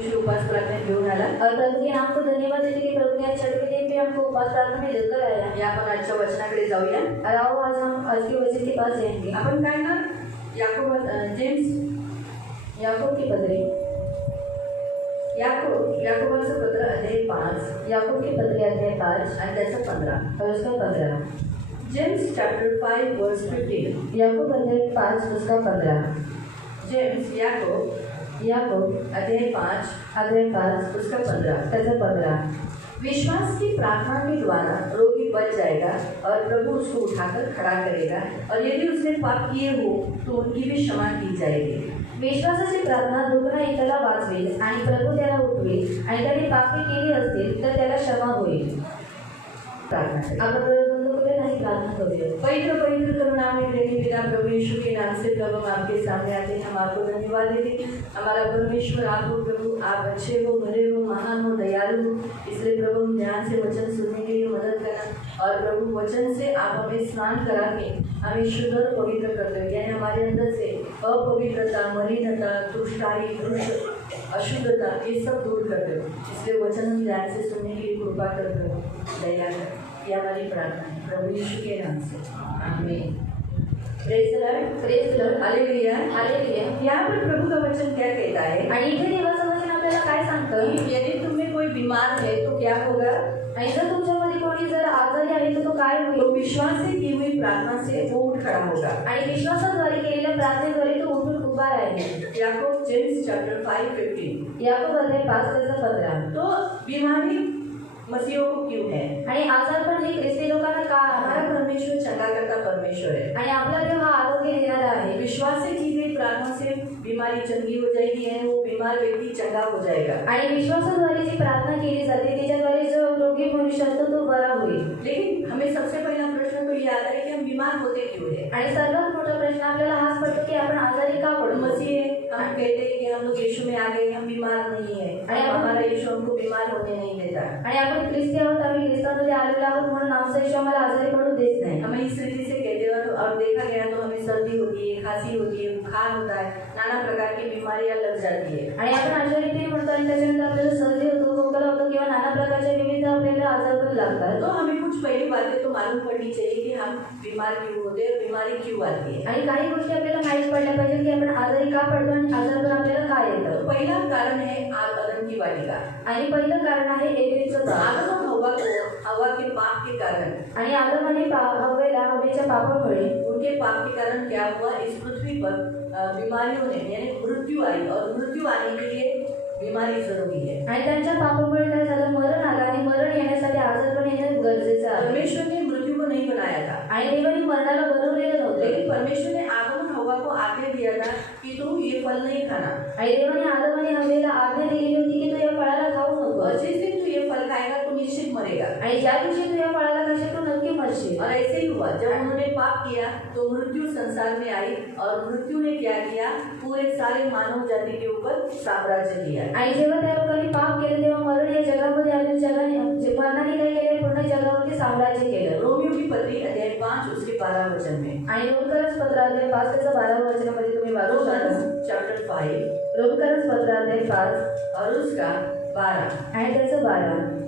यीशु उपास प्रार्थना घेऊन आला। और प्रभु के नाम को धन्यवाद देते कि प्रभु ने आज छठे दिन भी हमको उपास प्रार्थना में लेकर आया। या आपण आजच्या वचनाकडे जाऊया। और आओ आज हम आज के वचन के पास जाएंगे। आपण काय ना याकूब के पत्र याकूबाचं पत्र अध्याय 5, याकूब के पत्र अध्याय 5 आणि त्याचं 15 और उसका 15। जेम्स चैप्टर 5 वर्स 15। याकूब अध्याय 5 उसका 15। जेम्स याकूब अध्याय 5 उसका 15 त्याचा 15। विश्वास की प्रार्थना के द्वारा रोगी बच जाएगा और प्रभु उसको उठाकर खड़ा करेगा, और यदि उसने पाप किए हो तो उनकी भी क्षमा की जाएगी। विश्वासाची प्रार्थना दुखणा एकाला वाचवेल आणि प्रभू त्याला उठवेल, आणि त्याने पापे केली असतील तर त्याला क्षमा होईल। प्रार्थना करें। आपण बंद करूया नाही प्रार्थना करूया। पवित्र पवित्र करुणा में प्रेमी पिता प्रभु यीशु के नाम से प्रभु हम आपके सामने आते हैं। हम आपको धन्यवाद देते हैं। हमारा परमेश्वर आप हो प्रभु, आप अच्छे हो, भले हो, महान हो, दयालु हो। इसलिए प्रभु हम ध्यान से वचन सुनने के लिए मदद करना, और प्रभु वचन से आप हमें स्नान करा के हमें शुद्ध और पवित्र करते हो, यानी हमारे अंदर से अपवित्रता, मलिनता, दुष्टाई, अशुद्धता ये सब दूर करते हो। इसलिए वचन हम ध्यान से सुनने के लिए कृपा करते हो, दया कर। यह हमारी प्रार्थना है प्रभु यीशु के नाम से, आमीन। Praise the Lord, hallelujah, hallelujah. यहाँ पर प्रभु का वचन क्या कहता है? आणि इथे देवाचं वचन आपल्याला काय सांगतं? यदि तुम्हें कोई बीमार है तो क्या होगा? आणि जर तुमच्यामध्ये कोणी जर आजारी आहे तर तो काय तो होईल? विश्वास से की हुई प्रार्थना से वो उठ खड़ा होगा। आणि विश्वासाद्वारे केलेल्या प्रार्थनेद्वारे तो उठून उभा राहील। Yakub James chapter 5:15। याकूब अध्याय 5 त्याचा 15। तो बीमारी मसीहों को क्यों है? आणि आजारपण हे ख्रिस्ती लोकांना का हमारा आहे? परमेश्वर चंगा करता परमेश्वर है। आणि आपला देव हा आरोग्य देणारा आहे। विश्वास से की हुई प्रार्थना से बीमारी चंगी हो जाएगी, है वो बीमार व्यक्ति चंगा हो जाएगा। आणि विश्वासाद्वारे जी प्रार्थना केली जाते त्याच्याद्वारे जो रोगी मनुष्य असतो तो बरा होईल। लेकिन हमें सबसे पहला प्रश्न तो ये आता है कि हम बीमार होते क्यों है? आणि सर्वात मोठा प्रश्न आपल्याला हाच पडतो की आपण आजारी का पडतो? मसीह है, हम कहते हैं कि हम लोग यीशु में आ गए, हम बीमार नहीं है, और हमारा यीशु हमको बीमार होने नहीं देता। आणि आपण ख्रिस्ती आहोत, आम्ही ख्रिस्तामध्ये आलेलो आहोत, म्हणून आमचा यीशु आम्हाला आजारी पडू देत नाही। हमें इस रीति से कहते हो तो और देखा गया तो हमें सर्दी होती है, खांसी होती है, बुखार होता है, नाना प्रकार की बीमारियां लग जाती है। आणि आपण अशा रीतीने म्हणतो आणि त्याच्यानंतर आपल्याला सर्दी होतो, खोकला होतो किंवा नाना प्रकारच्या विविध आपल्याला आजार पण लागतात। तो हमें कुछ पहली बातें तो मालूम पड़नी चाहिए कि हम बीमार क्यों होते हैं, बीमारी क्यों आती है। आणि काही गोष्टी आपल्याला माहीत पडल्या पाहिजे की आपण आजारी का पडतो आणि आजारपण आपल्याला का येतं। पहला कारण है आदम की वाटिका, आणि पहिलं कारण आहे एडेनचं पाप। आदम और हवा के पाप के कारण, आणि आदम आणि हव्वेला हवेच्या पापामुळे उनके पाप के कारण क्या हुआ? इस पृथ्वी पर बीमारियों ने यानी मृत्यु आई, और मृत्यु आने के लिए बीमारी जरूरी है। आणि त्यांच्या पापामुळे काय झालं? मरण आलं, आणि मरण येण्यासाठी आजारपण येणं गरजेचं आहे। परमेश्वर ने मृत्यु को नहीं बनाया था, आणि देवाने मरणाला बनवलेलं नव्हतं, लेकिन परमेश्वर ने आदम और हवा को आज्ञा दिया था कि तुम ये फल नहीं खाना, आणि देवाने आदम आणि हव्वेला आज्ञा दिलेली होती की तू या फळाला खाऊ नको, और जिस दिन तू ये फल खाएगा तो निश्चित मरेगा। आणि ज्या दिवशी तू या फळाला खाशील तू नक्की मरशील। और ऐसे ही हुआ, जब उन्होंने पाप किया तो मृत्यु संसार में आई, और मृत्यु ने क्या किया? पूरे सारे मानव जाति के ऊपर साम्राज्य लिया। आणि जेव्हा त्या लोकांनी पाप केलं तेव्हा मरण या जगामध्ये आले, जगाने मरणाने काय केलं? पूर्ण जगावरती साम्राज्य केलं। रोमियो की पत्री अध्याय 5 उसके 12 वचन में, आणि रोमकरस पत्र अध्याय 5 त्याचा 12 वचनामध्ये तुम्ही वाचू शकता। चैप्टर 5 रोमकरस पत्र अध्याय 5 और उसका 12, आणि त्याचं 12।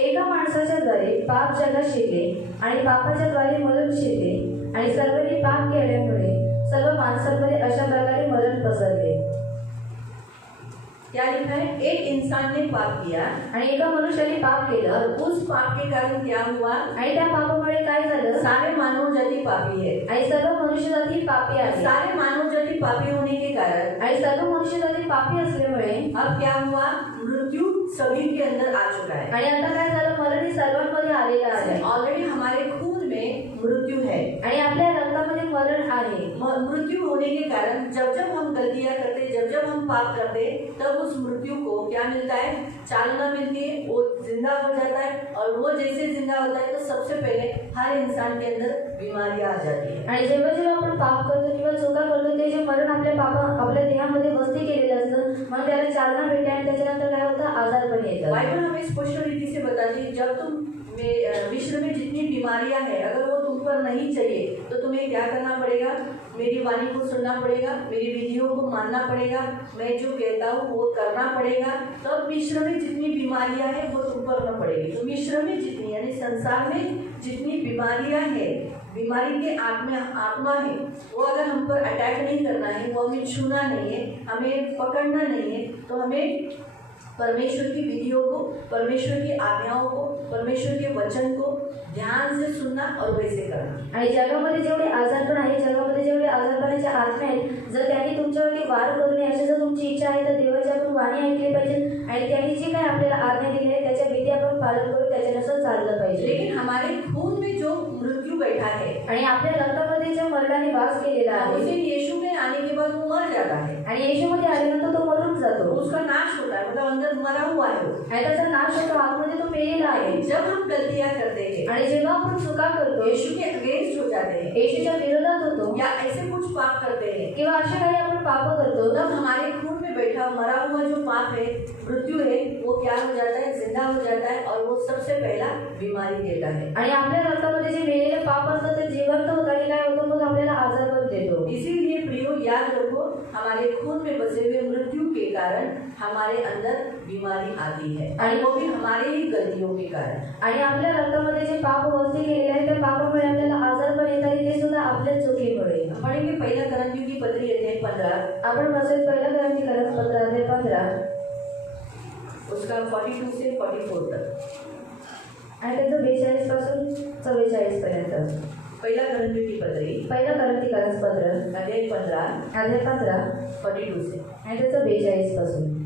एका माणसाच्या द्वारे पाप जगात शिरले, आणि पापाच्या द्वारे मरण शिरले, आणि सर्वांनी पाप केल्यामुळे सर्व माणसांमध्ये अशा प्रकारे मरण पसरले। क्या लिखा है? एक इंसान ने पाप किया, आणि एका मनुष्याने पाप केलं, और उस पाप के कारण क्या हुआ? आणि त्या पापामुळे काय झालं? सारे मानव जाति पापी है। आणि सर्व मनुष्य जाती पापी आहे। सारे मानव जाति पापी होने के कारण आणि सर्व मनुष्य जाती पापी असल्यामुळे अब क्या हुआ? मृत्यु सभी के अंदर आ चुका है। आणि आता काय झालं? मरण हे सर्वांमध्ये आलेलं आहे। ऑलरेडी हमारे खून में मृत्यु है, आणि आपल्या रक्तामध्ये मरण आहे। मृत्यु होने के कारण जब जब हम गलतियां करते, जब जब हम पाप करते, तब उस मृत्यु को क्या मिलता है? चालना मिलती है, वो जिंदा हो जाता है, और वो जैसे जिंदा होता है तो सबसे पहले हर इंसान के अंदर बीमारियां आ जाती है। आणि जेव्हा जेव्हा आपण पाप करतो किंवा चुका करतो ते जे मरण आपल्या देहामध्ये वस्ती केलेलं असतं, मग त्याला चालना भेटते, आणि त्याच्यानंतर काय होतं? आजारपण येतं। बाइबल हमें स्पष्ट रीति से बताती है, जब तुम विश्व में जितनी बीमारियां हैं अगर वो तुम तुम पर नहीं चाहिए तो तुम्हें क्या करना पड़ेगा? मेरी वाणी को सुनना पड़ेगा, मेरी विधियों को मानना पड़ेगा, मैं जो कहता हूँ वो करना पड़ेगा। तो अब मिश्र में जितनी बीमारियां हैं वो तुम पर न पड़ेगी। तो मिश्र में जितनी यानी संसार में जितनी बीमारियां हैं, बीमारी के आत्मा है, वो अगर हम पर अटैक नहीं करना है, वो हमें छूना नहीं है, हमें पकड़ना नहीं है, तो हमें परमेश्वर की विधियों को, परमेश्वर की आज्ञाओं को, परमेश्वर के वचन को ध्यान से सुनना और वैसे करना। आणि जगामध्ये जेवढे आजारपण आहे, जगामध्ये जेवढे आजारपणाच्या आत्मे आहेत, जर त्यांनी तुमच्यावरती वार करू नये अशी जर तुमची इच्छा आहे, तर देवाची आपण वाणी ऐकली पाहिजे आणि त्यांनी जी काही आपल्याला आज्ञा दिली आहे त्याच्या विधी आपण पालन करून त्याच्यानुसार चाललं पाहिजे। लेकिन हमारे खून में जो मृत्यू बैठा है आणि आपल्या रक्तामध्ये जो मरणाने वास केलेला आहे, उसे यीशु में आने के बाद वो मर जाता है आणि येशूमध्ये आल्यानंतर तो मरून जातो, उसका नाश होता है, मतलब अंदर मरा हुआ है वो। आणि त्याचा नाश होतो, आतमध्ये तो मेलेला आहे। जब हम गलतियां करते हैं, आणि जेव्हा आपण चुका करतो, यीशु के अगेंस्ट हो जाते हैं येशूच्या विरोधात होतो या ऐसे कुछ पाप करते हैं, किंवा अशा काही आपण पाप करतो, तब हमारे खून में बैठा मरा हुआ जो पाप है, मृत्यू है, वो क्या हो जाता है? जिंदा हो जाता है और वो सबसे पहला बीमारी देता है। आणि आपल्या रक्तामध्ये जे मेलेले पाप असतात ते जिवंत होतात आणि काय होतं, मग आपल्याला आजारपण देतो। इसीलिए प्रियो याद रखो, हमारे खून में बसे हुए मृत्यु के कारण हमारे अंदर बीमारी आती है और वो भी हमारे ही गलतियों के कारण। आणि आपल्या रक्तामध्ये जे पाप वस्ती केलेले आहे त्या पापामुळे आपल्याला आजारपण येत आहे, ते सुद्धा आपल्या चुकीमुळे। पढ़ेंगे पहिला करंथियों की पत्री अध्याय 15, आपण वाचूया पहिला करंथीकरण 15 अध्याय 15 उसका 42 से 44 तक आणि त्याचं 42 पासून 44 पर्यंत। पहिला करंथियों की पत्री पहिला करंथीकरण 15 अध्याय 15 अध्याय 15 42 से आणि त्याचं 42 पासून।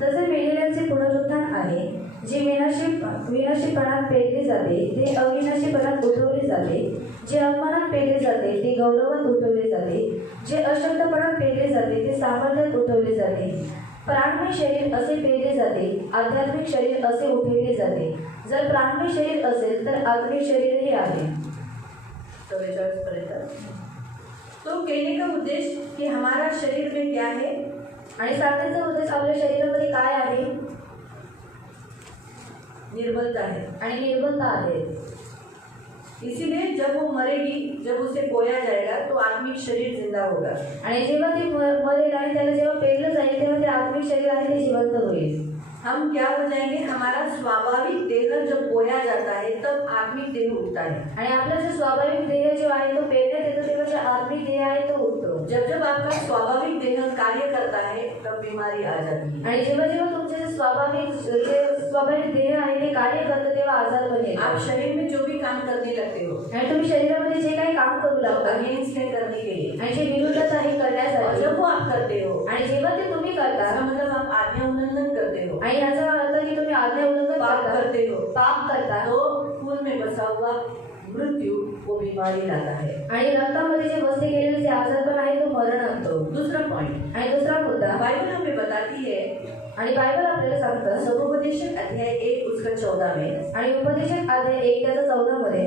तसे मेलेल्यांचे पुनरुत्थान आहे, जे विनाशीपणात पेरले जाते ते अविनाशीपणात उठवले जाते, जे अपमानात पेरले जाते ते गौरवात उठवले जाते, जे अशक्तपणात पेरले जाते ते सामर्थ्यात उठवले जाते। प्राणमय शरीर असे पेरले जाते, आध्यात्मिक शरीर असे उठवले जाते। जर प्राणमय शरीर असेल तर आत्मिक शरीरही आहे। 44 पर्यंत। तो कहने का उद्देश्य कि हमारा शरीर में क्या है आणि सांगण्याचा उद्देश आपल्या शरीरामध्ये काय आहे? निर्बलता है आणि निर्बलता आहे। इसीलिए जब वो मरेगी, जब उसे बोया जाएगा तो आत्मिक शरीर जिंदा होगा। आणि जेव्हा ती मरेल आणि त्याला जेव्हा पेरलं जाईल तेव्हा ते आत्मिक शरीर आहे ते जिवंत होईल। हम क्या हो जाएंगे? हमारा स्वाभाविक देह जब बोया जाता है तब आत्मिक देह उठता है। आणि आपला जो स्वाभाविक देह जो आहे तो पेरण्यात येतो तेव्हा जो आत्मिक देह आहे तो उठतो। जब जब आपका स्वाभाविक देह कार्य करता है तब बीमारी आ जाती है। आणि जेव्हा जेव्हा तुमचे जे स्वाभाविक देह आहे ते कार्य करतं तेव्हा आजारपण येतो। आप शरीर में जो भी काम करने लगते हो आणि तुम्ही शरीरामध्ये जे काही काम करू लागता अगेंस्ट है करने के लिए, आणि जे विरुद्धच आहे और करण्यासाठी, जब वो आप करते हो आणि जेव्हा ते तुम्ही करता इसका मतलब आप आज्ञा उल्लंघन करते हो, आणि याचा अर्थ की तुम्ही आज्ञा उल्लंघन पाप करता, करते हो, पाप करता, तो खून में बसा हुआ मृत्यु वो बीमारी लाता है। आणि रक्तामध्ये जे बसते गेलेले जे आजारपण आहे तो मरण आणतो। दूसरा पॉइंट, आणि दुसरा मुद्दा, बाइबल हमें बताती है, आणि बायबल आपल्याला सांगतं समुपदेशक अध्याय 1 उसका 14 में, आणि उपदेशक अध्याय 1 त्याचा 14 मध्ये,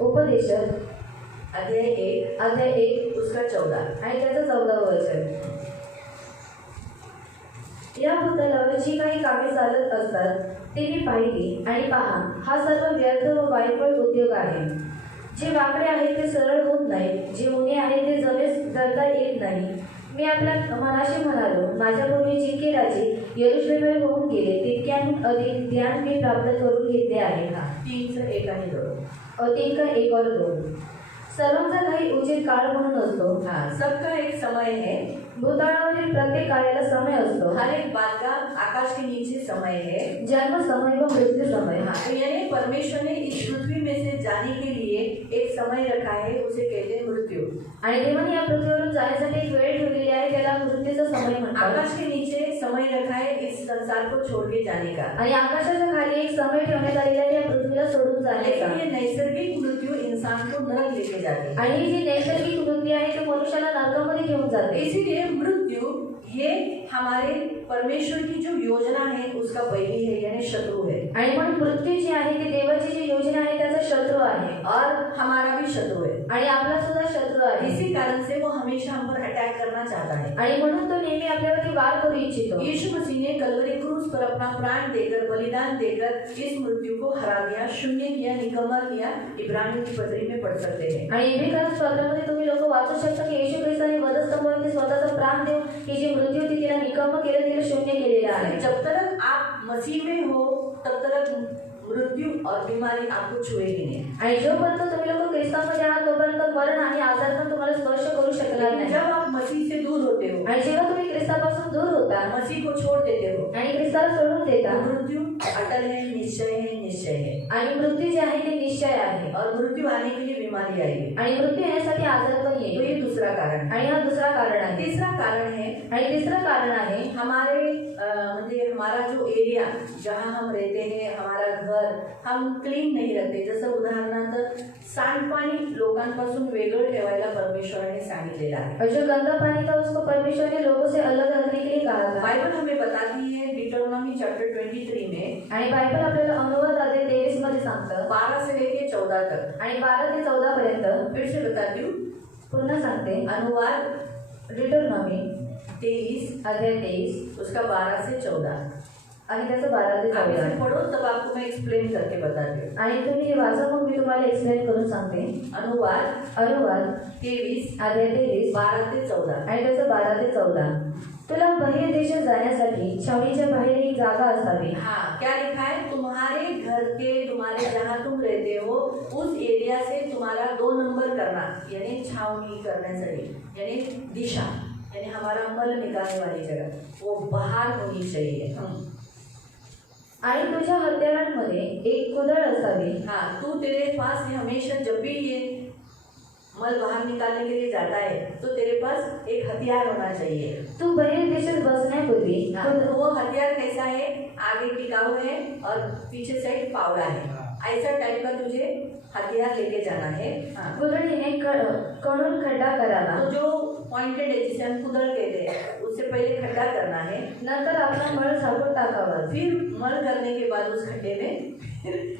उपदेशक अध्याय 1 उसका 14 आणि त्याचं 14 वचन, या भूतलावर जी काही कामे चालत असतात ती मी पाहिली आणि पहा, हा सर्व व्यर्थ व वाईटपट उद्योग आहे। जे वाकडे आहे ते सरळ होत नाही, जे उणे आहे ते जमेस धरता येत नाही। मी आपल्या मनाशी म्हणालो, माझ्यापूर्वी जितके राजे यरूशलेमवर होऊन गेले तितक्याहून अधिक ज्ञान मी प्राप्त करून घेतले आहे। 3:1 आणि 2 3 का 1 और 2। सर्वांचा काही उचित काळ म्हणून असतो। हाँ, सबका एक समय है। भूतलावरील प्रत्येक कार्याला समय असतो। हर एक बात का आकाश के नीचे समय है। जन्म समय व मृत्यू समय। हाँ, तो यानी परमेश्वर ने इस पृथ्वी में से जाने के लिए एक समय रखा है, उसे कहते हैं मृत्यू। आणि देवाने या पृथ्वीवरून जाण्यासाठी एक वेळ ठेवलेली आहे, त्याला मृत्यूचा समय म्हणतात। आकाश के नीचे समय रखा है इस संसार को छोड़ के जाने का, आणि आकाशाच्या खाली एक समय ठेवण्यात आलेला आहे या पृथ्वीला सोडून जाण्याचा। लेकिन ये नैसर्गिक मृत्यू इंसान को नरक लेके जाती है, आणि जी नैसर्गिक मृत्यू आहे ती मनुष्याला नरकामध्ये घेऊन जाते। इसीलिए मृत्यू ये हमारे परमेश्वर की जो योजना है उसका बैरी है, यानी शत्रु है। आणि म्हणून मृत्यू जी आहे ती देवाची जी योजना आहे त्याचा शत्रू आहे, और हमारा भी शत्रु है। आणि आपला सुद्धा शत्रू आहे। इसी कारण से वो हमेशा हम पर अटैक करना चाहता है, आणि म्हणून तो नेहमी आपल्यावरती वार करू इच्छितो। यीशु मसीह ने कलवरी क्रूस पर अपना प्राण देकर, बलिदान देकर इस मृत्यु को हरा दिया, शून्य किया, निकम्मा किया। इब्रानियों की पत्री में पढ़ सकते हैं। आणि एबेकास पत्रामध्ये तुम्ही लोक वाचू शकता की येशू ख्रिस्ताने वधस्तंभावरती स्वतःचा प्राण देऊन ही जी मृत्यू होती तिला निकम्म केलं, तिला शून्य केलेलं आहे। जब तक आप मसीह में हो तब तक मृत्यू और बीमारी आपको छुएगी नहीं। आणि जोपर्यंत तुम्ही लोक ख्रिस्तामध्ये आहात तोपर्यंत मरण आणि आजार पण तुम्हाला स्पर्श करू शकणार नाही। जब आप मसीह से दूर होते हो आणि जेव्हा तुम्ही ख्रिस्तापासून दूर होता, मसीह को छोड़ देते हो, आणि ख्रिस्ताला सोडून देता, मृत्यु अटल है, निश्चय है, निश्चय है। आणि मृत्यू जे आहे ते निश्चय आहे, और मृत्यु आने के लिए बीमारी आएगी, आणि मृत्यू येण्यासाठी आजार पण तो येईल। ये दूसरा कारण है। आणि हा दुसरा कारण आहे। तीसरा कारण है, आणि तिसरं कारण आहे हमारे म्हणजे हमारा जो एरिया जहाँ हम रहते हैं, हमारा घर हम क्लीन नहीं रखते। जसं उदाहरणार्थ सांडपाणी लोकांपासून वेगळं ठेवायला परमेश्वराने सांगितलेलं आहे। और जो गंदा पानी था उसको परमेश्वर ने लोगों से अलग रखने के लिए कहा था। बाइबल हमें बताती है डिटरोनॉमी चैप्टर 23 में, आणि बायबल आपल्याला अनुवाद अध्याय 23 मध्ये सांगतं 12 से लेके 14 तक। आणि 12 ते 14 पर्यंत। फिर से बताती हूँ, पुन्हा सांगते, अनुवाद डिटरनॉमी 23 अध्याय 23 उसका 12 से 14। आणि त्याचं 12 ते आप इसे 14। पढ़ो तब आपको मैं एक्सप्लेन करके बताती हूँ। आणि तुम्ही हे वाचा, मग मी तुम्हाला एक्सप्लेन करून सांगते। अनुवाद 23 अध्याय 23 12 से 14। आणि त्याचं 12 ते 14। तुला बाह्य देशात जाण्यासाठी छावणीच्या बाहेर एक जागा असावी। हाँ, क्या लिखा है? तुम्हारे घर के, तुम्हारे जहाँ तुम रहते हो उस एरिया से तुम्हारा 2 नंबर करना, यानी छावनी करण्यासाठी, यानी दिशा, यानी हमारा मल निकालने वाली जगह वो बाहर होनी चाहिए। आणि तुझ्या हत्यारांमध्ये एक कुदळ असावी। हाँ, तू तेरे पास हमेशा जब भी ये मल बाहर निकालने के लिए जाता है तो तेरे पास एक हथियार होना चाहिए। तू बाहेर देशात बसण्यापूर्वी तो वो हथियार कैसा है? आगे टिकाऊ है और पीछे साइड फावड़ा है, ऐसा टाइप का तुझे हथियार लेके जाना है। हाँ। कुदळीने कणून खड्डा करावा। तो जो पॉइंटेड है जिसे हम कुदल कहते हैं, उससे पहले खड्डा करना है, नंतर आपला मळ झाकून टाकावा। फिर मल करने के बाद उस खड्डे में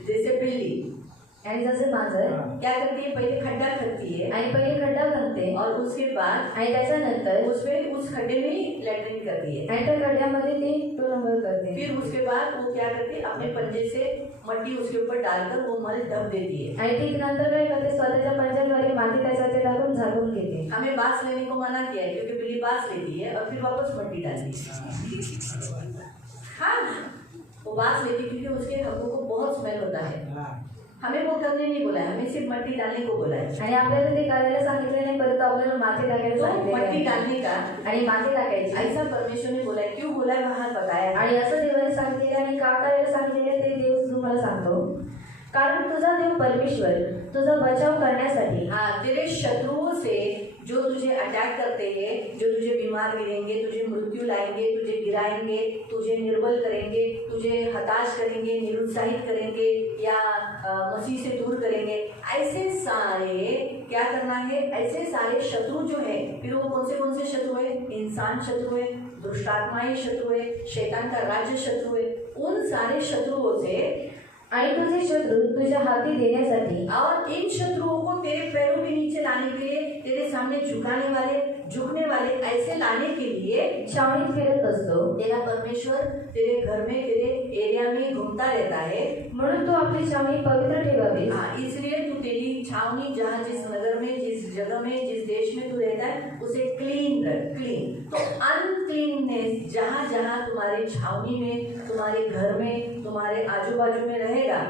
जैसे बिल्ली आणि जसे मांजर क्या करती है? पहले खड्डा करती है आणि पहिले खड्डा खणते और उसके बाद आणि त्याच्यानंतर उसमें उस खड्डे में ही लैट्रिन करती है। आणि त्या खड्ड्यामध्ये ती 2 नंबर करते। फिर उसके बाद वो क्या करती है? अपने पंजे से मट्टी उसके ऊपर डालकर वो मल ढक देती है। आणि ती नंतर काय करते? स्वतःच्या पंजाद्वारे माती त्याच्यात टाकून झाकून घेते। हमें बांस लेने को मना किया है क्योंकि बिल्ली बांस लेती है और फिर वापस मट्टी डालती है। हाँ, वो बांस लेती है क्योंकि उसके हब्बों को बहुत स्मेल होता है। हमें वो करने नहीं बोला है, हमें सिर्फ मट्टी डालने को बोला है। आणि आपल्याला ते करायला सांगितलं नाही, परत आपल्याला माती टाकायला तो सांगितलं मट्टी आहे। डालने का आणि माती टाकायची ऐसा परमेश्वर ने बोला है। क्यों बोला है वहाँ बताया है। आणि असं देवाने सांगितले आणि का करायला सांगितले ते देव तुम्हाला सांगतो। कारण तुझा देव परमेश्वर तुझा बचाव करण्यासाठी, हाँ, तेरे शत्रुओं से जो तुझे अटैक करते हैं, जो तुझे बीमार गिरेंगे, तुझे मृत्यु लाएंगे, तुझे गिराएंगे, तुझे निर्बल करेंगे, तुझे हताश करेंगे, निरुत्साहित करेंगे या मसीह से दूर करेंगे, ऐसे सारे क्या करना है? ऐसे सारे शत्रु जो है, फिर वो कौन से शत्रु है? इंसान शत्रु है, दुष्टात्माएं शत्रु है, शैतान का राज्य शत्रु है। उन सारे शत्रुओं से आणि तुझे शत्रू तुझ्या हाती देण्यासाठी, और इन शत्रुओं को तेरे पैरों के नीचे लाने के लिए, तेरे सामने झुकने वाले ऐसे लाने के लिए छावणीत फिरत असतो। तेरा परमेश्वर तेरे घर में, तेरे एरिया में घूमता रहता है। म्हणून तू आपली छावणी पवित्र ठेवावी। हाँ, इसलिए तू तेरी छावनी जहाँ, जिस नगर में, जिस जगह में, जिस देश में तू रहता है उसे क्लीन रख। क्लीन तो अनक्लीननेस जहाँ जहाँ तुम्हारी छावनी में, तुम्हारे घर में, तुम्हारे आजू बाजू में रहेगा,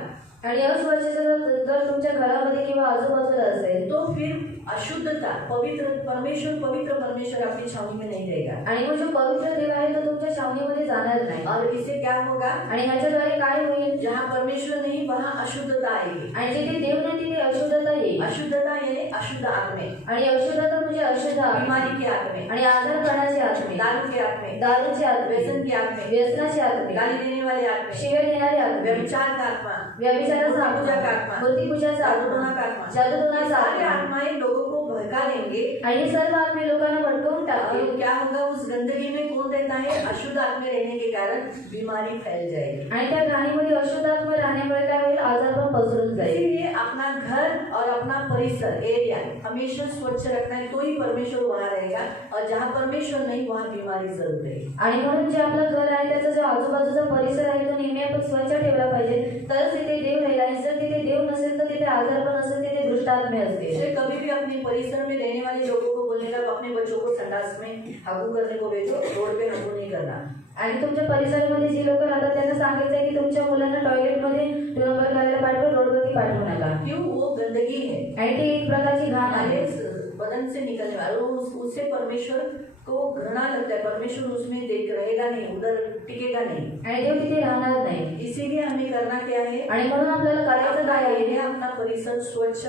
आणि अस्वच्छता जर तुमच्या घरामध्ये किंवा आजूबाजूला असेल तो फिर अशुद्धता, पवित्र परमेश्वर अपनी छावनी में नहीं रहेगा। आणि वो जो पवित्र देव आहे तो तुमच्या छावणीमध्ये जाणार नाही। और इससे क्या होगा? आणि ह्याच्याद्वारे काय होईल? जहाँ परमेश्वर नहीं वहाँ अशुद्धता आएगी। आणि जिथे देव नाही तिथे अशुद्धता येईल। अशुद्धता यानी अशुद्ध आत्मे, आणि अशुद्धता म्हणजे अशुद्ध आत्मा, बीमारी के आत्मे, आणि आजारपणाचे आत्मे, दारू के आत्मे, दारूचे आत्मे, व्यसन के आत्मे, व्यसनाचे आत्मे, गाली देने वाले आत्मे, शिव्या देणारे आत्मे, व्यभिचार का आत्मा, व्यभिचाराचा पूजा का आत्मा, मूर्तिपूजाचा जादूटोना का आत्मा, आत्मा, जादूटोनाचा सारे आत्मा, आत्माएं लोगों को भड़का देंगे। आणि सर्व आत्मे लोकांना भटकवून टाकतील। और क्या होगा? उस गंदगी में कौन रहता है? अशुद्ध आत्मे रहने के कारण बीमारी फैल जाएगी। आणि त्या घाणीमध्ये अशुद्ध आत्मा राहण्यामुळे काय होईल? आजार पण पसरून जाईल। इसीलिए अपना घर और अपना परिसर, एरिया हमेशा स्वच्छ रखना है, तो ही परमेश्वर वहाँ रहेगा। और जहाँ परमेश्वर नहीं वहाँ बीमारी जरूर रहेगी। आणि म्हणून जे आपलं घर आहे त्याचं जे जो आजूबाजूचा परिसर आहे तो नेहमी आपण स्वच्छ ठेवला पाहिजे, तरच तिथे देव राहील. आणि जर तिथे देव नसेल तर तिथे आजार पण असेल, तिथे दुष्टात्मे असतील. इसलिए कभी भी अपने परिसर में रहने वाले लोगों को बोलेगा अपने बच्चों को संडास में हागू करने को भेजो, रोड पे हागू नहीं करना. आणि तुमच्या परिसरामध्ये जी लोक राहतात त्यांना सांगायचं की तुमच्या मुलांना टॉयलेटमध्ये नंबर करायला पाठवा, रोडवरती पाठवू नका. क्यों? वो गंदगी है, आणि ती एक प्रकारची घाण आहे. हमारे बदन से निकलने वाला, उससे परमेश्वर को घृणा लगता है. परमेश्वर उसमें देख रहेगा नहीं, उधर टिकेगा नहीं. आणि देव तिथे राहणार नाही. इसीलिए हमें करना क्या है? आणि म्हणून आपल्याला करायचं काय आहे? एरिया, अपना परिसर स्वच्छ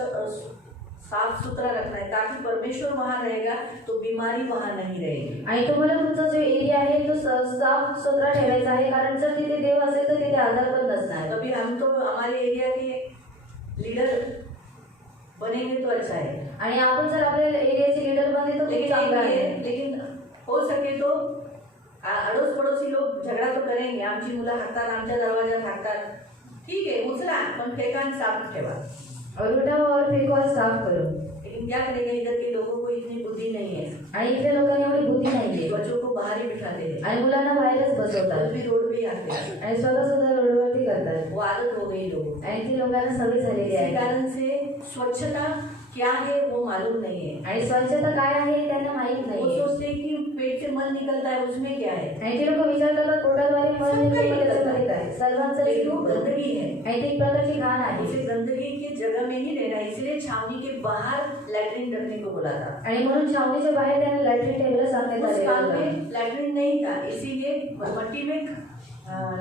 साफ सुथरा रखना है, ताकि परमेश्वर वहाँ रहेगा तो बीमारी वहाँ नहीं रहेगी. आणि तुम्हाला तुमचा जो एरिया आहे तो साफ सुथरा ठेवायचा आहे, कारण जर तिथे देव असेल तर तिथे आजार पण नसणार. अभी हम तो हमारे एरिया के लीडर बनेंगे तो अच्छा है. आणि आपण जर आपल्या एरियाचे लीडर बनले तर खूप चांगलं आहे. लेकिन हो सके तो अड़ोस पड़ोसी लोग झगड़ा तो करेंगे. आमची मुलं हाकतात, आमच्या दरवाजात हाकतात, ठीक आहे उचला, पण ठेकाण साफ ठेवा. और उठाओ और फेंको और साफ करो. लेकिन क्या करेंगे, इधर के लोगों को इतनी बुद्धि नहीं है. आणि इथल्या लोकांनी एवढी बुद्धी नाहीये. बच्चों को बाहर ही बिठाते हैं आणि मुलांना बाहेरच बसवतात भी रोड पे ही आते हैं. आणि स्वतः सुद्धा रोडवरती करतात. वो आदत हो गई लोगों को. आणि ती लोकांना सवय झालेली इसी आहे. कारण से स्वच्छता क्या है वो मालूम नहीं है. आणि स्वच्छता काय आहे हे त्यांना माहित वो नाही. सोचते हैं कि पेट से मल निकलता है, उसमें क्या है. आणि ते लोक विचार करतात पोटाद्वारे मल निघतो, त्याच्यामध्ये काय सर्वांचं लेकिन एक वो रूप. गंदगी है. आणि ती एक प्रकारची घाण आहे. उसे गंदगी की जगह में ही रहना, इसलिए छावनी के बाहर लैट्रिन रखने को बोला था. आणि म्हणून छावणीच्या बाहेर त्यांना लॅट्रिन ठेवायला सांगण्यात उस काल आले. में लैट्रिन नहीं था, इसीलिए मट्टी में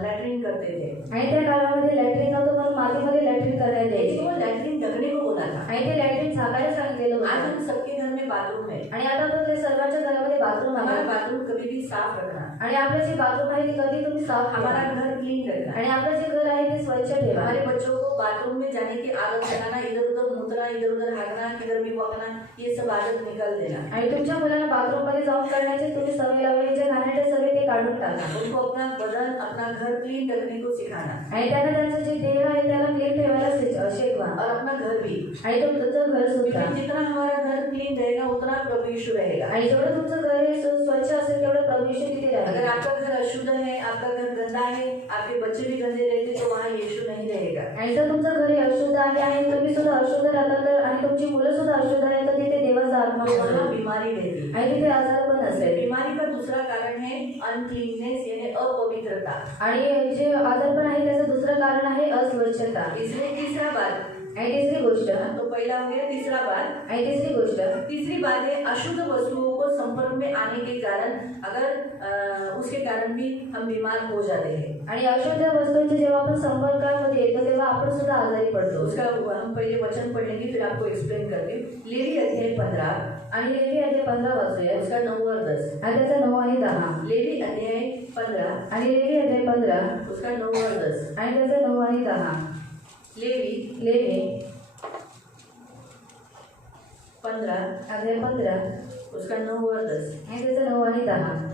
लैट्रिन करते थे. आणि त्या काळामध्ये लॅट्रिन नव्हतं म्हणून मातीमध्ये लॅट्रिन करण्यात लेकिन यायची. वो लैट्रिन ढकने को बोला था. आणि ते लॅट्रिन झाकायला सांगितलेलं आज होतं. हम सबके घर में बाथरूम है. आणि आता पण ते सर्वांच्या घरामध्ये बाथरूम हमारा आहे. बाथरूम कभी भी साफ रखना, आणि आपलं जे बाथरूम आहे ते कधी तुम्ही साफ हमारा ठेवा. घर क्लीन रखना. आणि आपलं जे घर आहे ते स्वच्छ ठेवा. हमारे बच्चों को बाथरूम में जाने की आदत लगाना, इधर उधर मुतना, इधर उधर हागना, किधर भी बकना, ये सब आदत निकल देना. आणि तुमच्या मुलांना बाथरूम मध्ये जाऊन करण्याचे तुम्ही सवय लावायची, जे घाणेरडे सवय ते काढून टाका. उनको अपना बदन, अपना घर क्लीन रखने को सिखाना. आणि त्यांना त्यांचं जे देह आहे त्याला क्लीन ठेवायला शिकवा. और अपना घर भी. आणि तुमचं घर सुद्धा. क्योंकि जितना हमारा घर क्लीन रहेगा उतना प्रभु यीशु रहेगा. आणि जेवढं तुमचं घर हे स्वच्छ असेल तेवढं प्रभू येशू तिथे अगर राहील. आपका घर अशुद्ध है, आपका घर गंदा है, आपके बच्चे भी गंदे रहते, तो वहाँ यीशु नहीं रहेगा. आणि जर तुमचं घर हे अशुद्ध आहे आणि तुम्ही सुद्धा अशुद्ध राहता तर, आणि तुमची मुलं सुद्धा अशुद्ध आहेत तर तिथे देवाचा आत्मा वहाँ नसेल. बीमारी रहती. आणि तिथे आजार पण असेल. बीमारी का दूसरा कारण है अनक्लीननेस, यानी अपवित्रता. आणि जे आजार पण आहे त्याचं दुसरं कारण आहे अस्वच्छता. इसलिए तीसरा बात, आणि तिसरी गोष्ट, तो पहला हो गया, तीसरा बात. आणि तिसरी गोष्ट, तीसरी बात है अशुद्ध वस्तुओं को संपर्क में आने के कारण, अगर उसके कारण भी हम बीमार हो जाते हैं. आणि अशुद्ध वस्तूंचे जेव्हा आपण संपर्कामध्ये येतो तेव्हा आपण सुद्धा आजारी पडतो. उसका हम पहले वचन पढ़ लेंगे, फिर आपको एक्सप्लेन करते हैं. लेवी अध्याय 15 आणि लेवी अध्याय 15 वाचूया. उसका 9 और 10. आणि त्याचा 9 आणि 10. लेवी अध्याय 15 आणि लेवी अध्याय 15 उसका 9 और 10. आणि त्याचा 9 आणि 10. लेवी 15 अध्याय 15 उसका 9 और 10. आणि त्याचा 9 आणि 10.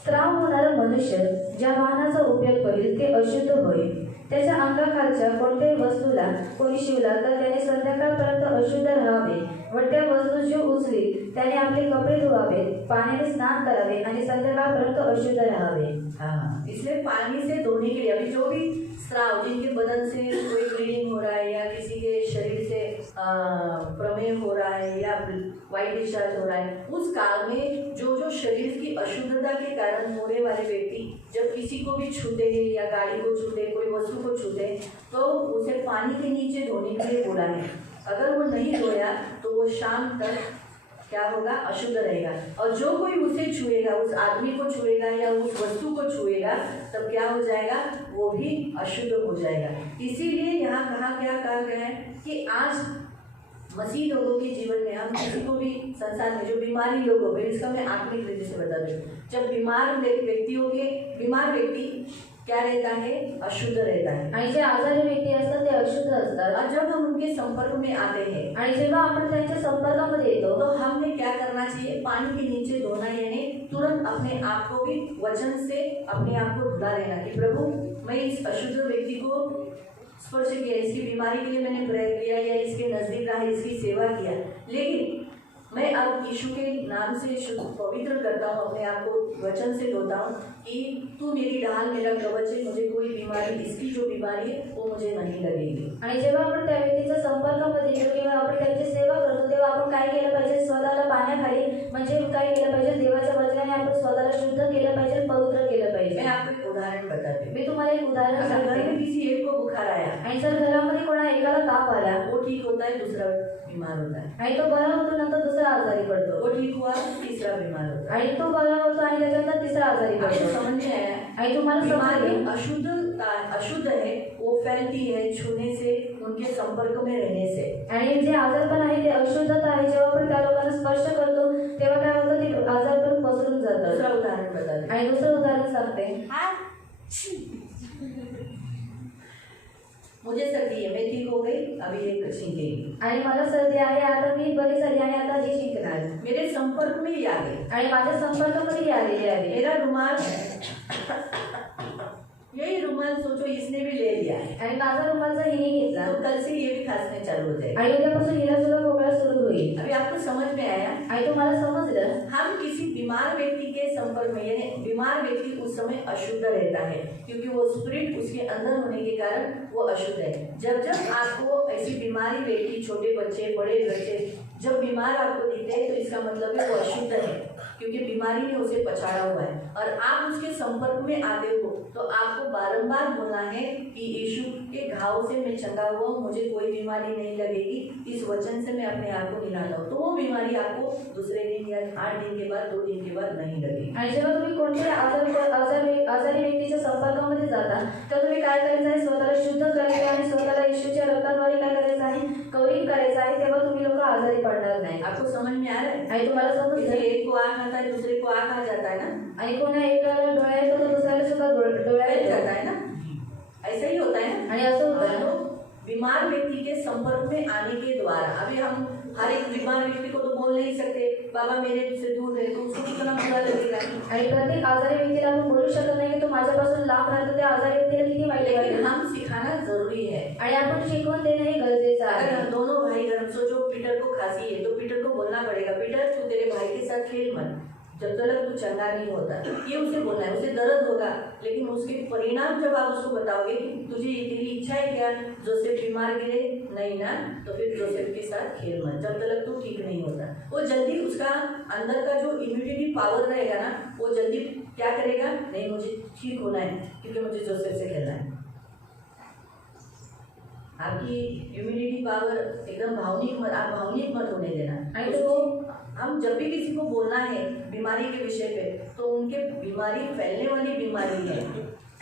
स्त्राव होणारा मनुष्य ज्या वाहनाचा उपयोग करील ते अशुद्ध होईल. त्याच्या अंगाखालच्या कोणत्याही वस्तूला कोणी शिवला तर त्याने संध्याकाळपर्यंत अशुद्ध राहावे व त्या वस्तू जो उचलील त्याने आपले कपडे धुवावेत, पाण्याने स्नान करावे आणि संध्याकाळपर्यंत अशुद्ध राहावे. हाँ, इसलिए पानी से धोने के लिए अभी जो भी स्राव, जिनके बदन से कोई ब्लीडिंग हो रहा है या किसी के शरीर से प्रमेह हो रहा है या वाइट डिस्चार्ज हो रहा है, उस काल में जो जो शरीर की अशुद्धता के कारण होने वाले व्यक्ति जब किसी को भी छूते हैं या गाड़ी को छूते, कोई वस्तु को छूते, तो उसे पानी के नीचे धोने के लिए बोला है. अगर वो नहीं धोया तो वो शाम तक क्या होगा, अशुद्ध रहेगा. और जो कोई उसे छुएगा, उस आदमी को छुएगा या उस वस्तु को छुएगा, तब क्या हो जाएगा, वो भी अशुद्ध हो जाएगा. इसीलिए यहाँ क्या कहा गया है कि आज मसीह लोगों के जीवन में हम किसी को भी संसार में जो बीमारी लोग हो गए, इसका मैं आत्मिक रीति से बता दूँ. जब बीमार व्यक्ति क्या रहता है, अशुद्ध रहता है. आणि जे आजारी व्यक्ती असतात ते अशुद्ध असतात. और जब हम उनके संपर्क में आते हैं, आणि जेव्हा आपण त्यांच्या संपर्कामध्ये येतो तो हमने क्या करना चाहिए, पानी के नीचे धोना, यानी तुरंत अपने आप को भी वचन से अपने आप को धुला लेना कि प्रभु मैं इस अशुद्ध व्यक्ति को स्पर्श किया, इसकी बीमारी के लिए मैंने प्रेयर किया या इसके नजदीक रहा, इसकी सेवा किया, लेकिन मैं अब यीशु के नाम से शुद्ध पवित्र करता हूँ, अपने आप को वचन से धोता हूँ कि तू मेरी ढाल, मेरा कवच है, मुझे कोई बीमारी, इसकी जो बीमारी है वो मुझे नहीं लगेगी। आणि जेव्हा आपण त्या व्यक्तीच्या संपर्कामध्ये येतो किंवा आपण त्यांची सेवा करतो तेव्हा आपण काय केलं पाहिजे, स्वतःला पाण्याखाली म्हणजे काय केलं पाहिजे, देवाच्या वचनाने आपण स्वतःला शुद्ध केलं पाहिजे, पवित्र केलं पाहिजे। मैं आपको एक उदाहरण बताती हूँ। मी तुम्हाला एक उदाहरण अगर घर सांगते। में किसी एक को बुखार आया आणि जर घरामध्ये कोणा एकाला ताप आला, वो ठीक होता है, दूसरा बीमार होता है। आणि तो बरा होतो, नंतर दुसरा आजारी पडतो, वो ठीक हुआ, तीसरा बीमार होता है। आणि तो बरा होतो आणि त्याच्यानंतर तिसरा आजारी आपको पडतो। समझ में आया? आणि तुम्हाला बीमारी समजलं अशुद्ध है, वो फैलती है छूने से, उनके संपर्क में रहने से। आणि जे आजारपण आहे ते अशुद्धता आहे, जेव्हा आपण त्या लोकांना स्पर्श करतो तेव्हा काय होतं, ते आजारपण पसरून जातं। दूसरा उदाहरण बता दें। आणि दुसरं उदाहरण सांगते। मुझे सर्दी है, मैं ठीक हो गई, अभी एक छींकेगी। आणि मला सर्दी आहे, आता मी बरी झाली आणि आता हे शिंकणार। मेरे संपर्क में ये आ गई, आणि माझ्या संपर्कामध्ये आलेले आहे। मेरा रुमाल, यही रुमाल सोचो इसने भी ले लिया है, आणि माझा रुमालचा हिने घेतला, तो कल से ये भी खांसने चालू हो जाएगा। आणि उद्यापासून हिला सुद्धा खोकला सुरू होईल। अभी आपको समझ में आया? आणि तुम्हाला समजलं, हम किसी बीमार व्यक्ति के संपर्क में, यानी बीमार व्यक्ति उस समय अशुद्ध रहता है क्योंकि वो स्पिरिट उसके अंदर होने के कारण वो अशुद्ध है। जब जब आपको ऐसी बीमारी व्यक्ति, छोटे बच्चे, बड़े बच्चे जब बीमार आपको दिखते हैं तो इसका मतलब है वो अशुद्ध है क्योंकि बीमारी ने उसे पछाड़ा हुआ है और आप उसके संपर्क में आते हो तो आपको बारंबार बोलना है कि यीशु के घाव से मैं चंगा हुआ हूँ, मुझे कोई बीमारी नहीं लगेगी, इस वचन से मैं अपने आप को मिलाता हूँ। तो वो बीमारी आपको दूसरे दिन या 8 दिन के बाद, 2 दिन के बाद नहीं लगेगी। आणि जेव्हा तुम्ही कोणत्याही आजारी व्यक्तीच्या संपर्कामध्ये जाता तर तुम्ही काय करायचं आहे, स्वतःला शुद्ध करायचं आणि स्वतःला येशूच्या रक्ताद्वारे काय करायचं आहे, कवरिंग करायचं आहे, तेव्हा तुम्ही लोक आजारी पडणार नाही। आपको समझ में आ रहा है? आणि तुम्हाला समजलं, एक को आँख आता है, दूसरे को आँख आ जाता है ना, आणि कोणा एकाला डोळा येतो तर दुसऱ्याला सुद्धा डोळा फैल जाता येतो, है ना, ऐसा ही होता है ना। आणि असं होतं। तो बीमार व्यक्ति के संपर्क में आने के द्वारा, अभी हम हर एक बीमार व्यक्ति को तो बोल नहीं सकते बाबा मेरे से दूर रहे, तो उसको कितना बुरा लगेगा। आणि प्रत्येक आजारी व्यक्तीला आपण बोलू शकत नाही की तो माझ्यापासून लांब राहतो, त्या आजारी व्यक्तीला किती वाईट लेकिन वाटेल। हम सिखाना जरूरी है आणि आपण शिकवून देणं हे गरजेचं अगर आहे। हम दोनों भाई अगर सोचो पीटर को खांसी है तो पीटर को बोलना पड़ेगा, पीटर तू तेरे भाई के साथ खेल मत जब तक तू चंगा नहीं होता, ये उसे बोलना है। उसे दर्द होगा लेकिन उसके परिणाम जब आप उसको बताओगे कि तुझे तेरी इच्छा है क्या जोसेफ बीमार गिरे, नहीं ना, तो फिर जोसेफ के साथ खेल मत जब तक तू ठीक नहीं होता। वो जल्दी उसका अंदर का जो इम्यूनिटी पावर रहेगा ना, वो जल्दी क्या करेगा, नहीं मुझे ठीक होना है क्योंकि मुझे जोसेफ से खेलना है। आपकी इम्यूनिटी पावर एकदम भावनिक मत, आप भावनिक मत होने देना। आणि तो हम जब भी किसी को बोलना है बीमारी के विषय पे तो उनके बीमारी फैलने वाली बीमारी है,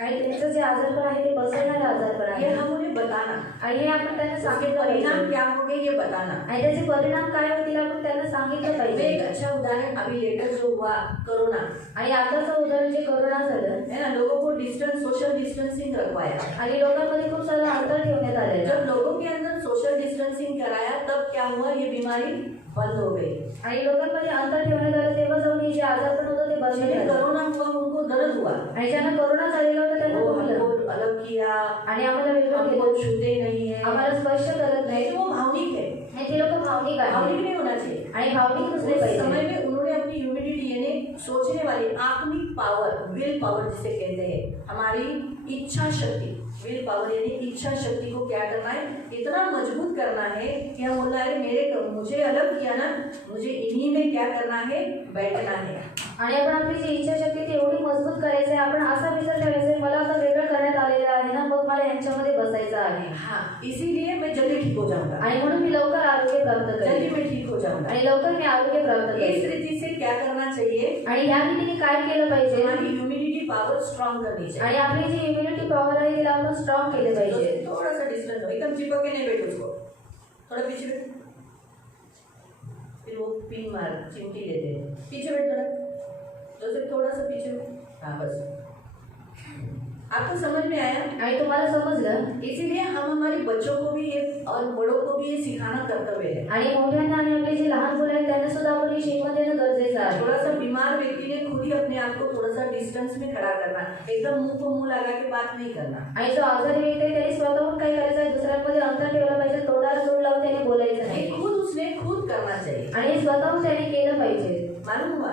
आणि त्यांचं जे आजारपण आहे ते पसरणारे आजारपण ये आहे, हम उन्हें बताना, आणि हे आपण त्यांना उसके सांगितलं परिणाम पाहिजे, क्या होंगे ये बताना। आणि त्याचे परिणाम काय होतील आपण त्यांना सांगितलं मैं पाहिजे। एक अच्छा उदाहरण अभी लेटेस्ट जो हुआ कोरोना आणि आताचं उदाहरण जे कोरोना झालं है ना, लोगों को डिस्टेंस, सोशल डिस्टेंसिंग रखवाया, आणि लोकांमध्ये खूप सारं अंतर ठेवण्यात आलेलं। जब लोगों के अंदर सोशल डिस्टेंसिंग कराया तब क्या हुआ, ये बीमारी बंद हो गई। आणि लोकांमध्ये अंतर ठेवण्यात आलं तेव्हा जाऊन हे जे आजारपण होतं ते बंद जिन्हें झालं। कोरोना हुआ उनको दर्द हुआ, आणि ज्यांना कोरोना झालेला होता त्यांना वो दुखलं, हमको अलग किया, आणि आम्हाला वेगळं हमको केलं, छूते नहीं है, आम्हाला स्पर्श करत नाही। वो भावनिक है, आणि ते लोक भावनिक आहे, भावनिक नहीं होना चाहिए। आणि भावनिक उस नसले समय पाहिजे। में उन्होंने अपनी ह्यूमिडिटी यानी सोचने वाली आत्मिक पावर, विल पावर जिसे कहते हैं, हमारी इच्छा शक्ति, विल पावर यानी इच्छा शक्ति को क्या करना है, इतना मजबूत करना है कि हम बोलना है मुझे अलग किया ना, मुझे इन्हीं में क्या करना है, बैठना है। आणि आपण आपली जी इच्छाशक्ती ती एवढी मजबूत करायची आहे, आपण असा विचार ठेवायचा आहे मला आता वेगळं करण्यात आलेलं आहे ना, मग मला यांच्यामध्ये बसायचं आहे। हाँ, इसीलिए मैं जल्दी ठीक हो जाऊंगा, आणि म्हणून मी लवकर आरोग्य प्राप्त जल्दी करेन, मैं ठीक हो जाऊंगा। आणि लवकर मी आरोग्य प्राप्त इस करेन। रीति से क्या करना चाहिए, आणि या रीतीने काय केलं पाहिजे, हमारी ह्यूमिडिटी पावर स्ट्रॉन्ग करनी चाहिए। आणि आपली जी इम्युनिटी पॉवर आहे तिला आपण स्ट्रॉंग केले पाहिजे। तो थोड़ा सा डिस्टेंस हो, एकदम चिपक के नहीं बैठो, उसको थोड़ा पीछे बैठ, फिर वो पिन मार चिमटी लेते हैं, पीछे बैठ थोड़ा, जोसेफ थोड़ा सा पीछे बैठ, हाँ बस। आपको समझ में आया? आणि तुम्हाला समजलं, इसीलिए हम हमारे बच्चों को भी ये और बड़ों को भी ये सिखाना कर्तव्य है। आणि मोठ्यांना आणि आपले जे लहान मुलं आहेत त्यांना सुद्धा आपण हे शिकवण देणं गरजेचं आहे। थोड़ा सा बीमार व्यक्ति ने खुद ही अपने आप को थोड़ा सा डिस्टेंस में खड़ा करना, एकदम मुंह को मुंह लगा के बात नहीं करना। आणि जो आजारी व्यक्ती आहे त्याने स्वतःहून काय करायचं आहे, दुसऱ्यांमध्ये अंतर ठेवलं पाहिजे, तोंडाला तोंड लावून त्याने बोलायचं ये नाही। खुद उसने खुद करना चाहिए। आणि हे स्वतःहून त्याने केलं पाहिजे। मालूम हुआ,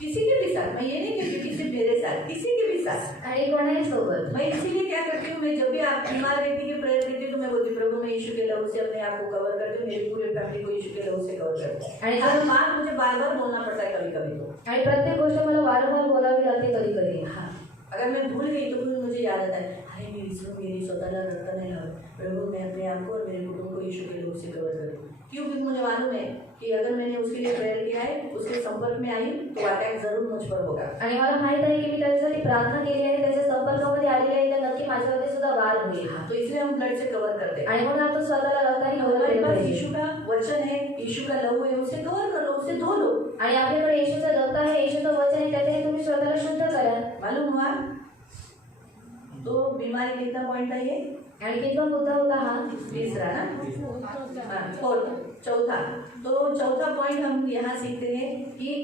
किसी के भी साथ, मैं ये नहीं कहती कि सिर्फ मेरे साथ, किसी के भी साथ। आणि कोणाही सोबत मैं इसीलिए क्या करती हूँ, मैं जब भी आप बीमार व्यक्ति की प्रेयर करती हूँ तो मैं बोलती प्रभु मैं यीशु के लहू से अपने आप को कवर करती हूँ, मेरी पूरे फैमिली को यीशु के लहू से कवर करती हूँ। आणि हर बात मुझे बार बार बोलना पड़ता है कभी कभी तो। आणि प्रत्येक गोष्ट मला वारंवार बोलावी लागते कधी कधी। हाँ, अगर मैं भूल गई तो फिर मुझे याद आता है, अरे मेरी स्वतःला रडता नाही हवं, प्रभु मैं अपने आप को और मेरे कुटुंब को यीशु के लहू से कवर करती हूँ। क्यों? क्योंकि मुझे मालूम है कि अगर मैंने उसके लिए प्रेयर किया है, उसके संपर्क में आई तो अटैक जरूर मुझ पर होगा। आणि मला माहित आहे की मी त्याच्यासाठी प्रार्थना केली आहे, त्याच्या संपर्कामध्ये आलेली आहे, तर नक्की माझ्यावरती सुद्धा वार होईल। तो इसलिए हम ब्लड से कवर करते हैं। आणि म्हणून आपण स्वतःला रक्ताने कव्हर हमारे केलं पास पाहिजे। यीशु का वचन है, यीशु का लहू है, उसे कवर कर लो, उसे धो लो। आणि आपल्याकडे येशूचं रक्त आहे, येशूचं वचन आहे, त्याच्याने तुम्ही स्वतःला शुद्ध करा। मालूम हुआ? तो बीमारी कितना पॉइंट है ये? आणि कितवा मुद्दा होता हा? तीसरा ना, चौथा। तो चौथा पॉइंट हम यहाँ सीखते हैं कि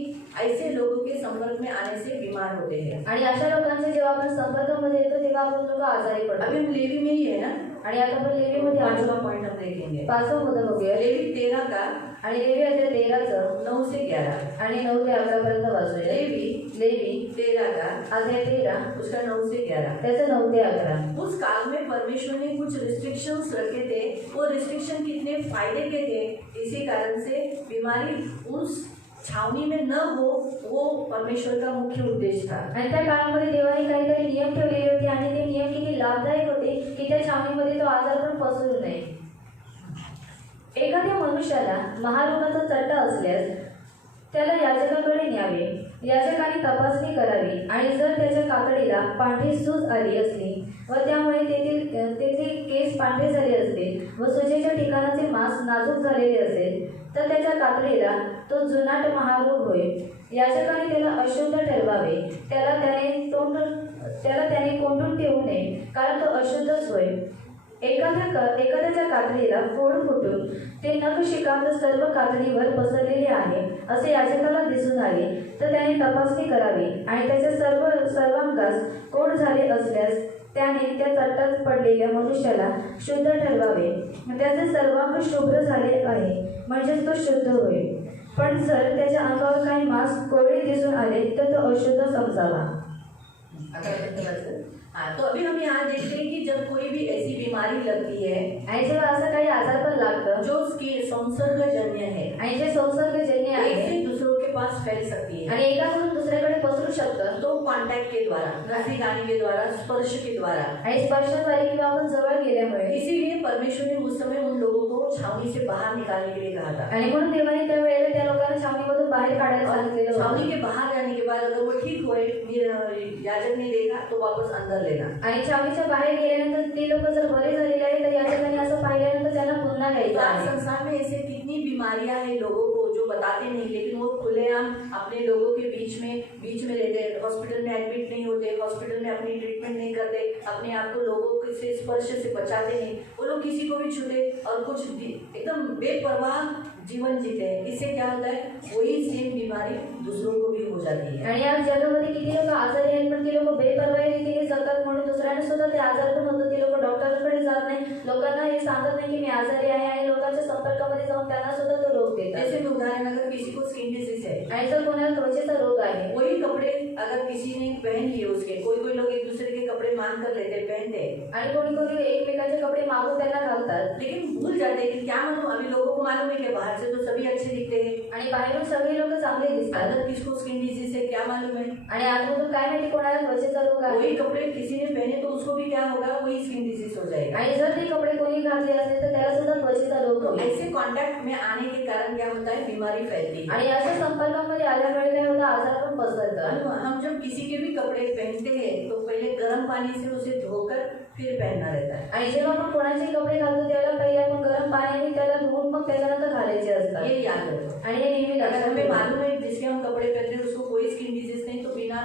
ऐसे लोगों के संपर्क में आने से बीमार होते हैं। आणि अशा लोकांचे जेव्हा आपण संपर्कामध्ये येतो तेव्हा आपण लोक आजारी पडतो। अभी हम लेवी में ही है ना, आणि आता आपण लेवीमध्ये पांचवा पॉइंट हम देखेंगे। पाचवा मुद्दा बघूया। लेवी 13 का आणि लेवी अध्याय 13चं 9 से 11 आणि 9 ते 11 पर्यंत वाचूया। लेवी 13 का अध्याय 13 उसका 9 से 11। त्याचं 9 ते 11। उस काल में परमेश्वर ने कुछ रिस्ट्रिक्शंस रखे थे। वो रिस्ट्रिक्शन कितने फायदे के थे, इसी कारण से बीमारी उस छावनी में न हो, वो परमेश्वर का मुख्य उद्देश्य था। आणि त्या काळामध्ये देवाने काहीतरी नियम ठेवलेले होते आणि ते नियम किती लाभदायक होते की त्या छावणीमध्ये तो आजार पण पसरू नये। एखाद्या मनुष्याला महारोगाचा चट्टा असल्यास त्याला याजकाकडे न्यावे, याजकाने तपासणी करावी आणि जर त्याच्या काकडीला पांढरी सूज आली असली व त्यामुळे तेथील केस पांढरे झाले असतील व सुजेच्या ठिकाणाचे मांस नाजूक झालेले असेल तर त्याच्या काकडीला तो जुनाट महारोग होय। याजकाने त्याला अशुद्ध ठरवावे, त्याला त्याने कोंडून ठेवू नये, कारण तो अशुद्धच होय। एखाद्याच्या कातडीला फोड फुटून ते नख शिकांत सर्व कातडीवर पसरलेले आहे असे याजकाला दिसून आले तर त्याने तपासणी करावी आणि त्याच्या सर्वांगास कोड झाले असल्यास त्याने त्या चट्टात पडलेल्या मनुष्याला शुद्ध ठरवावे, त्याचे सर्वांग शुभ्र झाले आहे म्हणजेच तो शुद्ध होईल। पण जर त्याच्या अंगावर काही मांस कोरडे दिसून आले तर तो अशुद्ध समजावा। हाँ, तो अभी हम यहाँ देखते हैं कि जब कोई भी ऐसी बीमारी लगती है आणि जेव्हा असं काही आजार पण लागतं जो उसकी संसर्गजन्य है आणि जे संसर्गजन्य एक आहे से दूसरों के पास फैल सकती है आणि एकाकडून दुसऱ्याकडे पसरू शकतं, तो कॉन्टैक्ट के द्वारा, नजदीक आने के द्वारा, स्पर्श के द्वारा आणि स्पर्शाद्वारे किंवा आपण जवळ गेल्यामुळे। इसीलिए परमेश्वर ने उस समय उन लोगों को छावनी से बाहर निकालने के लिए कहा था। आणि म्हणून देवाने त्या वेळेला त्या लोकांना छावणीमधून बाहेर काढायला सांगितलेलं होतं। छावनी के बाहर जाने के बाद अगर वो ठीक हुए, याजक ने देखा तो वापस अंदर लेना। आणि छावणीच्या बाहेर गेल्यानंतर ते लोक जर बरे झालेले आहेत तर याजकाने असं पाहिल्यानंतर त्यांना पुन्हा घ्यायचं आहे। संसार में ऐसे कितनी बीमारियां हैं लोगों को जो बताते नहीं, लेकिन वो खुलेआम अपने लोगों के बीच में रहते हैं। हॉस्पिटल में एडमिट नहीं होते, हॉस्पिटल में अपनी ट्रीटमेंट नहीं करते, अपने आप को लोगों से स्पर्श से बचाते नहीं, वो लोग किसी को भी छूते और कुछ एकदम बेपरवाह जीवन जीते हैं। इससे क्या होता है, वही सेम बीमारी दूसरों को भी हो जाती है। आणि आज जगामध्ये किती लोक आजारी आहेत पण ते लोक बेपरवाही रीतीने जगतात म्हणून दुसऱ्यांना सुद्धा ते आजार पण होतं। ते लोक डॉक्टरकडे जात नाही, लोकांना हे सांगत नाही की मी आजारी आहे आणि लोकांच्या संपर्कामध्ये जाऊन त्यांना सुद्धा तो रोग देतात। जैसे उदाहरण, अगर किसी को स्किन डिजीज है आणि जर कोणाला त्वचेचा रोग आहे, वही कपड़े अगर किसी ने पहन लिए उसके, कोई लोग एक दूसरे के कपड़े मांग कर लेते, पहनते आणि कोणी एकमेकांचे कपडे मागून त्यांना घालतात, लेकिन भूल जाते हैं कि क्या मालूम, अभी लोगों को मालूम है कि बाहर से तो सभी अच्छे दिखते हैं आणि बाहेरून सगळे लोक चांगले दिसतात, अंदर किसको स्किन डिजीज है क्या मालूम है, आणि आतमधून काय माहिती कोणाला त्वचेचा रोग आहे। वही कपड़े किसी ने पहने तो उसको भी क्या होगा, वही स्किन डिजीज हो जाएगा। आणि जर ते कपडे कोणी घातले असेल तर त्याला सुद्धा त्वचेचा रोग तो होईल। ऐसे कांटेक्ट में आने के कारण क्या होता है, बीमारी फैलती है। आणि अशा संपर्कामध्ये आल्यामुळे काय होतं, आजार पण पसरतात। हम जब किसी के भी कपड़े पहनते हैं तो पहले गर्म पानी से उसे धोकर फिर पहनना रहता है। आणि जेव्हा आपण कोणाचे कपडे घालतो त्याला पहिले आपण गरम पाण्याने त्याला धुवून मग त्याच्यानंतर घालायचे असतात। ये याद रखो। आणि हे नेहमी अगर लक्षात हमें ठेवा। मालूम है जिसके हम कपड़े पहनते हैं उसको कोई स्किन डिजीज नहीं, तो बिना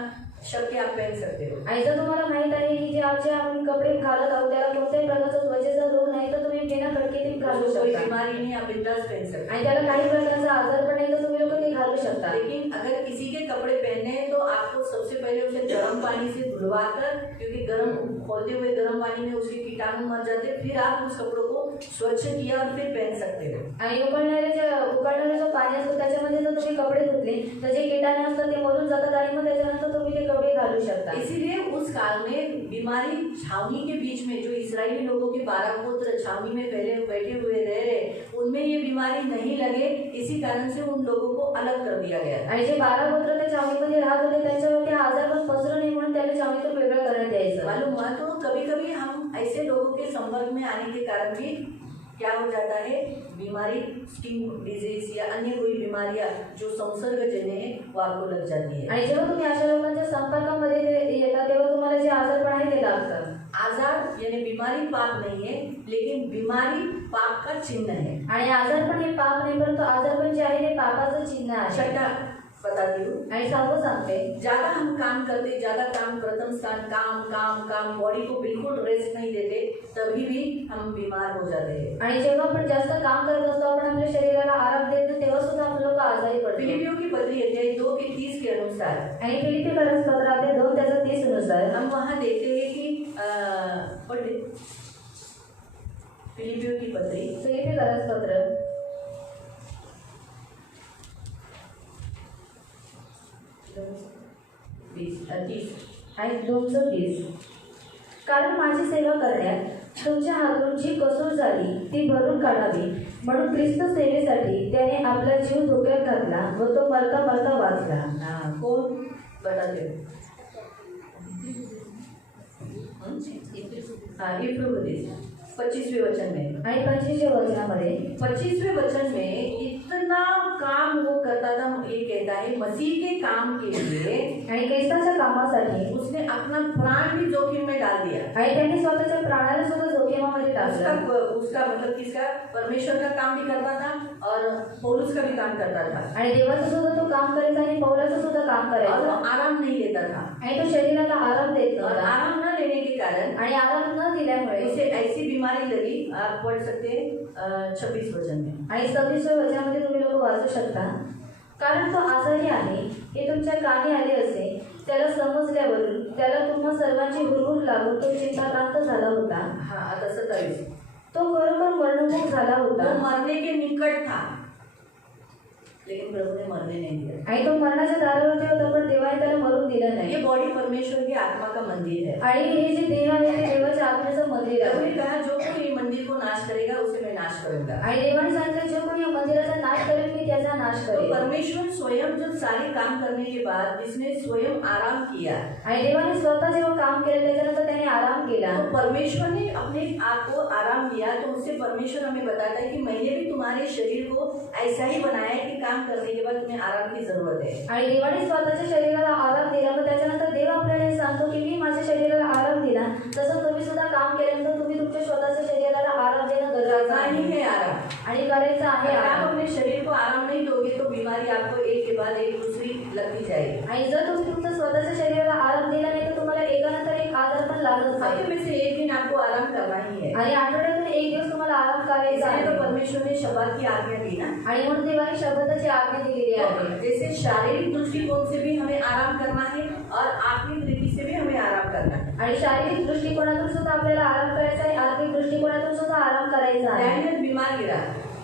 शक के आप पहन सकते हो। आणि जर तुम्हाला माहित आहे की जे आपण कपडे घालत आहोत त्याला कोणत्याही प्रकारचा त्वचेचा रोग नाही तर तुम्ही बिना खटके ते घालू कोई शकता बीमारी नहीं, आप बिंदास पहन सकते आणि त्याला काही प्रकारचा आजार पण नाही तर तुम्ही लोक ते घालू शकता. लेकिन अगर किसी के कपड़े पहनने हैं तो आपको सबसे पहले उसे गर्म पानी से धुलवाकर, क्योंकि गर्म खोलते हुए गर्म पानी में उसके कीटाणु मर जाते हैं, फिर आप उस कपड़ों को स्वच्छ किया और फिर पहन सकते हो. आणि उकळणारे जो पाणी असतो त्याच्यामध्ये जर तुम्ही कपडे धुतले तर जे कीटाणू असतात ते मरून जातात आणि मग त्याच्यानंतर तुम्ही ते कपडे घालू शकता. इसीलिए उस काल में बीमारी छावनी के बीच में, जो इस्राएली लोगों के 12 गोत्र छावनी में पहले बैठे हुए रह रहे, उनमें ये बीमारी नहीं लगे, इसी कारण से उन लोगों को अलग कर दिया गया. आणि जे 12 गोत्र त्या छावणीमध्ये राहत होते त्यांच्यावरती आजार पण पसरू नये म्हणून त्याला छावणीतून वेगळं करण्यात यायचं. मालूम हुआ तो कभी कभी हम ऐसे लोगों के संपर्क में आने के कारण भी क्या हो जाता है, बीमारी, स्किन डिजीज या अन्य कोई बीमारियां जो संसर्गजन्य है वो आपको लग जाती है. आणि जेव्हा तुम्ही अशा लोकांच्या संपर्कामध्ये येता तेव्हा तुम्हाला जे आजारपण आहे ते लागतं. आजार यानी बीमारी पाप नहीं है, लेकिन बीमारी पाप का चिन्ह है. आणि आजारपण हे पाप नाही, परंतु आजारपण जे आहे ते पापाचं चिन्ह आहे. छठा बताती हूँ. आणि सावं सांगते, ज्यादा हम काम करते, ज्यादा काम, प्रथम स्थान काम काम काम, बॉडी को बिल्कुल रेस्ट नहीं देते, तभी भी हम बीमार हो जाते हैं. आणि जेव्हा आपण जास्त काम करत असतो, आपण आपल्या शरीराला आराम देत नाही, तेव्हा सुद्धा आपण लोक आजारी पडतो. फिलिपियों की पत्री अध्याय 2 के 30 के अनुसार, आणि फिलिपी पत्र अध्याय 2 त्याचा 30 अनुसार हम वहाँ देखते हैं कि फिलिपियों की पत्री पत्र 30 आणि 2:30. कारण माझी सेवा करण्यात तुमच्या हातून जी कसूर झाली ती भरून काढावी म्हणून ख्रिस्त सेवेसाठी त्याने आपला जीव धोक्यात घातला व तो मरता मरता वाचला. कौन बताते हो? इफ्रुपदेश 25वें वचन में. आणि 25व्या वचनामध्ये 25वें वचन में इतना काम वो करता था, ये कहता है मसीह के काम के लिए आणि ख्रिस्ताच्या कामासाठी उसने अपना प्राण भी जोखिम में डाल दिया. आणि त्यांनी स्वतःच्या प्राणाला सुद्धा जोखिमामध्ये टाकलं. उसका मतलब किसका? परमेश्वर का काम भी करता था और पौलुस का भी काम करता था. आणि देवाचं सुद्धा तो काम करायचा आणि पौलाचं सुद्धा काम और करायचा. वो आराम नहीं लेता था. आणि तो शरीराला आराम देत और नव्हता. आराम न लेने के कारण आणि आराम न दिल्यामुळे उसे ऐसी बीमारी लगी. आप पढ़ सकते हैं 26 वचन में. आणि 26व्या वचनामध्ये तुम्ही लोक वाचू शकता. कारण तो आजारी आहे हे तुमच्या कानी आले असे त्याला समजल्यावरून त्याला तुम्हा सर्वांची हुरहुर लागून तो चिंताक्रांत झाला होता. हाँ, आता 27. तो खरोखर मरणमुख झाला वो होता मरने के निकट था, लेकिन प्रभु ने मरने नहीं दिया. आणि तो मरणाच्या दारावरती होता, पण देवाने त्याला मरून दिलं नाही. ये बॉडी परमेश्वर की आत्मा का मंदिर है. आणि हे जे देह आहे ते देवाच्या आत्म्याचं मंदिर प्रभु आहे. ने कहा जो कोई ये मंदिर को नाश करेगा उसे मैं नाश करूंगा. आणि देवाने सांगितलं जो कोणी या मंदिराचा नाश करेल मी त्याचा नाश तो करेल. परमेश्वर स्वयं जब सारे काम करने के बाद जिसने स्वयं आराम किया, आणि देवाने स्वतः जेव्हा काम केलं त्याच्यानंतर त्याने आराम केला. तो परमेश्वर ने अपने आप को आराम दिया. तो उससे परमेश्वर हमें बताता है कि मैंने भी तुम्हारे शरीर को ऐसा ही बनाया है कि काम करने के बाद तुम्हें आराम की जरूरत है. आणि देवाने स्वतःच्या शरीराला आराम दिला. मग त्याच्यानंतर देव आपल्याला हे सांगतो की मी माझ्या शरीराला आराम दिला, तसं तुम्ही सुद्धा काम केल्यानंतर तुम्ही तुमच्या स्वतःच्या शरीराला आराम देणं गरजेचं नहीं आहे है आराम. आणि करायचं आहे अगर आप आराम. अपने शरीर को आराम नहीं दोगे तो बीमारी आपको एक के बाद एक दूसरी लगती जाएगी. आणि जर तुम्ही तुमच्या स्वतःच्या शरीराला आराम दिला नाही तर तुम्हाला एकानंतर एक आजार पण लागत हफ्ते जाईल. में से एक दिन आपको आराम करना ही है. आणि आठवड्यातून एक दिवस तुम्हाला आराम करायचा इसलिए तो आहे. परमेश्वर ने शब्द की आज्ञा दी ना. आणि म्हणून देवाने शब्दाची आज्ञा दिलेली आहे. जैसे शारीरिक दृष्टिकोण से भी हमें आराम करना है और आत्मिक रीति से भी हमें आराम करना है. आणि शारीरिक दृष्टिकोनातून सुद्धा आपल्याला आराम करायचा आहे, आर्थिक दृष्टिकोनातून सुद्धा आराम करायचा आहे. डैनियल बीमार गिरा.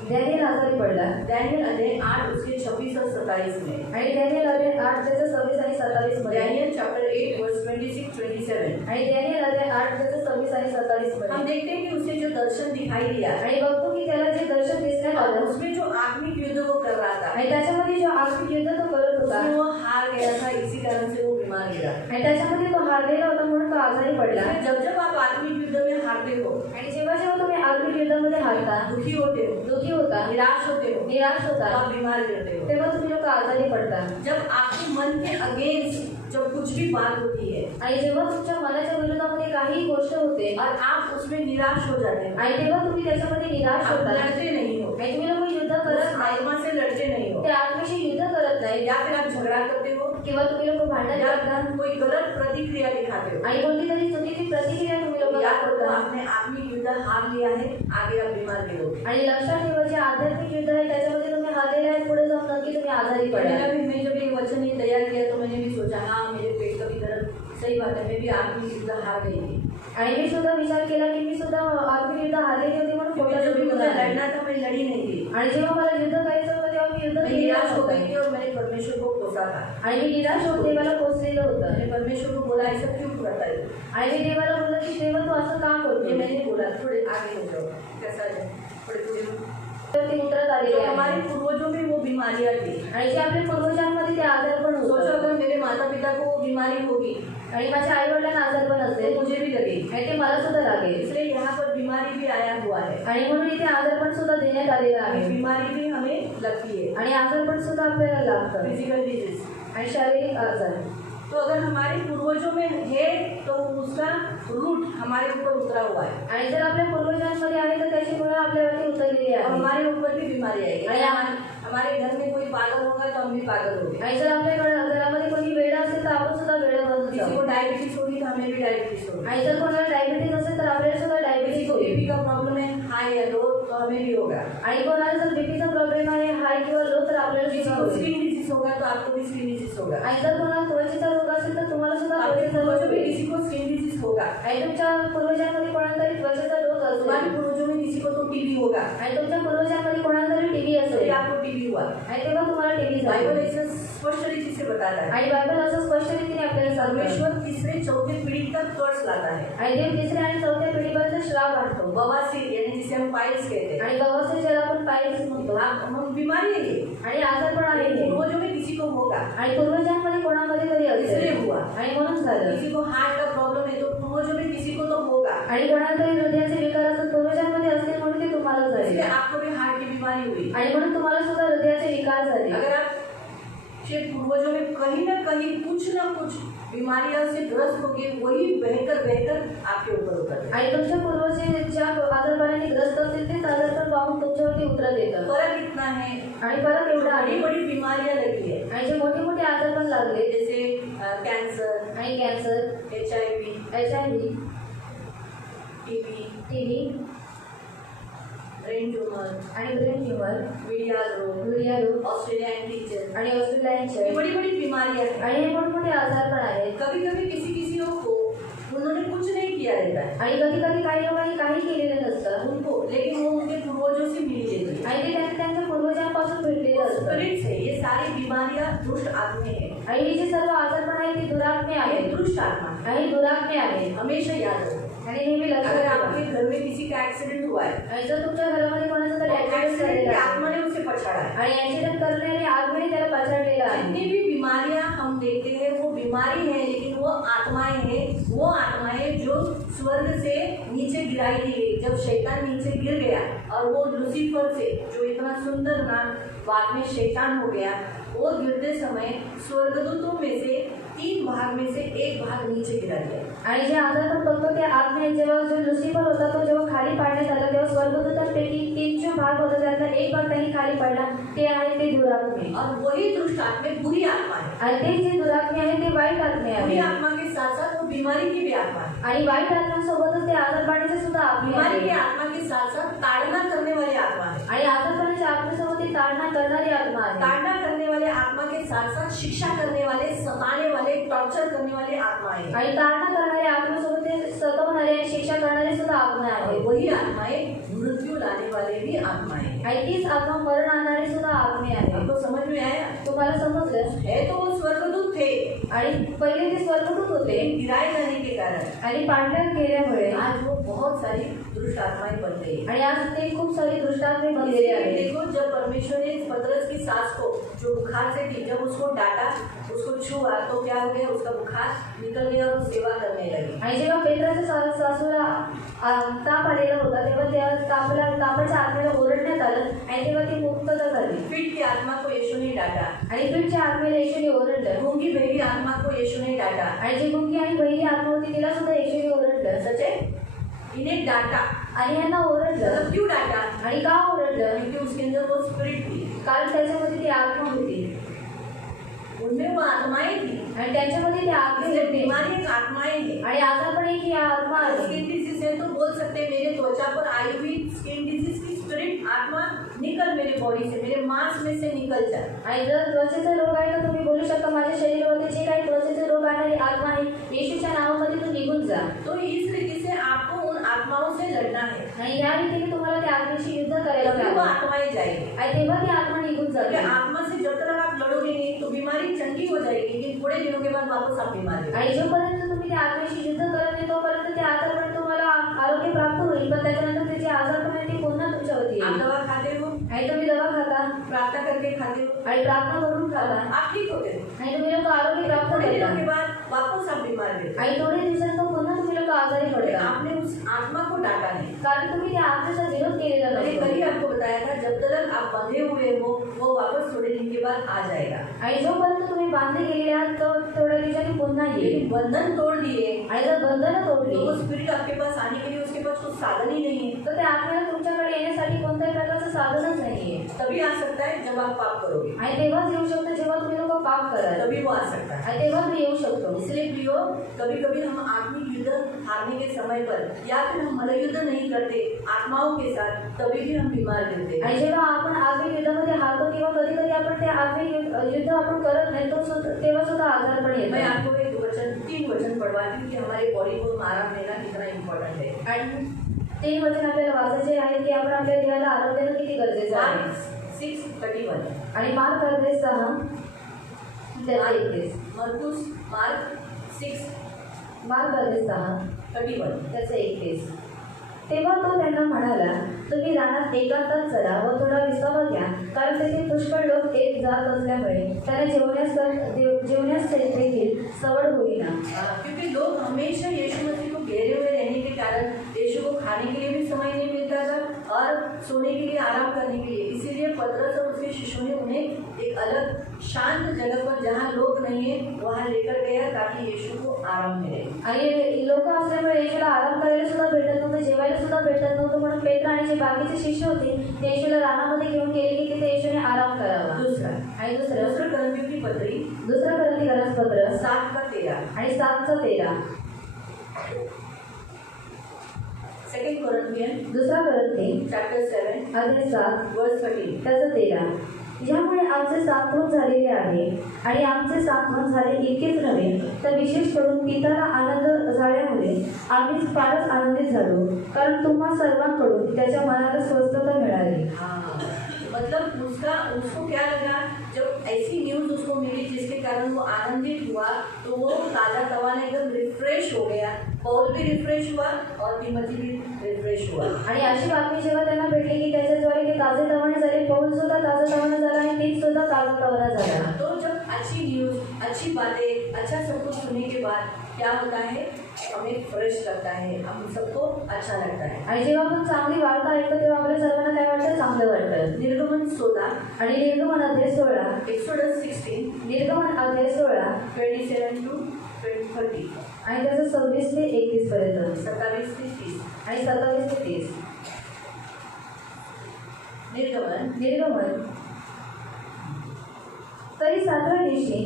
डॅनियल आजारी पडला. डैनियल अध्याय 8 उसके 26 और 27 में. आणि डॅनियल अध्याय 8 त्याचं 26 आणि 27 मध्ये. डैनियल चैप्टर 8 वर्स 26-27. आणि डॅनियल अध्याय 8 त्याचं 26 आणि 27 हम मध्ये. देखते हैं कि उसे जो दर्शन दिखाई दिया आणि बघतो की त्याला जे दर्शन दिसण्यात और आलं उसमें जो आत्मिक युद्ध वो कर रहा था, आणि त्याच्यामध्ये जो आर्थिक युद्ध तो करत होता उसमें वो हार गया था. इसी कारण से वो बीमार गिरा. आणि त्याच्यामध्ये तो हारलेला होता म्हणून तो आजारी पडला. जब जब आप आत्मिक युद्ध में हारते हो, आणि जेव्हा जेव्हा तुम्ही आर्थिक युद्धामध्ये हारता, दुखी होते हो, दुःखी होता, निराश होते हो, निराश होता, आप बीमार गिरते हो. तेव्हा तुम्ही लोक आजारी पडता. जब आपके मन के अगेंस्ट जब कुछ भी बात होती है आणि जेव्हा तुमच्या मनाच्या विरोधामध्ये काही गोष्ट होते और आप उसमें निराश हो जाते हैं, आणि तेव्हा तुम्ही त्याच्यामध्ये निराश आप होता लड़ते नहीं हो, आणि तुम्ही लोक युद्ध करत उस नाही, आत्मा से लड़ते नहीं हो, त्या आत्म्याशी युद्ध करत नाही, या फिर आप झगड़ा करते हो किंवा तुम्ही लोक भांडण या करता कोई गलत प्रतिक्रिया दिखाते हो. आणि कोणती तरी चुकीची प्रतिक्रिया तुम्ही लोक याद रखो, दाखवता आपने आत्मिक युद्ध हार लिया है, आगे आप बीमार गिरोगे। आणि लक्षात ठेवा जे आध्यात्मिक युद्ध आहे त्याच्यामध्ये तुम्ही हारलेले आहे, पुढे जाऊन नक्की तुम्ही आजारी पडाल। मैं जब ये वचन ये तैयार किया तो मैंने भी सोचा हाँ मेरे पेट का भी दर्द, सही बात है, मैं भी आत्मिक युद्ध हार गई थी। आणि मी सुद्धा विचार केला की मी सुद्धा आत्मिक युद्ध हारलेली होती म्हणून क्योंकि खोटा जब भी शब्द मुझे बोलला। लड़ना था मैं लड़ी नहीं थी, आणि जेव्हा मला युद्ध करायचं होतं तेव्हा मी युद्ध मैं केलेलं निराश हो गई नव्हतं थी और मैंने परमेश्वर को कोसा था। आणि मी निराश होऊन देवाला कोसलेलं होतं मैंने परमेश्वर को बोला ऐसा क्यों करता है, आणि मी देवाला बोललं की देवा तू असं का ये करतो। मैंने बोला थोड़े आगे हो जाओ, कैसा है थोड़े थोड़े तर ती उतरत आलेली जो आहे हमारे पूर्वजों में वो बीमारियां थी। आणि जे आपल्या पूर्वजांमध्ये ते आजार पण सोचो होतं अगर मेरे माता पिता को वो बीमारी होगी आणि माझ्या आई वडिलांना आजार पण तो असेल मुझे भी लगेगी, आणि ते मला सुद्धा लागेल इसलिए यहाँ पर बीमारी भी आया हुआ है। आणि म्हणून इथे आजारपण सुद्धा देण्यात आलेलं आहे बीमारी भी हमें लगती है, आणि आजारपण सुद्धा आपल्याला लागतं फिजिकल डिजीज। आणि शारीरिक आजार। तो अगर हमारे पूर्वजों में है तो उसका रूट हमारे ऊपर उतरा हुआ है आणि जर आपल्या पूर्वजांमध्ये आहे तर त्याची मुळं आपल्यावरती उतरलेली और आहे हमारे ऊपर भी बीमारी आएगी। आणि हमारे घर में कोई पागल होगा तो हम भी पागल होंगे, आणि जर आपल्या घरामध्ये कोणी वेडा असेल तर आपण सुद्धा वेडा बनून किसी को जाऊ डायबिटीज होगी तो हमें भी डायबिटीज होगी, आणि जर कोणाला डायबिटीज असेल तर आपल्याला सुद्धा किसी डायबिटीज को होईल बीपी का प्रॉब्लम है हाई या लो तो हमें भी होगा, आणि कोणाला जर बीपीचा प्रॉब्लेम आहे हाय किंवा लो तर आपल्याला किसी सुद्धा को होईल स्किन डिजीज होगा तो आपको भी स्किन डिजीज होगा, आणि जर कोणाला त्वचेचा रोग असेल तर तुम्हाला सुद्धा आपके त्वचेचा रोग पूर्वजों में होईल किसी को स्किन डिजीज होगा, आणि तुमच्या पूर्वजांमध्ये कोणाला तरी त्वचेचा रोग तुम्हारे असेल पूर्वजों में किसी को तो टीबी होगा, आणि तुमच्या पूर्वजांमध्ये कोणाला तरी टीबी तो असेल आपको टीबी हुआ। आणि तेव्हा तुम्हाला टीबी बाइबल झाली ऐसा स्पष्ट रीति से बताता है, आणि बायबल असं स्पष्ट रीतीने आपल्याला सांगतो परमेश्वर तीसरे चौथे पीढ़ी तक कर्ज लाता है। आणि देव तिसऱ्या आणि चौथ्या पिढीपर्यंत श्राप आणतो बवासीर यानी जिसे हम पाइल्स कहते हैं, आणि बवासीर ज्याला आपण पायल्स म्हणतो हम बीमारी है ये, आणि आजार पण आहे हे. पूर्वजों में किसी को होगा, आणि पूर्वजांमध्ये कोणामध्ये तरी इसलिए असेल हुआ। आणि म्हणून झालं किसी को हार्ट का प्रॉब्लम है तो पूर्वजों में किसी को तो होगा, आणि कोणाला तरी हृदयाचे विकार असतात पूर्वजांमध्ये असतील म्हणून ते तुम्हाला इसलिए झाले आपको भी हार्ट की बीमारी हुई। आणि म्हणून तुम्हाला सुद्धा हृदयाचे विकार झाले अगर आप के पूर्वजों में कहीं ना कुछ बीमारियों से ग्रस्त होगे वही बेहतर आपके ऊपर उतर आणि तुमच्या पूर्वज ज्या आजारपणाने ग्रस्त असतील तेच आजारपण पाहून तुमच्यावरती उतरत येतं फर्क इतना है, आणि फरक एवढा बड़ी आहे बड़ी बीमारियां लगी है आणि जे मोठे मोठे आजारपण लागले जैसे कैंसर, आणि cancer HIV, HIV TB, TB brain tumour, आणि ब्रेन ट्यूमर विडियाल रोग, यूरिया रोग ऑस्ट्रेलियन टीचर, आणि ऑस्ट्रेलियन ये बड़ी बड़ी बीमारियां हैं। आणि हे मोठमोठे आजारपण आहेत कभी कभी किसी को उन्होंने कुछ नहीं किया रहता है आणि कधी कधी काही लोकांनी काही केलेलं नसतं उनको, लेकिन वो उनके पूर्वजों से मिली लेती है। आणि ते त्यांच्या पूर्वजांपासून भेटलेलं असतं स्पिरिट से ये सारी बीमारियां दुष्ट आत्मे हैं, आणि हे जे सर्व आजारपण आहे ते दुरात्मे ये आहेत दुष्ट आत्मा है। आणि दुरात्मे आहेत हमेशा याद रखो, आणि नेहमी लक्षात अगर ठेवा. आपके घर में किसी का एक्सीडेंट हुआ है, आणि जर तुमच्या घरामध्ये कोणाचा तरी ऍक्सिडेंट एक्सीडेंट झालेला की आहे आत्मा ने उसे पछाड़ा है। आणि ऍक्सिडेंट करणारे आगीने त्याला पछाडलेला आहे जितनी भी बीमारियां हम देखते हैं वो बीमारी है, लेकिन वो आत्माएं हैं, वो आत्माएं जो स्वर्ग से नीचे गिराई दी गई। जब शैतान नीचे गिर गया और वो लूसीफर से जो इतना सुंदर नाम बाद में शैतान हो गया, वो गिरते समय स्वर्गदूतों में से 3 भाग में से 1 भाग नीचे गिरा दिया। आणि जे आजारपण बघतो ते आत्मे जेव्हा जो लुसिफर होता तो जेव्हा खाली पाडण्यात आला तेव्हा स्वर्गदूतांपैकी 3 जो भाग होता त्यातला एक भाग त्यांनी खाली पाडला ते आहे ते दुरात्मे और वही दुष्ट आत्मे बुरी आत्मा है। आणि ते जे दुरात्मे आहे ते वाईट आत्मे बुरी आहे आत्मा के साथ साथ वो बीमारी की भी आत्मा है। आणि वाईट आत्म्यांसोबतच ते आजारपणाचे सुद्धा आत्मे बीमारी की आहे आत्मा के साथ साथ ताड़ना करने वाली आत्मा है। आणि आजारपणाच्या आत्म्यासोबत ती ताडना करणारी आत्मा आहे ताड़ना करने वाले आत्मा के साथ साथ शिक्षा करने वाले, सताने वाले, टॉर्चर करने वाले आत्मा है। आणि ताडना करणारे आत्म्यासोबत ते सतवणारे आणि शिक्षा करणारे सुद्धा आत्मा और आहे वही आत्माएं मृत्यु लाने वाले भी आत्माएं। आणि तीच आत्मा मरण आणणारे सुद्धा आत्मे आहे आपको समझ में आया? तुम्हाला समजलं है तो वो स्वर्गदूत थे, आणि पहिले ते स्वर्गदूत होते लेकिन गिराए जाने के कारण आणि पांढऱ्यात गेल्यामुळे आज वो बहुत सारी दुष्ट आत्माएं बन गई। आणि आज ते खूप सारी दुष्टात्मे बनलेले इसलिए आहेत देखो, जब परमेश्वर ने पतरस की सास को जो बुखार से थी, जब उसको डांटा, उसको छुआ, तो क्या हो गया? उसका बुखार निकल गया और वो सेवा करने लगी। आणि जेव्हा पेत्राच्या सासूला ताप आलेला होता तेव्हा त्या तापाच्या आत्म्याला ओरडण्यात आलं आणि तेव्हा ती मुक्तता झाली पीठ की आत्मा को यीशु ने डांटा, आणि पीठच्या आत्म्याला येशूने ओरडलं गूंगी बहरी आत्मा को यीशु ने डांटा। आणि जी गुंगी आणि बहिरी आत्मा होती तिला सुद्धा येशूने ओरडलं सच है, इन्हें डांटा। आणि यांना ओरडलं मतलब क्यों डांटा? आणि का ओरडलं क्योंकि उसके अंदर वो स्पिरिट थी। कारण त्याच्यामध्ये ती आत्मा होती उनमें वो आत्माएं थी, आणि त्यांच्यामध्ये ते आत्मे इसलिए होते बीमारी एक आत्माएं है। आणि आजारपण एक ही आत्मा आहे. स्किन डिजीज है तो बोल सकते हैं मेरे त्वचा पर आई हुई स्किन डिजीज की स्पिरिट आत्मा निकल मेरे बॉडी से, मेरे मांस में से निकल जा। आणि जर त्वचेचा रोग आहे तर तुम्ही बोलू शकता माझ्या शरीरामध्ये जे काही त्वचेचे रोग आणणारी आत्मा आहे येशूच्या नावामध्ये तू निघून जा. तो इस रीति से आपको उन आत्माओं से लड़ना है, आणि या रीतीने तुम्हाला त्या आत्मेशी युद्ध करायला तभी वो लागेल आत्माएं जाएगी। आणि तेव्हा ती आत्मा निघून क्योंकि जाते. आत्मा से जब तक आप लड़ोगे नहीं तो बीमारी चंगी हो जाएगी, लेकिन थोड़े दिनों के बाद वापस आप बीमार हो आणि जोपर्यंत तुम्ही त्या आत्मेशी युद्ध करत नाही तोपर्यंत त्या आजारपणे तुम्हाला आरोग्य प्राप्त होईल, पण त्याच्यानंतर त्याचे आजारपण आहे ते पुन्हा तुमच्यावरती आप येईल. दवा खाते हो, आणि तुम्ही दवा खाता प्रार्थना करके खाते हो, आणि प्रार्थना करून खाता आप ठीक होते हो। आणि तुम्ही लोक आरोग्य प्राप्त थोड़े दिनों करता के बाद वापस आप बीमार रहते हो। आणि थोडे दिवसांत पुन्हा तुम्ही लोक आजारी पडता आपने उस आत्मा को डांटा नहीं। कारण तुम्ही त्या आत्मेचा विरोध केलेला मैंने नसतो. कल ही आपको बताया था जब तक आप बंधे हुए हो वो वापस थोड़े दिन के बाद आ जाएगा, आणि जोपर्यंत तुम्ही बांधले गेलेले आहात तो थोड्या दिवसांनी पुन्हा येईल. लेकिन बंधन तोड़ दिए आणि जर बंधनं तोडली तो वो स्पिरिट आपके पास आने के लिए उसके पास कुछ साधन ही नहीं है। तर त्या आत्म्याला तुमच्याकडे येण्यासाठी कोणत्याही प्रकारचं साधनच नाहीये. तभी आ सकता है जब आप पाप करोगे, आणि तेव्हाच येऊ शकतं जेव्हा तुम्ही लोक पाप कराल तभी वो आ सकता है। आणि तेव्हा तो येऊ शकतो. इसलिए प्रियो, कभी कभी हम आत्मिक युद्ध हारने के समय पर या फिर हम मलयुद्ध नहीं करते आत्माओं के साथ, तभी भी हम बीमार रहते हैं। आणि जेव्हा आपण आत्मिक युद्धामध्ये हारतो किंवा कधी कधी आपण ते आत्मिक युद्ध आपण करत नाही तेव्हा सुद्धा आजारपण मैं येतो. आपको एक वचन 3 वचन पढ़वाती हूँ कि हमारे बॉडी को आराम देना कितना इम्पोर्टेंट है। आणि 3 वचन आपल्याला वाचायचे आहे की आपण आपल्या देहाला आराम देणं किती गरजेचं आहे. मार्क 6:31 आणि मार्क 6 त्याचे 31. मार्क 6:31 मार्क 6 त्याचे 31. तेव्हा तो त्यांना म्हणाला, तुम्ही रानात एकांतात चला व थोडा विसावा घ्या, कारण तेथे पुष्कळ लोक एक जात असल्यामुळे त्यांना जेवण्यास देखील सवड होईना. क्योंकि लोग हमेशा यीशु मसीह को घेरे हुए रहने के कारण यीशु को खाने के लिए भी समय नहीं मिलता था और सोने के लिए, आराम करने के लिए। इसीलिए पतरस और उसके शिष्यों ने उन्हें एक अलग शांत जगह पर जहाँ लोग नहीं है वहाँ लेकर गया ताकि यीशु को आराम मिले। आणि लोक असल्यामुळे येशूला आराम करायला सुद्धा भेटत नव्हतं, जेवायला सुद्धा भेटत नव्हतं, म्हणून पेत्र आणि जे बाकीचे शिष्य होते ते येशूला रानामध्ये घेऊन गेले की तिथे येशूने आराम करावा. आणि दुसरं करंथियों की पत्री 2 कोरिन्थीकरास पत्र 7:13 आणि 7:13. 2 Corinthians 2 कोरिन्थी chapter 7 अध्याय 7 verse 13. त्याचं 13. ज्यामुळे आमचे सांत्वन झालेले आहे आणि आमचे सांत्वन झाले इतकेच नव्हे तर विशेष करून पिताला आनंद झाल्यामुळे आम्ही फारच आनंदित झालो, कारण तुम्हा सर्वांकडून त्याच्या मनाला स्वस्थता मिळाली. मतलब उसको क्या लगा जब ऐसी न्यूज़ उसको मिली जिसके कारण वो आनंदित हुआ, तो वो ताज़ा तवाना एकदम रिफ्रेश हो गया। पौल भी रिफ्रेश हुआ और तिमोथी भी रिफ्रेश हुआ। आणि अशी बातमी जेव्हा त्यांना भेटली की त्याच्याद्वारे ते ताजे तवाने झाले, पौल सुद्धा ताजा तवाना झाला आणि तीच सुद्धा ताजा तवाना झाला. तो जब अच्छी न्यूज़, अच्छी बातें, अच्छा सब कुछ सुनने के बाद क्या होता है, हमें फ्रेश लगता है, हम सबको अच्छा लगता है। आणि जेव्हा आपण चांगली वार्ता ऐकतो तेव्हा आपल्या सर्वांना काय वाटतं, चांगलं वाटतं. निर्गमन 16 आणि निर्गमन अध्याय 16 Exodus 16 निर्गमन अध्याय 16 27 to 30 आणि त्याचं 26 ते 31 पर्यंत 27 ते 30 आणि 27 ते 30. निर्गमन तरी 7व्या दिवशी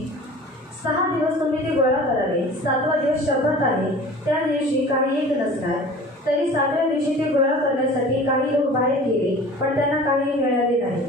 6 दिवस तुम्ही ते गोळा करावे, 7वा दिवस शब्बात आहे, त्या दिवशी काही एक नसणार. तरी 7व्या दिवशी ते गोळा करण्यासाठी काही लोक बाहेर गेले, पण त्यांना काही मिळाले नाही.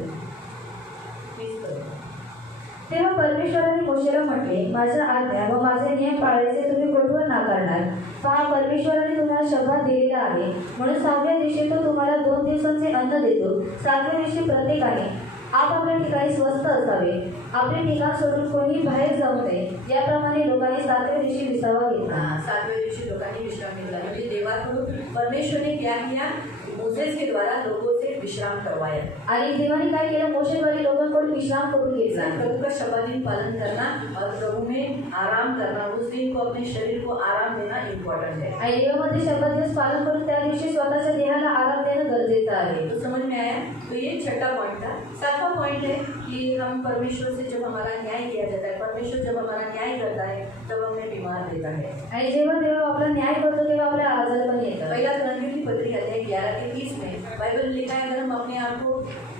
तेव्हा परमेश्वराने मोशेला म्हटले, माझ्या आज्ञा व माझे नियम पाळायचे तुम्ही कुठवर नाकारणार. पहा, परमेश्वराने तुम्हाला शब्दात दिलेला आहे, म्हणून 6व्या दिवशी तो तुम्हाला 2 दिवसांचे अन्न देतो. 7व्या दिवशी प्रत्येकाने आपापल्या ठिकाणी स्वस्थ असावे, आपले ठिकाण सोडून कोणी बाहेर जाऊ नये. याप्रमाणे लोकांनी 7व्या दिवशी विसावा घेतला. 7व्या दिवशी लोकांनी विश्राम घेतला. म्हणजे देवाकडून परमेश्वरने क्या किया, मोसेस के द्वारा लोगों से विश्राम करवाया. आणि देवाने काय केलं, मोशेद्वारे लोकांकडून विश्राम करून घेतला. प्रभु का शब्द दिन पालन करना और प्रभु में आराम करना, उस दिन को अपने शरीर को आराम देना इम्पोर्टेंट है. आणि देवामध्ये शब्द दिवस पालन करून त्या दिवशी स्वतःच्या देहाला आराम देणं गरजेचं आहे. तो समझ में आया. तो ये 6ठा पॉइंट था. 7वां पॉइंट है कि हम परमेश्वर से जब हमारा न्याय किया जाता है, परमेश्वर जब हमारा न्याय करता है तब हमें बीमार देता है. आणि जेव्हा देव आपला न्याय करतो तेव्हा आपल्या आजारपण येतं. पहिला कोरिन्थियों की पत्री अध्याय 11 के 30 में बाइबल में लिखा है, अगर हम अपने आप को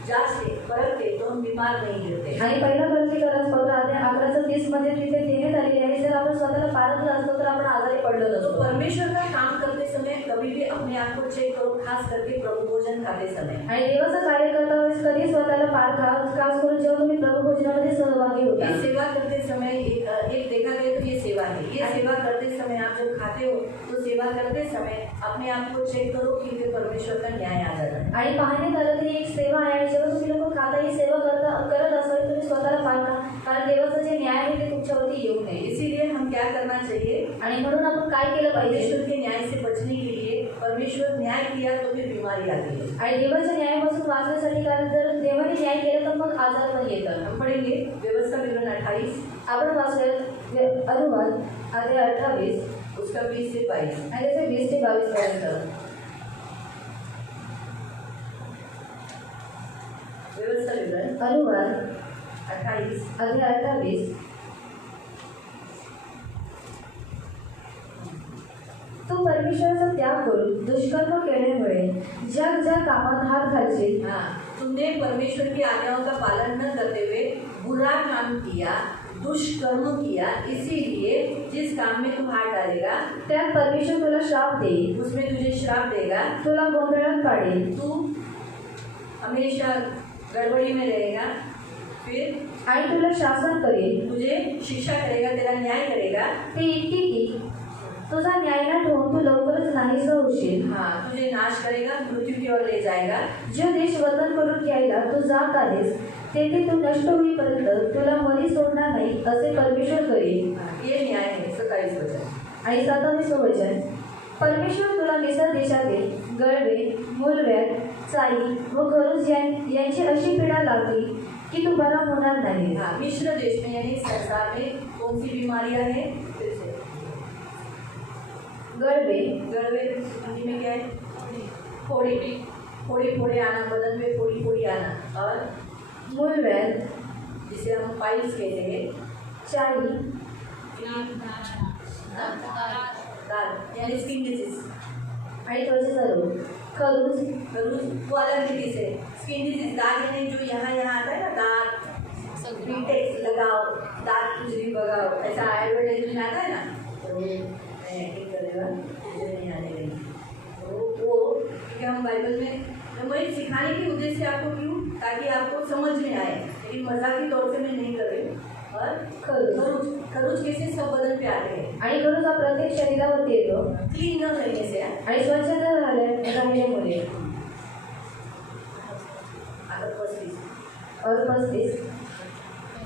जांचते परखते तो हम बीमार नहीं गिरते। आणि पहिला कोरिंथीकरास पत्र अध्याय 11:30 मध्ये तिथे देण्यात आलेली आहे, जर आपण स्वतःला पारखलं असतो तर आपण आजारी पडलो तो नसतो. परमेश्वर का काम करते समय कभी भी अपने आप को चेक करो, खास करके प्रभु भोजन खाते समय। आणि देवाचं कार्य करता वेळेस कधी स्वतःला पारखा, खास करून जेव्हा तुम्ही प्रभू भोजनामध्ये सहभागी होता. ये सेवा करते समय एक देखा गया तो ये सेवा है। ये सेवा करते समय आप जब खाते हो तो सेवा करते समय अपने आप को चेक करो क्योंकि परमेश्वर का न्याय आ जाता है। आणि पाहण्यात आलं तरी एक सेवा आहे आणि जेव्हा तुम्ही लोक खाता ही सेवा करत असाल तुम्ही स्वतःला पारखा, कारण देवाचं जे न्याय आहे ते तुमच्यावरती येऊ नये. इसीलिए हम क्या करना चाहिए, आणि म्हणून आपण काय केलं पाहिजे. परमेश्वर के न्याय से बचने के लिए परमेश्वर न्याय किया तो फिर बीमारी आती है। आणि देवाच्या न्यायापासून वाचण्यासाठी, कारण जर देवाने न्याय केला तर मग आजार पण येतात. हम पढ़ेंगे व्यवस्था विवरण 28 आपण वाचूया अनुवाद अध्याय 28 उसका 20 से 22। आणि त्याचे 20 ते 22 पर्यंत. व्यवस्था विवरण अनुवाद 28 अध्याय 28. तू परमेश्वराचा त्याग करून दुष्कर्म केल्यामुळे ज्या कामात हात घालशील, हाँ, तुमने परमेश्वर की आज्ञाओं का पालन न करते हुए बुरा काम किया, दुष्कर्म किया, इसीलिए जिस काम में तू हाथ डालेगा त्यात परमेश्वर तुला श्राप देईल, उसमें तुझे श्राप देगा, तुला गोंधळात पाडेल, तू हमेशा गड़बड़ी में रहेगा, फिर आणि तुला शासन करेल, तुझे शिक्षा करेगा, तेरा न्याय करेगा। ते इतकी की तुझा न्याय न ठेवून तू लवकरच नाहीसा होशील. हाँ, तुझे नाश करेगा, मृत्यू की ओर ले जाएगा। जो देश वतन करून घ्यायला तू जात आहेस तेथे तू नष्ट होईपर्यंत तुला मधी सोडणार नाही असे परमेश्वर करेल. ये न्याय है 27 वचन। आणि 27 वचन, परमेश्वर तुला मिसर देशातील गळवे, मूलव्याध, चाई व खरूज यांची अशी पीडा लागली की तू बरा होणार नाही. हाँ, मिश्र देश में यानी संसार में कौन सी बीमारियां हैं? फिर से गळवे, गड़बे हिंदी में क्या है? फोड़ी फोड़ी फोड़ी आना, बदन में फोड़ी फोड़ी आना, और मूलव्याध, जिसे हम पाइल्स कहते हैं, चाई दाग यानी स्किन डिजीज, आणि त्वचेचा रोग, खरूज, वो अलग डिजीज है। स्किन डिजीज दाग यानी जो यहाँ आता है ना, दाग बीटेक्स लगाओ, दाग खुजली भगाओ, ऐसा एडवर्टाइजमेंट आता है ना, तो मैं एक्टिंग कर देगा, मुझे नहीं आने लगी। तो वो क्योंकि हम बाइबल में वही सिखाने के उद्देश्य से आपको क्यों, ताकि आपको समझ में आए, लेकिन मजाक के तौर से मैं नहीं कर रही हूँ। और खरूज कैसे सब बदन पे आते हैं, आणि खरूज हा प्रत्येक शरीरावरती येतो क्लीन न रहने से। आणि स्वच्छता राहिल्यामुळे. आता 35 और 35,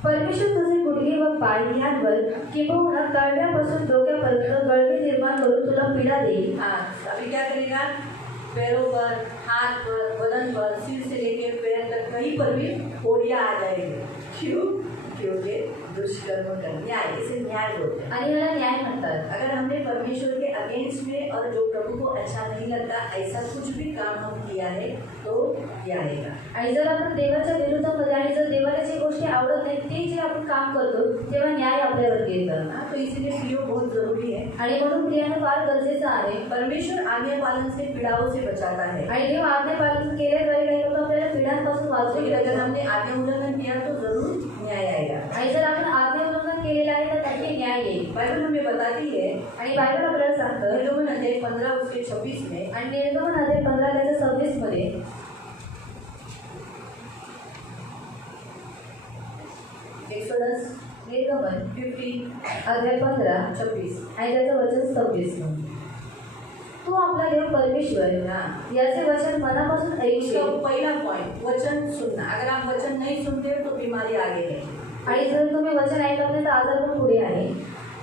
परमेश्वर तुझे गुडघे व पाय यांवर किंबहुना कळव्यापासून डोक्यापर्यंत गळवे निर्माण करून तुला पीडा देईल. हाँ, अभी क्या करेगा, पैरों पर, हाथ पर, बदन पर, सिर से लेके पैर तक कहीं पर भी फोड़ियाँ आ जाएगी। क्यों? क्योंकि दुष्कर्म का न्याय, इसे न्याय बोलते हैं। आणि याला न्याय म्हणतात. अगर हमने परमेश्वर के अगेंस्ट में और जो प्रभु को अच्छा नहीं लगता ऐसा कुछ भी काम हम किया है तो ये आएगा। आणि जर आपण देवाच्या विरुद्धामध्ये आणि जर देवाला जी गोष्टी आवडत नाही ते जे आपण काम करतो तेव्हा न्याय आपल्यावरती येतं. हाँ, तो इसीलिए प्रियो बहुत जरूरी है। आणि म्हणून प्रियानं फार गरजेचं आहे. परमेश्वर आज्ञा पालन से पीड़ाओं से बचाता है। आणि देव आज्ञा पालन केल्याद्वारे काही लोक आपल्याला पीडांपासून वाचवू लेकिन अगर शकतात. हमने आज्ञा उल्लंघन किया तो जरूर न्याय आएगा। आणि जर आपण आज्ञा उल्लंघन केलेलं आहे तर त्याचे न्याय येईल. बाइबल हमें बताती है, आणि बायबल आपल्याला सांगतं निर्गमन अध्याय 15 उसके 26 में, आणि निर्गमन अध्याय 15 त्याच्या 26 मध्ये, एक्सोडस निर्गमन 15 अध्याय 15 26 आणि त्याचं वचन 26. तू आपला देव परमेश्वर याचे वचन मनापासून उसका ऐकशील. पहला पॉइंट वचन सुनना। अगर आप वचन नहीं सुनते हो तो बीमारी आगे है। आणि जर तुम्ही वचन ऐकत नाही तर आजार पण पुढे आहे.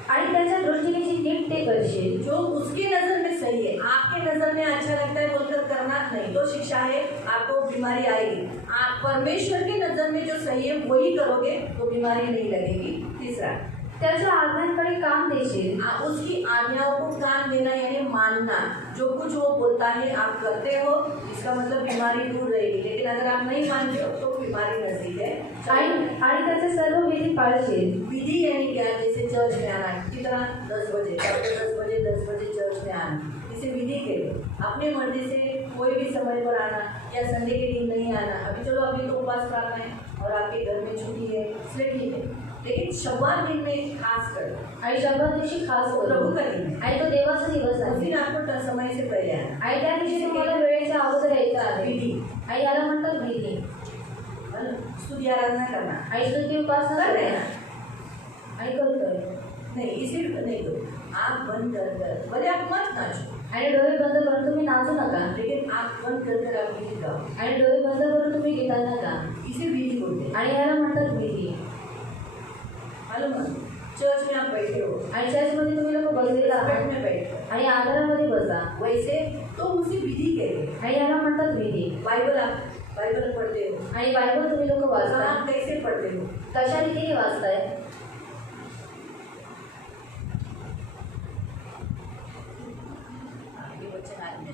आणि त्याच्या दृष्टीने जी नीट ते करशील, जो उसकी नजर में सही है, आपके नजर में अच्छा लगता है बोलकर करना नहीं तो शिक्षा है, आपको बीमारी आएगी। आप परमेश्वर की नजर में जो सही है वही करोगे तो बीमारी नहीं लगेगी। तीसरा, त्याच्या आज्ञांकडे काम देशील. उसकी आज्ञाओं को काम देना यानी मानना। जो कुछ वो बोलता है आप करते हो, इसका मतलब बीमारी दूर रहेगी। लेकिन अगर आप नहीं मानते हो तो बीमारी नजदीक है। आणि त्याचे सर्व विधी पाळशील. विधि यानी क्या, जैसे चर्च में आना, कितना 10 बजे, 10 बजे चर्च में आना, इसे इसे विधि के अपने मर्जी से कोई भी समय पर आना या संडे के दिन नहीं आना। अभी चलो अभी तो उपवास रखना है और आपके घर में छुट्टी है इसलिए ठीक है, लेकिन शब्बात दिन में खास कर आणि शब्दात दिवशी खास प्रभु का दिन है आणि तो देवाचा दिवस उस आहे दिन आपको समय से पहले आना आणि त्या दिवशी तुम्हाला वेळेच्या अगोदर यायचं आहे विधि आणि याला म्हणतात विधी स्तुति आराधना करना आणि स्तुती उपासना कर रहे करणे हैं आणि करतोय नहीं इसी नहीं करो, आँख बंद कर कर भले आप मत नाचो आणि डोळे बंद करून तुम्ही नाचू नका लेकिन आँख बंद कर कर आप गीत गाओ, आणि डोळे बंद करून तुम्ही गीतांना नका इसे विधि बोलते हैं। आणि याला म्हणतात विधी मालूम है चर्च में आप बैठे हो आणि चर्चमध्ये तुम्ही लोक बसलेला बेड आहात में बैठे हो आणि आदरामध्ये बसा वैसे तो उसे विधि कहते हैं। आणि याला म्हणतात विधी बाइबल आप बाइबल पढ़ते हो आणि बायबल तुम्ही लोक वाचता आप कैसे पढ़ते हो कशा रीतीने वाचताय आपके बच्चे हाथ में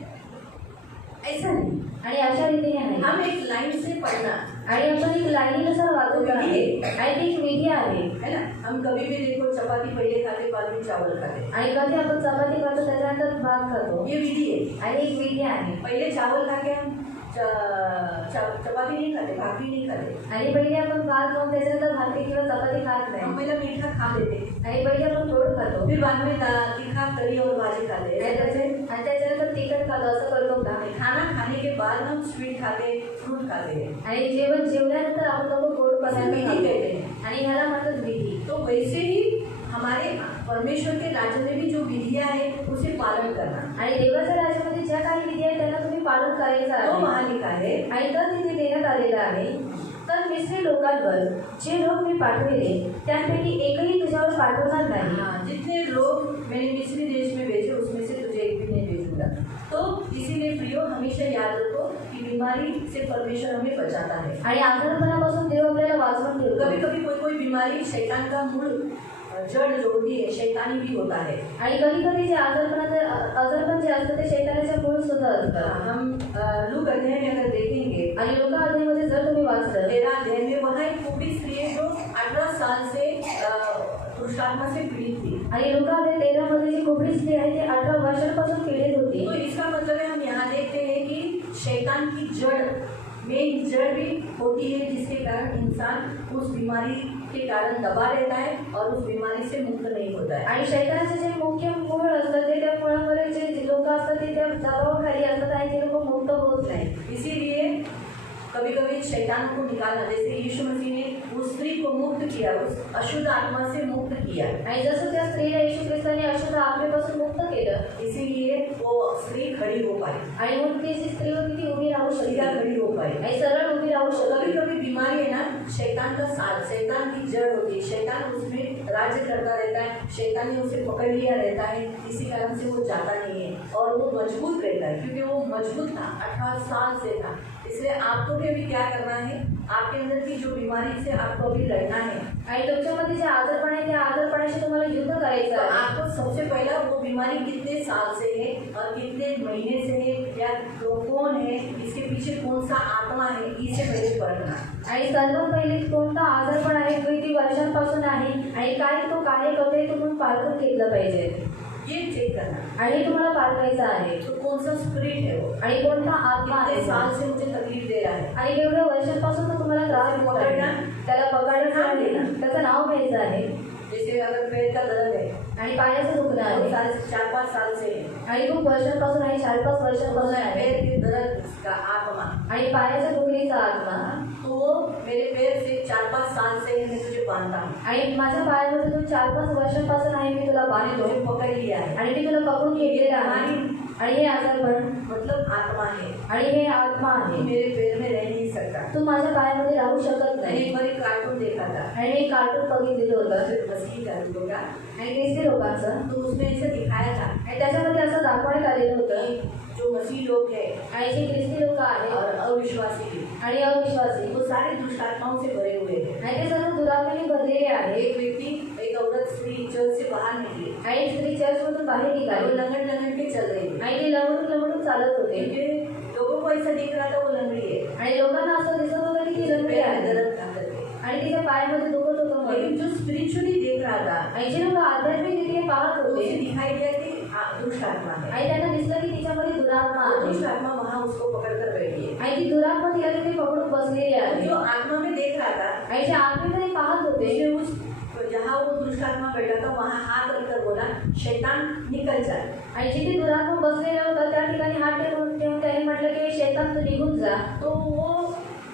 ऐसा नहीं, आणि अशा रीतीने नाही हम एक लाइन से पढ़ना आणि आपण एक लाईनीनुसार वाचत विधी आहे आहे. आणि ती एक विधी आहे है ना। हम कभी भी देखो चपाती पहले खाते बाद में चावल खाते, आणि कधी आपण चपाती खातो त्याच्यानंतर भात खातो ये विधि है। आणि एक विधी आहे पहले चावल खा के हम चपाती नहीं खाते, भाकरी नहीं खाते, आणि पहिले आपण भात खाऊन त्याच्यानंतर भाकरी किंवा चपाती खात हम नाही पहले मीठा खा लेते, आणि पहिले आपण गोड खातो फिर बाद में तीखा करी और भाजी खाते। आणि त्याच्यानंतर तिखट खातो असं करतो का खाना खाने के बाद हम स्वीट खाते, फ्रूट खाते हैं, आणि जेवण जेवल्यानंतर आपण लोक गोड पदार्थ विधी खातो कहते हैं। आणि ह्याला म्हणतात विधी तो वैसे ही हमारे परमेश्वर के राज्य में भी जो विधियां हैं उसे पालन करना। आणि देवाच्या राज्यामध्ये ज्या काही विधी आहेत त्यांना तुम्ही पालन करायचं तो आहे वहाँ लिखा है आणि तर तिथे देण्यात आलेलं आहे तर मिस्री लोकांवर जे लोक मी पाठविले त्यांपैकी एकही तुझ्यावर पाठवणार नाही हाँ, जितने लोग मैंने मिस्री देश में भेजे उसमें से तुझे एक भी नहीं भेजूंगा। तो इसीलिए प्रियो हमेशा याद रखो कि बीमारी से परमेश्वर हमें बचाता है। आणि आजारपणापासून देव आपल्याला वाचवून ठेवतो कभी कभी कोई कोई बीमारी शैतान का मूल जड़ जो होती है शैतानी भी होता है। आणि कधी कधी जे आजारपण जे असतं ते शैतानाच्या मूळ सुद्धा असतं हम लूक अध्याय में अगर देखेंगे आणि लोक अध्यायमध्ये जर तुम्ही वाचलं 13 अध्याय में वहाँ एक कुबड़ी स्त्री है जो 18 साल से दुष्टात्मा से पीड़ित थी। आणि लोक अध्याय 13 मध्ये जी कोबडी स्त्री आहे ती 18 वर्षांपासून पीडित होती तो इसका मतलब है हम यहाँ देखते हैं कि शैतान की जड़ मेन जड़ भी होती है जिसके कारण इंसान उस बीमारी के कारण दबा रहता है और उस बीमारी से मुक्त नहीं होता है। आणि शैतानाचे जे मुख्य मूळ असतं ते त्या मुळामध्ये जे लोक असतात ते त्या दबावाखाली असतात आणि ते लोक मुक्त होत नाही। इसीलिए कभी कभी शैतान को निकालना, जैसे यीशु मसीह ने उस स्त्री को मुक्त किया, उस अशुद्ध आत्मा से मुक्त किया, आणि जसं त्या स्त्रीला येशू ख्रिस्ताने अशुद्ध आत्मेपासून मुक्त केलं इसीलिए वो स्त्री खड़ी हो पाई, आणि मग ती स्त्री किती उभी राहू सीधा शकते खड़ी हो पाई। आणि सरळ उभी राहू तो कभी शकते कभी बीमारी है ना शैतान का साथ, शैतान की जड़ होती है, शैतान उसमें राज्य करता रहता है, शैतान ने उसे पकड़ लिया रहता है, इसी कारण से वो जाता नहीं है और वो मजबूत रहता है क्योंकि वो मजबूत था, 18 साल से था। इसलिए आपको भी अभी क्या करना है, आपके अंदर की जो बीमारी से आपको अभी लड़ना है, आणि तुमच्यामध्ये जे आजारपण आहे त्या आजारपणाशी तुम्हाला युद्ध करायचं तो आहे आपको सबसे पहला वो बीमारी कितने साल से है और कितने महीने से है या तो कौन है, इसके पीछे कौन सा आत्मा है, इसे पहले पढ़ना। आणि सर्वात पहिले कोणता आजारपण आहे किती वर्षांपासून आहे आणि काय तो कार्य करतोय तुम्ही पारखून घेतलं पाहिजे ये चेक करना। आणि तुम्हाला पारखायचं आहे तो कौन सा स्पिरिट है वो, आणि कोणता आत्मा कितने आहे साल से मुझे तकलीफ दे रहा है, आणि एवढ्या वर्षांपासून तो तुम्हाला त्रास होत आहे त्याला पकडायचं आहे त्याचं नाव घ्यायचं आहे जैसे अगर पेट का दर्द है आणि पायाचं दुखणं आहे 4-5 साल से है, आणि खूप वर्षांपासून आहे 4-5 वर्षांपासून आहे पैर के दर्द का आत्मा, आणि पायाच्या दुखणीचा आत्मा तो वो मेरे पैर से 4-5 साल से मैं तुझे बांधता हूँ, आणि माझ्या पायामध्ये तू 4-5 वर्षांपासून आहे मी तुला बांधतो तुझे पकड़ लिया है, आणि मी तुला पकडून घेतलेलं आहे आणि हे आजारपण मतलब आत्मा है, आणि हे आत्मा तू आहे मेरे पैर में रह नहीं सकता। तू माझ्या पायामध्ये राहू शकत मैंने नाही एक बार एक कार्टून देखा था, आणि हे कार्टून बघितलेलं होतं मसीह का लोगों का, आणि ख्रिस्ती लोकांचं तो उसमें ऐसे दिखाया था आणि त्याच्यामध्ये असं दाखवण्यात आलेलं होतं कि जो मसीह लोग हैं आणि जे ख्रिस्ती लोक आहेत और अविश्वासी भी, आणि अविश्वासी वो सारे दुष्ट आत्माओं से भरे हुए थे। आणि ते सर्व दुरात्म्याने भरलेले आहेत एक व्यक्ति, एक औरत स्त्री चर्च से बाहर निकली, आणि स्त्री चर्चमधून बाहेर वो निघाली लंगड़ लंगड़ के चल रही थी, आणि ते लवडून चालत होते क्योंकि लोगों को ऐसा दिख रहा था वो लंगड़ी है, आणि लोकांना असं दिसत होतं की ती लंगडी पैर में आहे दर्द था करके, आणि तिच्या पायामध्ये दुखत होतं म्हणून. लेकिन जो स्पिरिचुअली देख रहा था आणि जे लोक आध्यात्मिक रीतीने पाहत तो उसे होते दिखाई दिया कि दुष्ट आत्मा है, आणि त्यांना दिसलं की दुष्ट आत्मा वहाँ उसको पकड़ कर बैठी है। आणि ती दुरात्मा तिला तिथे पकडून बसलेली आहे. जो आत्मा में देख रहा था, आणि जे आत्मेमध्ये पाहत होते उसने उस जहाँ वो दुष्ट आत्मा बैठा था वहाँ हाथ रखकर बोला, शैतान निकल जा। आणि जिथे दुरात्मा बसलेला होता त्या ठिकाणी हात ठेवून त्याने म्हटलं की शैतान तू निघून जा. तो वो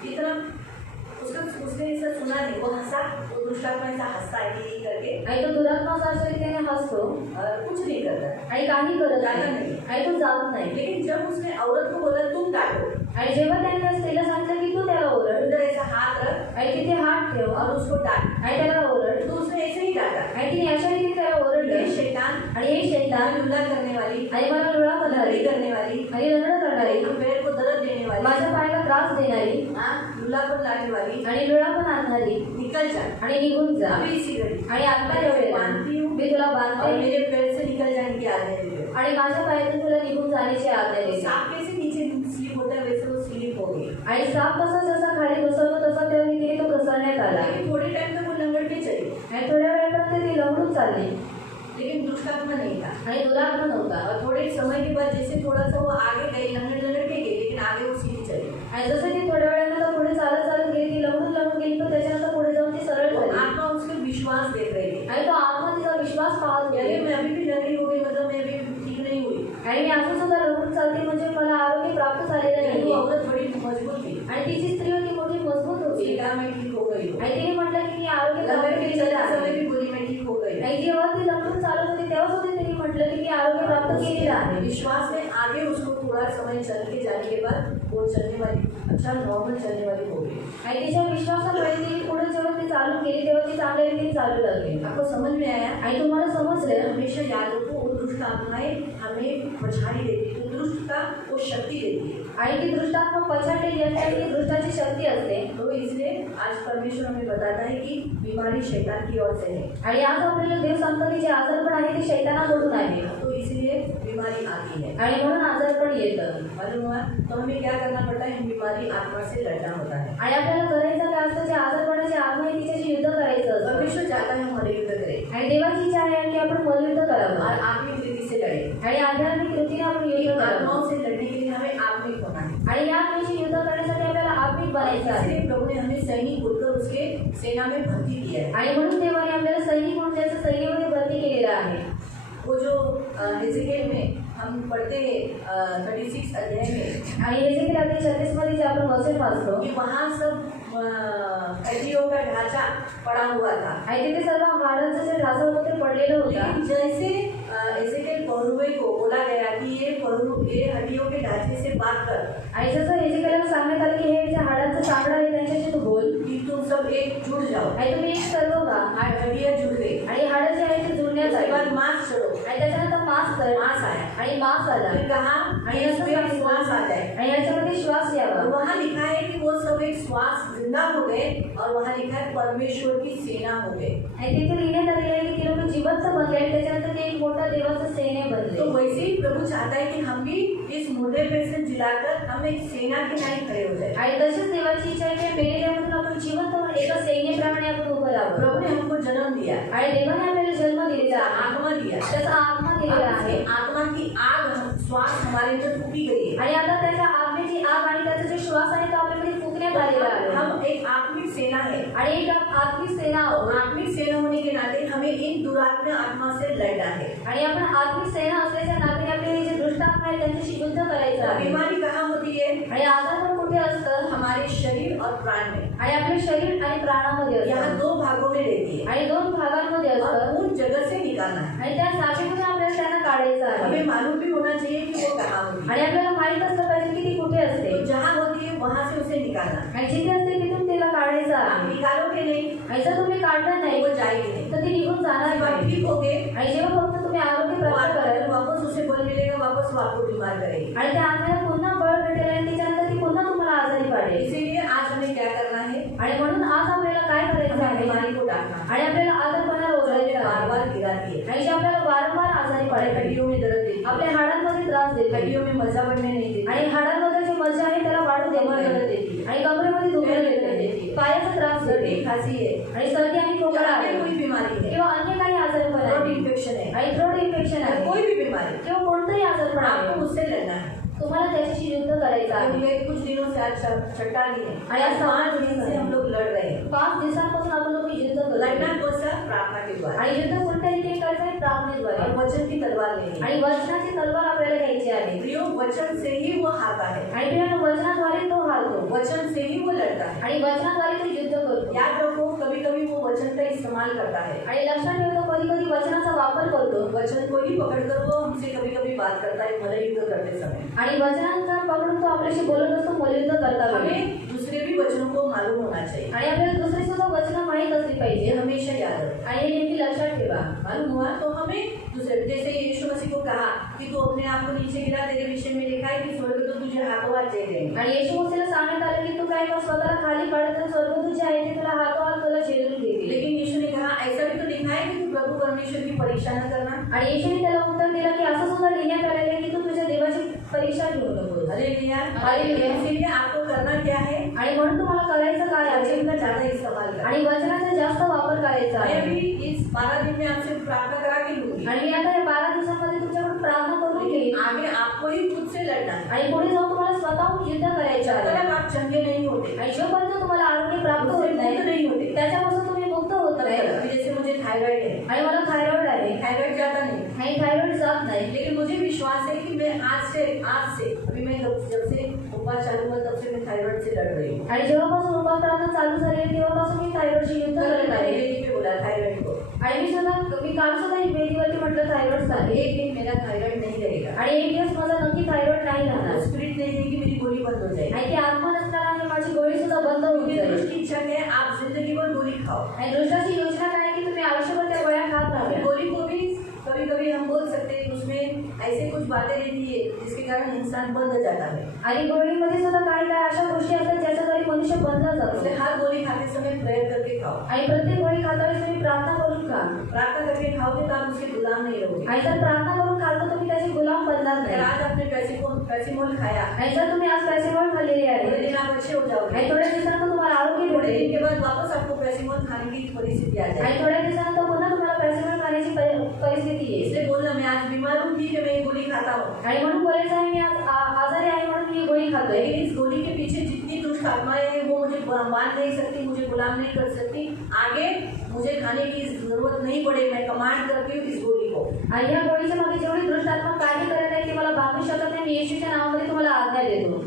इतना उसने ऐसा सुना नहीं, वो हंसा, वो दुष्ट आत्मा ऐसा हंसता है कि करके, आणि तो दुरात्मा अशा रीतीने हसतो कुछ नहीं करता आणि काही करत जाता नाही नहीं। आणि तो जात नाही. लेकिन जब उसने औरत को बोला तुम काटो, आणि जेव्हा त्याने त्या स्त्रीला सांगितलं की तू त्याला ओरड उधर ऐसा हाथ रख आणि तिथे हात ठेव और उसको डांट, आणि त्याला ओरड. तो उसने ऐसे ही डांटा। आणि तिने अशा रीतीने त्याला ये ओरडलं शैतान आणि हे शैतान लुला करने वाली, आणि मला लुळा लड़ी करणारी करने वाली, आणि लग्न करणारी, पैर को दर्द देने वाली, माझ्या पायाला त्रास देणारी हाँ, लुला पर लाने वाली, आणि लुळा पण आणणारी निकल जा आणि निघून जा. अभी इसी घड़ी, आणि आत्म्याच्या वेळेला बांधती हूँ मी तुला और बांधते मेरे पैर से निकल जाने की आज्ञा दे दो। आणि माझ्या पायातून तुला निघून जाण्याची आज्ञा देते. सांप कैसे नीचे स्लिप होता है वैसे वो स्लिप हो गई। आणि साप कसा जसा खाली घसरतो तसा त्या रीतीने तो घसरण्यात आला. लेकिन थोड़े टाइम तक वो लंगड़ के चली, आणि थोड्या वेळापर्यंत ती लंगडून चालली लेकिन दुष्ट आत्मा नहीं था। आणि दुरात्मा नव्हता. और थोड़े समय के बाद जैसे थोड़ा सा वो आगे गई, लंगड़ के गई, लेकिन आगे वो सीधी चली। आणि जसं ती थोड्या वेळानंतर पुढे चालत चालत गेली, ती लंगडून गेली, पण त्याच्यानंतर पुढे जाऊन ती सरळ वो झाली. आत्मा उसके विश्वास देख रही थी, आणि तो आत्मा तिचा विश्वास पाहत अरे होती. मैं अभी भी लंगड़ी हो गई, मतलब मैं अभी ठीक नहीं हुई, आणि मी असं सुद्धा लंगडून चालते म्हणजे मला आरोग्य प्राप्त झालेलं लेकिन वो नाही. औरत थोड़ी मजबूत थी। आणि तिची स्त्री होती मोठी मजबूत होती. उसने कहा मैं ठीक हो गई हूँ, आणि तिने म्हटलं की मी आरोग्य प्राप्त लंगड़ के केलेलं चलते समय आहे. भी बोली मैं ठीक हो गई हूँ। आणि जेव्हा ती लंगडून चालत होती तेव्हा सुद्धा तिने म्हटलं की मी आरोग्य प्राप्त केलेलं आहे. विश्वास में आगे उसको थोड़ा समय चल के जाने के बाद वो चलने वाली, अच्छा नॉर्मल चलने वाली हो गई। आणि तिच्या विश्वासामुळे ती पुढे जेव्हा ती चालू केली तेव्हा ती चांगल्या रीतीने चालू लागली. आपको समझ में आया? आणि तुम्हाला समजलं हमेशा याद रखो, वो दुष्ट आत्माएं हमें पछाड़ी देती है, तो दुष्ट का वो शक्ति देती है। आणि ती दृष्टात्मक पछाडलेली असते आणि ती दृष्टाची शक्ती असते. तो इसलिए आज परमेश्वर हमें बताता है कि बीमारी शैतान की ओर से है, आणि आज आपल्याला देव सांगतो की जे आजारपण आहे ते शैतानाकडून आहे तो इसलिए बीमारी आती है। आणि म्हणून आजारपण येतं. मालूम हुआ? तो हमें क्या करना पड़ता है? बीमारी आत्मा से लड़ना होता है। आणि आपल्याला करायचं काय असतं, जे आजारपणाची आत्मा आहे तिच्याशी युद्ध करायचं असतं. परमेश्वर चाहता है हमारे युद्ध करें आणि देवाची इच्छा आहे की आपण मल्लयुद्ध करावं और आत्मिक रीति से लड़े। आणि आध्यात्मिक रीतीने आपण इन युद्ध करावं. आत्माओं से लड़ने के लिए हमें आत्मिक होना है। आणि या आत्म्याशी युद्ध करण्यासाठी आपल्याला आत्मिक बनायचं आहे. इसलिए प्रभु ने हमें सैनिक बोलकर उसके सेना में भर्ती किया है। आणि म्हणून देवाने आपल्याला सैनिक म्हणून त्याचं सैन्यामध्ये भरती केलेलं आहे. वो जो हेजेकिएल में हम पढ़ते हैं 36 अध्याय में, आणि हेजेकिएल अध्याय 36 मध्ये जे आपण वचन वाचतो कि वहाँ सब हड्डियों का ढांचा पड़ा हुआ था। आणि तिथे सर्व हाडांचं जे ढाचा होतं ते पडलेलं होतं. लेकिन जैसे हेजेकिएल पहरुए को बोला गया कि ये हड्डियों के ढांचे से बात कर, आणि जसं हेजेकिएलला सांगण्यात आलं की हे जे हाडांचं चामडं आहे त्यांच्याशी तू बोल कि तुम सब एक जुड़ जाओ। आणि तुम्ही एक सर्व व्हा. हड्डियाँ जुड़ गई, आणि हाडं जे आहे ते जुळण्यात उसके आली. बाद मांस चढ़ो, आणि त्याच्यानंतर मांस आया, आणि मांस आला. फिर कहा आणि इस असं पे श्वास आ जाए। आणि याच्यामध्ये श्वास यावा. और वहाँ लिखा है कि वो सब एक श्वास जिंदा हो गए, और वहाँ लिखा है परमेश्वर की सेना हो गए। आणि तिथे लिहिण्यात आलेलं आहे की ते लोक जिवंत बनले आणि त्याच्यानंतर ते एक मोठा देवाचं सैन्य बनले. तो वैसे ही प्रभु चाहता है कि हम भी इस मुर्दे पे से जिलाकर हम एक सेना के न्याय खड़े हो जाए। आणि तशीच देवाची इच्छा आहे की मेलेल्यामधून आपण जिवंत म्हणून एका सैन्याप्रमाणे आपण उभं राहावं. प्रभु ने हमको जन्म दिया, आणि देवाने आपल्याला जन्म दिलेला आहे, आत्मा दिया, त्याचा आत्मा दिलेला आहे. आत्मा की आग श्वास हमारे अंदर फूकी गई है। आणि आता त्याच्या आत्म्याची आग आणि त्याचा जो श्वास आहे तो आपल्यामध्ये फुकण्यात आलेला आहे. हम एक आत्मिक सेना है, आणि एक आत्मिक सेना तो आहोत. आत्मिक सेना होने के नाते हमें इन दुरात्मा आत्मा से लड़ना है। आणि आपण आत्मिक सेना असल्याच्या नात्याने आपले जे दुष्ट आत्मा आहे त्यांच्याशी युद्ध करायचं आहे. बीमारी कहाँ होती है? आणि आजारपण कुठे असतं? हमारे शरीर और प्राण में। आणि आपले शरीर आणि प्राणामध्ये यहाँ असतं. 2 भागों में रहती है, आणि 2 भागांमध्ये और असतं. उन जगह से निकालना है। आणि त्या जागेमध्ये आपल्याला त्यांना काढायचं आहे. हमें मालूम भी होना चाहिए कि वो कहाँ होती है। आणि आपल्याला माहित असलं पाहिजे की ती कुठे असते. तो जहाँ होती है वहाँ से उसे निकालना। आणि जिथे असते तिथून तिला काढायचं आप आहे. निकालोगे नहीं आणि जर तुम्ही काढलं नाही वो जाएगी नहीं। तर ती निघून जाणार जब आप नाही. ठीक हो गए, आणि जेव्हा फक्त तुम्ही आरोग्य वो प्राप्त आत्मा कराल जब वापस उसे बल मिलेगा, वापस वो आपको बीमार करेगी। आणि त्या आत्म्याला पुन्हा बळ भेटेल आणि त्याच्यानंतर ती पुन्हा तुम्हाला आजारी पाडेल. इसीलिए आज हमें क्या करना है? आणि म्हणून आज आपल्याला काय करायचं हमें आहे? बीमारी को डांटना, आणि आपल्याला आजारपणाला ओरडायचं बार आहे. बार गिराती है, आणि जे आपल्याला वारंवार आजारी पाडेल, हड्डियों में दर्द देती है, आपल्या हाडांमध्ये त्रास देते, हड्डियों में मजा बढ़ने नहीं देती, आणि हाडांमध्ये जी मजा आहे त्याला वाढू देत कमर दर्द नाही. देती है, आणि कमरेमध्ये दुखणं देते, पायाचा त्रास सर्दी देते, खांसी है, आणि सर्दी आणि खोकला या आहे, फिर कोई बीमारी है, किंवा अन्य काही आजारपण थ्रोट आहे, इन्फेक्शन है, आणि थ्रोट इन्फेक्शन या आहे, कोई भी बीमारी, किंवा कोणतंही आजारपण आपको आहे. उससे लड़ना है। तुम्हाला त्याच्याशी युद्ध करायचं आहे हमने कुछ दिनों से आज छठा दिन है आणि आज 5 दिन से हम लोग लड़ रहे हैं। 5 दिवसांपासून आपण लोक युद्ध करतो लड़ना कौन सा? प्रार्थना के द्वारा आणि युद्ध कोणत्या रीतीने करायचं आहे? प्रार्थनेद्वारे और वचन की तलवार लेनी है। आणि वचनाची तलवार आपल्याला घ्यायची आहे प्रियो, वचन से ही वो हारता है, आणि प्रियानो वचनाद्वारे तो हारतो वचन से ही वो लड़ता है। आणि वचनाद्वारे तो युद्ध करतो याद रखो, कभी कभी वो वचन का इस्तेमाल करता है, आणि लक्षात ठेवतो कधी कधी वचनाचा वापर करतो वचन को ही पकड़कर वो हमसे कभी कभी बात करता है मला युद्ध करते समय। आणि वचनांचा पकडून तो आपल्याशी बोलत असतो मल्लयुद्ध करता वेळी हमें दूसरे भी वचनों को मालूम होना चाहिए, आणि आपल्याला दुसरी सुद्धा वचनं माहीत असली ये पाहिजे हमेशा याद रखो। आणि हे नेहमी लक्षात ठेवा मालूम हुआ तो हमें दूसरे, जैसे यीशु मसीह को कहा कि तू अपने आप को नीचे गिरा, तेरे विषय में लिखा है कि स्वर्ग तो तुझे हाथों हाथ दे देंगे। आणि येशू मसीहला सांगण्यात आलं की तू काय कर स्वतःला खाली पाड तर स्वर्ग तुझे आहे ते तुला हातोहात तुला झेलून घेतील लेकिन यीशु ने कहा ऐसा भी तो लिखा है कि तू प्रभु परमेश्वर की परीक्षा न करना। आणि येशूने त्याला उत्तर दिलं की असं सुद्धा लिहिण्यात आलेलं आहे की तू तुझ्या देवाची परीक्षा घेऊ नकोस हालेलुया। हालेलुया। इसीलिए आपको करना क्या है? आणि म्हणून तुम्हाला करायचं काय आहे वचन का ज्यादा इस्तेमाल करना। आणि वचनाचा जास्त वापर करायचा मैं आहे अभी इस 12 दिन में आपसे प्रार्थना करा के लूंगी, आणि मी आता या 12 दिवसांमध्ये तुमच्याकडून प्रार्थना करून घेईन आगे आपको ही खुद से लड़ना है। आणि पुढे जाऊन तुम्हाला स्वतःहून युद्ध करायचं जब आहे तक आप चंगे नहीं होते, आणि जोपर्यंत तुम्हाला आरोग्य प्राप्त उससे होत मुक्त नाही नहीं होते। त्याच्यापासून तुम्ही मुक्त होत नाही अभी जैसे मुझे थायराइड है, आणि मला थायरॉइड आहे थायराइड जाता नहीं, आणि थायरॉइड जात नाही लेकिन मुझे विश्वास है कि मैं आज से अभी मैं जब से उपवास चालू हुआ तब से मैं थायराइड से लड़ रही हूँ। आणि जेव्हापासून उपवास प्रार्थना चालू झाली आहे तेव्हापासून मी थायरॉइडशी युद्ध कल करत मैंने आहे बेटी पे बोला थायराइड को, आणि मी काल सुद्धा ही वेदीवरती म्हटलं थायरॉइड आहे एक दिन मेरा थायराइड नहीं रहेगा। आणि एक दिवस माझा नक्की थायरॉइड नाही राहणार स्पिरिट नहीं है कि मेरी गोली बंद हो जाएगी। आणि ती आत्मा नसताना माझी गोळी सुद्धा बंद होऊन क्योंकि जाईल दुष्ट की इच्छा है आप जिंदगी भर गोली खाओ। आणि दुष्टाची योजना काय आहे की तुम्ही आयुष्यभर त्या गोळ्या खात राहाव्या गोली को भी कभी कभी हम बोल सकते हैं उसमें ऐसे कुछ बातें रहती है जिसके कारण इंसान बंद हो जाता है। आणि गोळीमध्ये सुद्धा काही काय अशा गोष्टी असतात ज्याच्याद्वारे मनुष्य बनला जातो इसलिए हर गोली खाते समय प्रेयर करके खाओ। आणि प्रत्येक गोळी खातावेळेस तुम्ही प्रार्थना करून खा प्रार्थना करके खाओगे तो आप उसके गुलाम नहीं रहोगे। आणि जर प्रार्थना करून खाल तर तुम्ही त्याचे गुलाम बनणार अगर नाही आज आपने पैसिमोल खाया, आणि जर तुम्ही आज पॅसिमोल खाल्लेली थोड़े आहे दिन आप अच्छे हो जाओगे, आणि थोड्या दिवसानंतर तुम्हाला आरोग्य थोड़े भेटेल दिन के बाद वापस आपको पैसिमोल खाने की परिस्थिति आ आणि जाएगी। थोड्या दिवसानंतर पुन्हा तुम्हाला पॅसिमोल खाण्याची परिस्थिती येईल इसलिए बोलना मैं आज बीमार हूँ ठीक है मैं ये गोली खाता हूँ, आणि म्हणून बोलायचं आहे मी आज आजारी आहे म्हणून मी गोळी खातोय लेकिन इस गोली के पीछे जितनी दुष्ट आत्माएं हैं वो मुझे बांध नहीं सकती, मुझे गुलाम नहीं कर सकती। आगे मुझे खाने की जरूरत नहीं पड़े, मैं कमांड करती हूँ इस गोली को। आणि या गोळीच्या मागे जेवढी दुष्ट आत्मा कार्य करत आहे ती मला बांधू शकत नाही मी येशूच्या नावामध्ये तुम्हाला आज्ञा देतो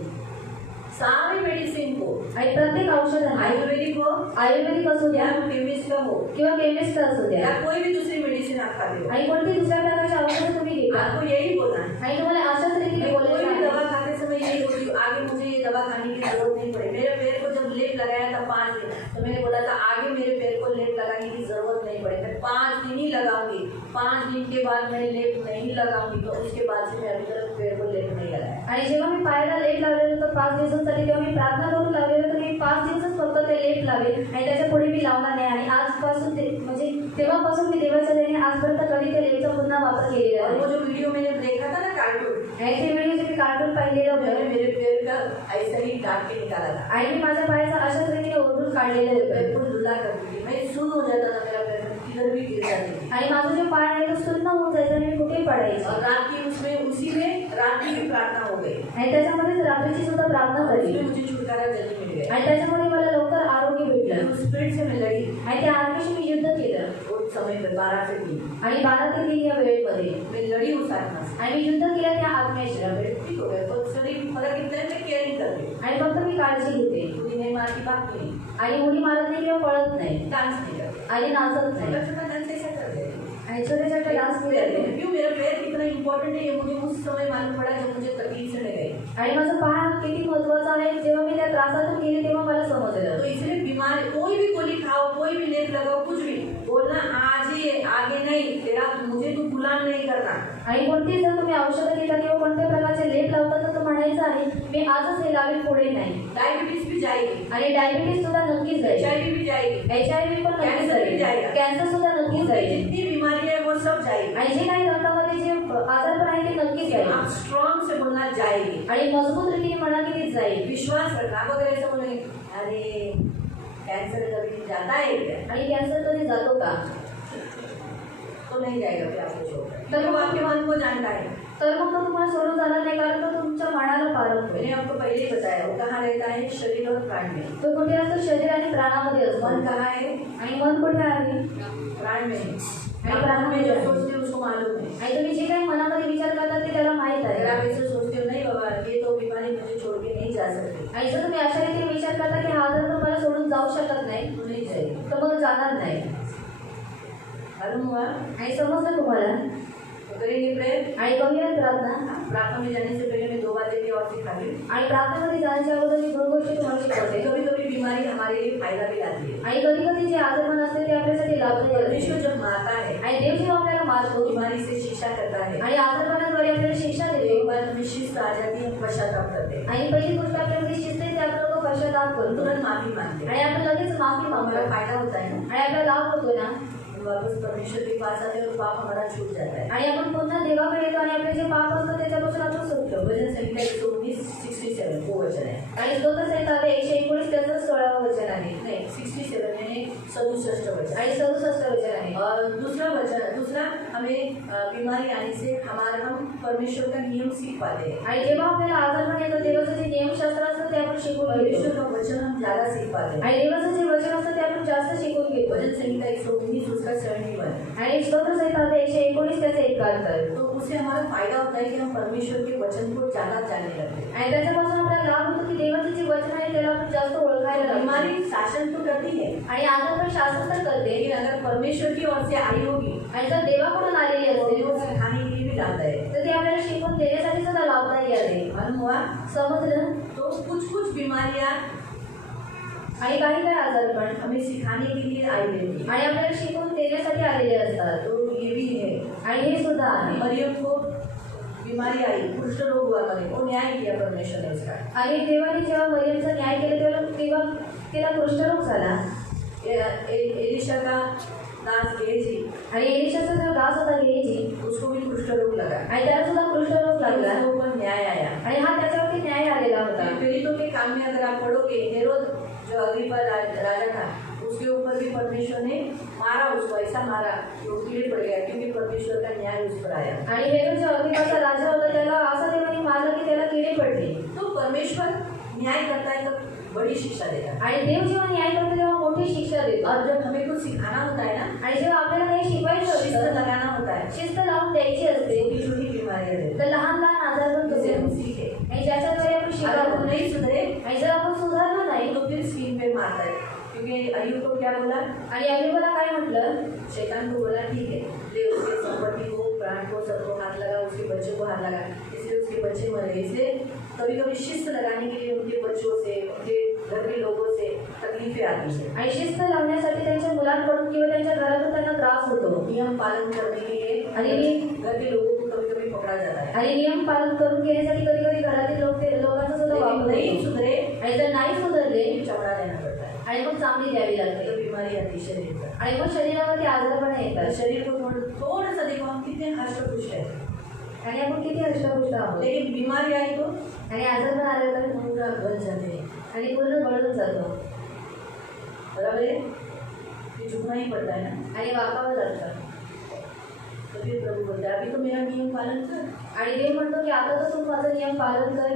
सारी मेडिसिन को, आणि प्रत्येक औषधाने आयुर्वेदिक हो आयुर्वेदिक असू द्या या केमिस्ट का हो किंवा केमिस्ट असू द्या या कोई भी दूसरी मेडिसिन आप खाते हो, आणि कोणती दुसऱ्या प्रकारची औषधं तुम्ही घेता आपको यही बोलना है। आणि तुम्हाला अशाच रीतीने कोई भी बोलायचं दवा खाते समय यही होती है, आगे मुझे ये दवा खाने की जरूरत नहीं पड़े। मेरे पैर को जब लेप लगाया था 5 दिन, तो मैंने बोला था आगे मेरे पैर को लेप लगाने की जरूरत नहीं पड़े, मैं 5 दिन ही लगाऊंगी। 5 दिन के बाद मैं लेप नहीं लगाऊंगी, तो उसके बाद से मैं अभी तक पैर को लेप नहीं लगाया। आणि जेव्हा मी पायाला लेप लावलेलं होतं 5 दिवसांसाठी तेव्हा मी प्रार्थना करून लावलेलं तर मी 5 दिवसच फक्त ते लेप लावेल आणि त्याच्या पुढे मी लावणार नाही आणि आजपासून ते म्हणजे तेव्हापासून मी देवाच्या दयेने आजपर्यंत कधी त्या लेपचा पुन्हा वापर केलेला और आहे वो जो वीडियो मैंने देखा था ना कार्टून, आणि ते व्हिडिओ जे मी कार्टून पाहिलेलं मैंने होतं मेरे पैर का ऐसा ही काट के निकाला था, आणि मी माझ्या पायाचा अशाच रीतीने ओढून काढलेलं मेरे होतं पैर को ढुला कर दी, मैं सुन हो जाता था, मेरा पैर किधर भी गिर जाती थी। आणि माझा जो पाय आहे तो सुन्न होऊन जायचा आणि मी कुठेही पडायची और रात की उसी में रात की भी प्रार्थना हो गई, आणि त्याच्यामध्येच रात्रीची सुद्धा प्रार्थना और झाली उसमें मुझे छुटकारा जल्दी मिल गया। आणि त्याच्यामध्ये मला लवकर आरोग्य भेटलं उस स्पिरिट से मैं लड़ी आणि त्या आत्म्याशी मी युद्ध केलं उस समय पे 12 से 3 आणि 12 ते 3 या वेळेमध्ये मैं लड़ी उस आत्मा से। आणि मी युद्ध केलं त्या आत्म्याशी मेरा पेट ठीक हो गया, तो शरीर फर्क इतना है मैं केयरिंग करती हूँ, आणि फक्त मी काळजी घेते खुदी नहीं मारती भागती नहीं, आणि उडी मारत नाही किंवा पळत नाही डांस नहीं करती, आणि नाचत नाही छोटा छोटा डांस ऐसा कर देती हूँ। आणि छोटे छोटे डान्स मी करते क्यों मेरा पैर कितना इम्पोर्टेंट है ये मुझे उस समय मालूम पड़ा जब मुझे तकलीफ से मैं गई। आणि माझं पाय किती महत्वाचं आहे जेव्हा मी त्या त्रासातून गेले तेव्हा मला समजलं तो इसलिए बीमार कोई भी गोली खाओ, कोई भी लेप लगाओ, कुछ भी बोलना आज ही है, आगे नहीं, तेरा मुझे तू गुलाम नहीं करना। आणि कोणती जर तुम्ही औषधं घेता किंवा कोणत्या प्रकारचे लेप लावता तर म्हणायचं आहे मी आजच हे लावेल पुढे नाही डायबिटीज भी जाएगी, आणि डायबिटीज सुद्धा नक्कीच जाईल HIV भी जाएगी, HIV पण नक्कीच कॅन्सर भी जाईल जाएगा, कॅन्सर सुद्धा नक्कीच उनकी जाईल जितनी बीमारी है वो सब जाएगी। आणि जे काही रक्तामध्ये जे आजारपण आहे ते नक्कीच जाईल आप स्ट्रॉन्ग से बोलना जाएगी, आणि मजबूत रीतीने म्हणा की ते जाईल विश्वास रखना। आप अगर ऐसा बोलेंगे अरे कैंसर कभी जाता है क्या, आणि कॅन्सर कधी जातो का तो नहीं जाएगा फिर आपको छोड़, क्योंकि वो आपके मन को जानता है। तर मग तो तुम्हाला सोडून जाणार नाही, कारण तो तुमच्या मनाला पारखतो. मैंने आपको पहले ही बताया वो कहाँ रहता है, शरीर और प्राण में. तो कुठे असतो? शरीर आणि प्राणामध्ये असतो. मन कहाँ है? आणि मन कुठे आहे? प्राण में. आणि प्राण में जो प्राणामध्ये सोचते हैं उसको मालूम है. आणि तुम्ही जे काही मनामध्ये विचार करता ते त्याला माहीत अगर आहे. आप ऐसे सोचते हो नहीं बाबा ये तो बीमारी मुझे छोड़ के नहीं जा सकती, आणि जर तुम्ही अशा रीतीने विचार करता की हा आजार तर मला सोडून जाऊ शकत नाही, तो नहीं जाएगी. तर मग जाणार नाही. मालूम हुआ? आणि समजलं तुम्हाला? तो करेंगे प्रेयर. आणि करूया प्रार्थना. प्रार्थना में जाने से पहले मैं 2 बातें और सिखाती हूँ. आणि प्रार्थनेमध्ये जाण्याच्या अगोदर मी 2 गोष्टी तुम्हाला शिकवते. कभी कभी बीमारी हमारे लिए फायदा भी लाती है. आणि कधी कधी जे आजारपण असते ते आपल्यासाठी लाभदायी परमेश्वर असते. जब मारता है, आणि देव जेव्हा आपल्याला मारतो बीमारी से शिक्षा करता है, आणि आजारपणाद्वारे आपल्याला शिक्षा एक देतो. बार हमें शिस्त आ जाती है, हम पश्चाताप करते हैं, आणि पहिली गोष्ट आपल्यामध्ये शिस्त आहे, ते आपण लोक पश्चाताप करतो तुरंत माफी मांगते हैं. आणि आपण लगेच माफी हमारा मागतो फायदा होता है ना, आणि आपल्याला लाभ होतो ना. हम वापस परमेश्वर के पास आते हैं और पाप हमारा छूट जाता है. आणि आपण पुन्हा देवाकडे येतो आणि आपले जे पाप असतात त्याच्यापासून आपण सुटतो. भजन संहिता 119:67 वो वचन है. आणि स्तोत्र संहिता 119 त्याचं 16वं वचन आहे. नहीं 67 यानी 67 वचन. आणि 67 वचन आहे. और दूसरा हमें बीमारी आने से हम परमेश्वर का नियम सीख पाते हैं. आणि जेव्हा आपल्याला आजारपण येतं देवाचं जे नियमशास्त्र असतं ते आपण शिकून परमेश्वर घेतो. का वचन हम ज्यादा सीख पाते हैं. आणि देवाचं जे वचन असतं ते आपण जास्त शिकून घेतो. भजन संहिता 119 उसका 71. आणि स्तोत्र संहिता 119 त्याचं 71. तो उससे हमारा फायदा होता है कि हम परमेश्वर के वचन को ज्यादा जानने लगते हैं. आणि त्याच्यापासून आपल्याला लाभ होतो की देवाचं जे वचन आहे त्याला आपण जास्त ओळखायला लागतो. बीमारी शासन तो करती है, आणि आजारपण शासन तर करते, लेकिन अगर परमेश्वर की ओर से आई होगी आणि जर देवाकडून आलेली तो असेल वो सिखाने के लिए भी लाता है. तर ते आपल्याला शिकवून देण्यासाठी सुद्धा लाभदायी आहे. मालूम हुआ? समजलं? तो कुछ बीमारियां आणि काही काही आजारपण हमें सिखाने के लिए आई रहती है. आणि आपल्याला शिकवून देण्यासाठी आलेले असतात. तो ये भी है. आणि हे सुद्धा आहे. मरियम को बीमारी आई, कुष्ठ रोग हुआ मरियम को, न्याय किया परमेश्वर ने उसका. आणि देवाने जेव्हा मरियमचा न्याय केला तेव्हा तिला कुष्ठरोग झाला. एलिशा का दास गेहजी, आणि एलिशाचा जो दास होता गेहजी, उसको भी कुष्ठ रोग लगा. आणि त्याला सुद्धा कुष्ठरोग लागला. उसके ऊपर न्याय आया. आणि हा त्याच्यावरती न्याय आलेला होता. पीड़ितों के काम में अगर आप पढ़ोगे, हेरोद जो अग्रिप्पा राजा था उसके ऊपर भी परमेश्वर ने मारा, उसको ऐसा मारा कि वो कीड़े पड़ गया, क्योंकि परमेश्वर का न्याय उस पर आया. आणि हेरोद जो अग्रिप्पाचा राजा होता त्याला असा देवाने मारलं की त्याला किडे पडले. तो परमेश्वर न्याय करता है तो बड़ी शिक्षा देता है. आणि देव जेव्हा न्याय करतो तेव्हा मोठी शिक्षा देतो. और जब हमें कुछ सिखाना होता है ना, आणि जेव्हा आपल्याला काही शिकवायचं शिस्त असतं, लगाना होता है, शिस्त लावून द्यायची असते, छोटी छोटी बीमारियां रहती तर लहान लहान आजारपण है, जिससे हम कसे सीखे. आणि ज्याच्याद्वारे आपण अगर शिकावं. हम नहीं सुधरे आणि जर आपण सुधारलो नाही तो फिर स्क्रीन पे मारता है. क्योंकि अय्यूब को क्या बोला? आणि अय्यूबला काय म्हटलं? शैतान को बोला ठीक है, ले उसके संपत्ति को, प्राण को, सबको हाथ लगा, उसके बच्चों को हाथ लगा, इसलिए उसके बच्चे मरे. इसलिए कभी कभी शिस्त लगाने के लिए उनके बच्चों से, उनके घर के लोगों से तकलीफें आती है. आणि शिस्त लावण्यासाठी त्यांच्या मुलांकडून किंवा त्यांच्या घरातून त्यांना त्रास होतो. नियम पालन करने के लिए आणि घर के लोगों को कभी कभी पकड़ा जाता है. आणि नियम पालन करून घेण्यासाठी कधी कधी घरातील लोकांचा सुद्धा लेकिन वापर नहीं होतो. सुधरे आणि जर नाही सुधारले चमड़ा देना पड़ता है. आणि मग चांगली द्यावी तो लागते. बीमारी आती है शरीर पर. आणि मग शरीरावरती आजारपण तो येतात. शरीर को थोड़ा सा देखो, हम कितने हष्ट-पुष्ट हैं, आणि आपण किती हष्टपुष्ट आहोत. लेकिन बीमारी आई तो आणि आजारपण आलं तर पूरा गल जाते हैं. आणि पूर्ण गळून जातो. बराबर है? ये झुकना ही पड़ता है ना. आणि वाकावं लागतं. तो फिर प्रभु बोलते हैं अभी तो मेरा नियम पालन कर. आणि देव म्हणतो की आता तर तू माझं नियम पालन कर.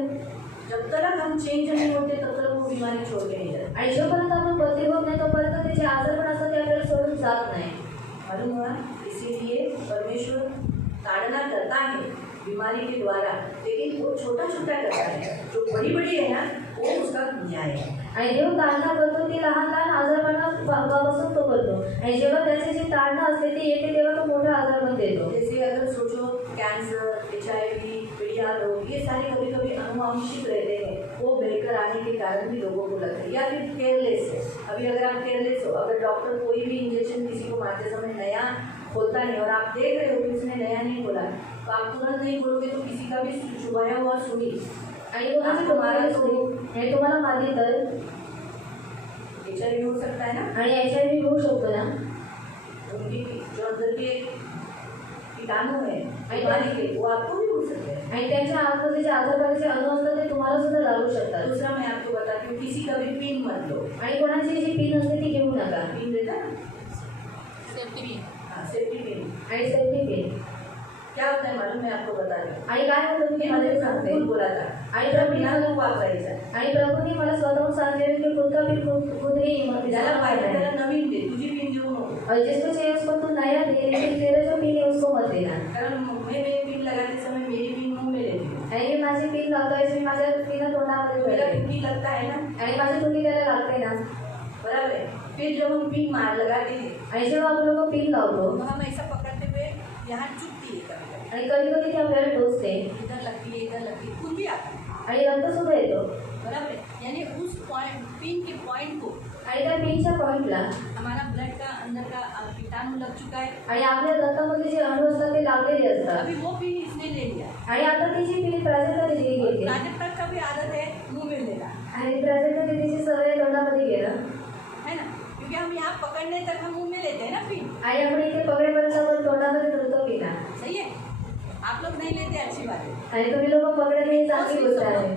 जब तक हम चेंज नहीं होते तब तक वो बीमारी छोड़ के नहीं जाती. आणि जोपर्यंत आपण बदली होत नाही तोपर्यंत त्याचे आजारपण असतात ते आपल्याला सोडून जात नाही. मालूम हुआ? इसीलिए परमेश्वर ताड़ना करता है बीमारी के द्वारा, लेकिन वो छोटा छोटा करता है. जो बड़ी बड़ी है ना वो उसका न्याय है. आणि देव ताडणा करतो ती लहान लहान आजारपणापासून तो करतो. आणि जेव्हा त्याचे जे ताडणं असते ते येते तेव्हा तो मोठा आजारपण देतो. जैसे अगर सोचो कैंसर, HIV, पीड़िया रोग, ये सारे कभी कभी अनुवांशिक रहते हैं, वो बहकर आने के कारण भी लोगों को लगता है. या फिर केयरलेस है. अभी अगर आप केयरलेस हो, अगर डॉक्टर कोई भी इंजेक्शन किसी को मारते समय नया खोलता नहीं और आप देख रहे हो कि उसने नया नहीं खोला, तो आप तुरंत नहीं बोलोगे तो किसी का भी चुभाया हुआ सुई आणि कोणाची तुम्हाला आणि तुम्हाला मारली तर HIV हो सकता है ना. आणि HIV होऊ शकतो ना. उनकी जो अंदर के कीटाणु है बीमारी के, वो आपको भी हो सकते हैं. आणि त्यांच्या आतमध्ये जे आजारपणाचे अणु असतात ते तुम्हाला सुद्धा लागू शकतात. दूसरा मैं आपको बताती हूँ, किसी का भी पिन मत लो. आणि कोणाची जी पिन असते ती घेऊ नका. पिन रहता ना, सेफ्टी पिन. हाँ सेफ्टी पिन. आणि सेफ्टी पिन क्या होता है मालूम, मैं आपको बता रही हूँ। आणि काय होतं मी मला ते सांगते. खुद बोला था आणि जब प्रभूने बिना तू वापरायचा आणि प्रभूने मला स्वतःहून सांगितले की खुद का भी खुद ही त्याला पाहिजे त्याला नवीन दे, तुझी पिन देऊ नको. और जिसको चाहिए उसको तू नया दे, लेकिन तेरा जो पिन है उसको मत देना. कारण मैं पिन लगाते समय मेरी पिन मुंह में लेती हूँ. आणि मी माझी पिन लावतो आहे, मी माझ्या पिन तोंडामध्ये मेरा घालते. टुकी लगता है ना, आणि माझी टुकी त्याला लागते ना. बराबर है. फिर जब हम पिन मार लगाते हैं आणि जेव्हा आपण लोक पिन लावतो तो हम ऐसा पकड़ते हुए यहाँ चुभती है कभी आणि कधी कधी ती आपल्याला टोचते कभी, इधर लगती है, खून भी आता है. आणि रक्त सुद्धा येतो. बराबर है. यानी उस पॉइंट पिन के पॉइंट को आणि त्या पिनच्या पॉइंटला हमारा ब्लड का अंदर का कीटाणु लग चुका है. आणि आपल्या रक्तामध्ये जे अणु असतात ते लागलेले असतात. अभी वो पिन इसने ले लिया आणि आता ती जी पिन प्राजक्ता दिली और गेली प्राजक्ता का भी आदत है मुंह में लेना, आणि प्राजक्ता दिदीची सवय तोंडामध्ये गेलं है ना, क्योंकि हम यहाँ पकड़ने तक हम मुंह में लेते हैं ना पिन. आणि आपण इथे पकडेपर्यंत आपण तोंडामध्ये धरतो पिना. सही है. आप लोग नहीं लेते, अच्छी बात है. आणि तुम्ही लोक पकडत ही चांगली गोष्ट आहे.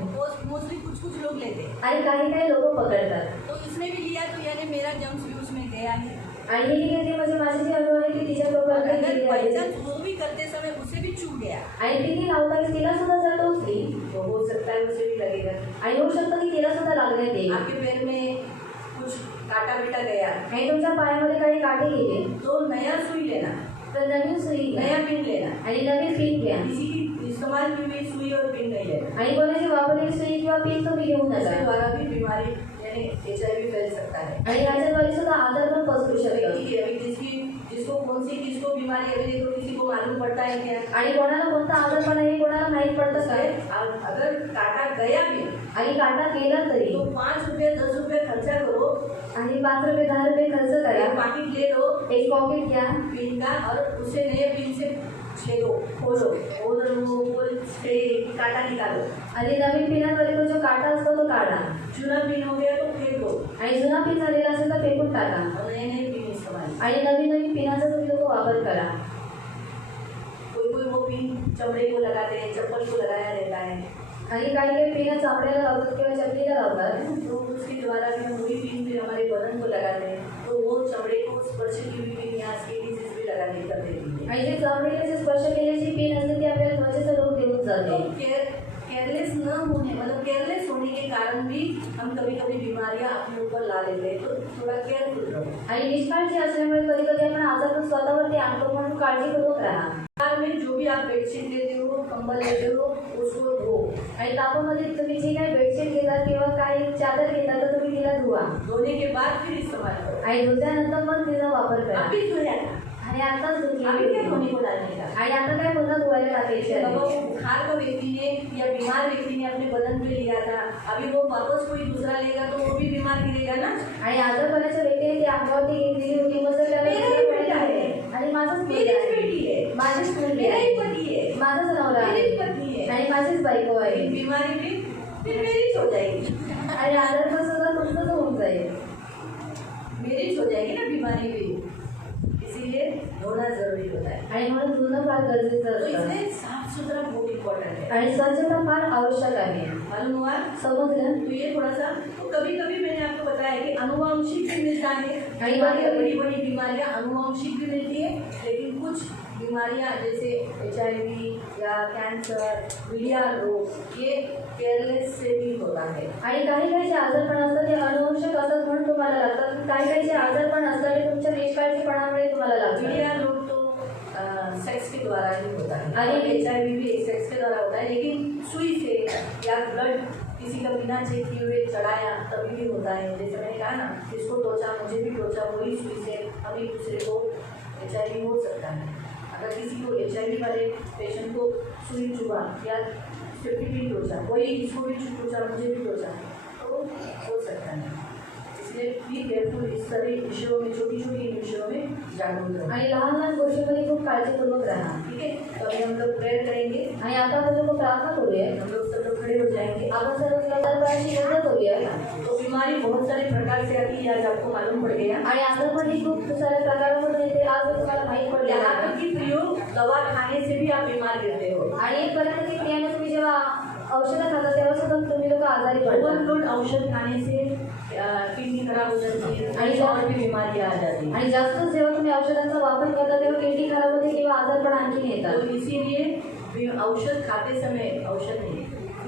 मोस्टली कुछ लोग लेते हैं. आणि काही लोक पकडतात. तो इसने भी लिया तो यानी मेरा जम्स भी उसमें गया है. आणि ही घेतली म्हणजे माझी जी अणु आहे ती तिच्या तोंडामध्ये अगर गेली बाई आहे. चांस वो भी करते समय उसे भी चूक गया आणि ती लावताना तिला सुद्धा जर टोचली तो हो सकता है उसे भी लगेगा. आणि होऊ शकतं की तिला सुद्धा लागण्यात येईल. आपके पैर में कुछ काटा बिटा गया आणि तुमच्या पायामध्ये काही काटे गेले तो नया सुई लेना, तर नवीन सुई घ्या. नया पिन लेना. आणि नवीन पिन घ्या. किसी की इस्तेमाल की हुई सुई और पिन नहीं लेना. आणि कोणाची वापरलेली सुई किंवा पिन तुम्ही घेऊ इसके नका. द्वारा भी बीमारी यानी HIV फैल सकता है. आणि याच्याद्वारे सुद्धा आजार पण पसरू शकतो. व्यक्ति है, अभी जिसको कौन सी किसको बीमारी है अभी देखो, किसी को मालूम पड़ता है क्या. आणि कोणाला कोणता आजारपण आहे कोणाला माहीत पडतं काय. अगर काटा गया भी आणि काटा गेला तरी तो 5 रुपये 10 रुपये खर्चा करो, आणि 5 रुपये 10 रुपये खर्च करा. एक पैकेट ले लो एक पॉकेट घ्या पिन का और उसे नए पिन से छेदो, खोलो और वो से काटा निकालो. आणि नवीन पिनाद्वारे तो जो काटा असतो तो काढा. जुना पिन हो गया तो फेंक दो आणि जुना पिन झालेला असेल तर फेकून टाका. और नए नए पिन इस्तेमाल. आणि नवीन नवीन पिनाचा तुम्ही लोक वापर करा. कोई वो पिन चमड़े को लगाते हैं, चप्पल को लगाया रहता है. आणि काही पिना चामड्याला लावतात किंवा चपलीला लावतात. तो उसके द्वारा भी हम वही पिन फिर हमारे बदन को लगाते हैं तो वो चमड़े को स्पर्श की हुई पिन यहाँ स्किन डिजीज भी लगाने कर देती है. आणि जे चामडीला जे स्पर्श केलेली पिन असते ती आपल्याला त्वचेचा रोग देऊन जाते. तो केयरलेस न होने मतलब केयरलेस होने के कारण भी हम कभी कभी बीमारियां अपने ऊपर ला लेते हैं. तो थोड़ा केयरफुल रहो. आणि निष्काळजी असल्यामुळे कधी कधी आपण आजार पण स्वतःवरती आणतो, म्हणून काळजीपूर्वक राहा. कार में जो भी आप बेडशीट लेते हो, कंबल लेते हो, उसको धो. आणि तापामध्ये तुम्ही जी काही बेडशीट घेतात किंवा काही चादर घेतात तर तुम्ही तिला धुवा. धोने के बाद फिर इस्तेमाल करो. आणि धुतल्यानंतर मग तिचा वापर करा. अभी धोया था, आणि आताच अभी क्या धोने को डालने का. आणि आता काय पुन्हा धुवायला टाकायची बाबा आहे. वो बुखार का व्यक्ति ने या बीमार व्यक्ति ने अपने बदन पे लिया था, अभी वो वापस कोई दूसरा लेगा तो वो भी बीमार गिरेगा ना. आणि आजारपणाच्या व्यक्तीने ती अंगावरती घेतलेली होती मग जर त्याला मेरा ही बेटा है. आणि माझाच मेरी बेटी है, माझीच मुलगी मेरा आहे, ही पति है, माझाच नवरा आहे मेरी पत्नी है. आणि माझीच बायको आहे. बीमारी भी फिर मेरी हो जाएगी, आणि आजारपण सुद्धा तुमचंच होऊन जाईल. मेरी हो जाएगी ना बीमारी भी. इसीलिए धोना जरूरी होता है. आणि म्हणून धुणं फार गरजेचं तो असतं. इसलिए साफ सुथरा बहुत इम्पोर्टेंट है. आणि स्वच्छता फार आवश्यक आहे. मालूम हुआ. समजलं. तो ये थोड़ा सा तो कभी कभी मैंने आपको बताया कि अनुवांशिक भी मिलता है. बीमारियां बड़ी बड़ी बीमारियां अनुवांशिक भी मिलती है, लेकिन कुछ बीमारियां जैसे HIV या कैंसर, मीडिया रोग ये केयरलेस से भी होता है. आणि काही जे आजारपण असतात ते अनुवंशिक असतात म्हणून तुम्हाला लागतात. काही जे आजारपण असतात ते तुमच्या निष्काळजीपणामुळे तुम्हाला लागतात. मीडिया रोग तो सेक्स के द्वारा ही होता है. अरे HIV भी एक सेक्स के द्वारा होता है, लेकिन सुई से या ब्लड किसी का बिना चेक किए हुए चढ़ाया तभी भी होता है. जैसे मैंने कहा ना, इसको टोचा, मुझे भी टोचा, वही सुई से हम एक दूसरे को HIV हो सकता है. अगर किसी को HIV वाले पेशेंट को सुई चुभा या 50 टोचा, वही इसको भी टोचा, मुझे भी टोचा, तो हो सकता है. इसलिए बी केयरफुल. इस सारे विषयों में, छोटी छोटी विषयों में जागरूक रहो. आणि लहान लहान गोष्टींमध्ये खूप काळजीपूर्वक राहा. ठीक है. तो अभी हम लोग प्रेयर करेंगे. आणि आता आपण लोक प्रार्थना करूया. हम लोग सब लोग खड़े हो जाएंगे. आपण सर्व आजारपणाची गरज करूया. तो बीमारी बहुत सारे प्रकार से आती है, आज आपको मालूम पड़ गया. आणि आजारपण ही खूप साऱ्या प्रकारामधून येते. आज मी तुम्हाला माहीत पडले. यहाँ तक कि प्रयोग दवा खाने से भी आप बीमार गिरते हो. आणि इथपर्यंत की त्याने तुम्ही जेव्हा औषधं खातात तेव्हा सुद्धा तुम्ही लोक आजारी पडता ओवरलोड औषध खाने से किडनी खराब हो जाती है आणि और भी बीमारियां आ जाती हैं। आणि जास्त जेव्हा तुम्ही औषधांचा वापर करता तेव्हा किडनी खराब होते किंवा आजारपण आणखीन येतात तो इसीलिए औषध खाते समय औषध नहीं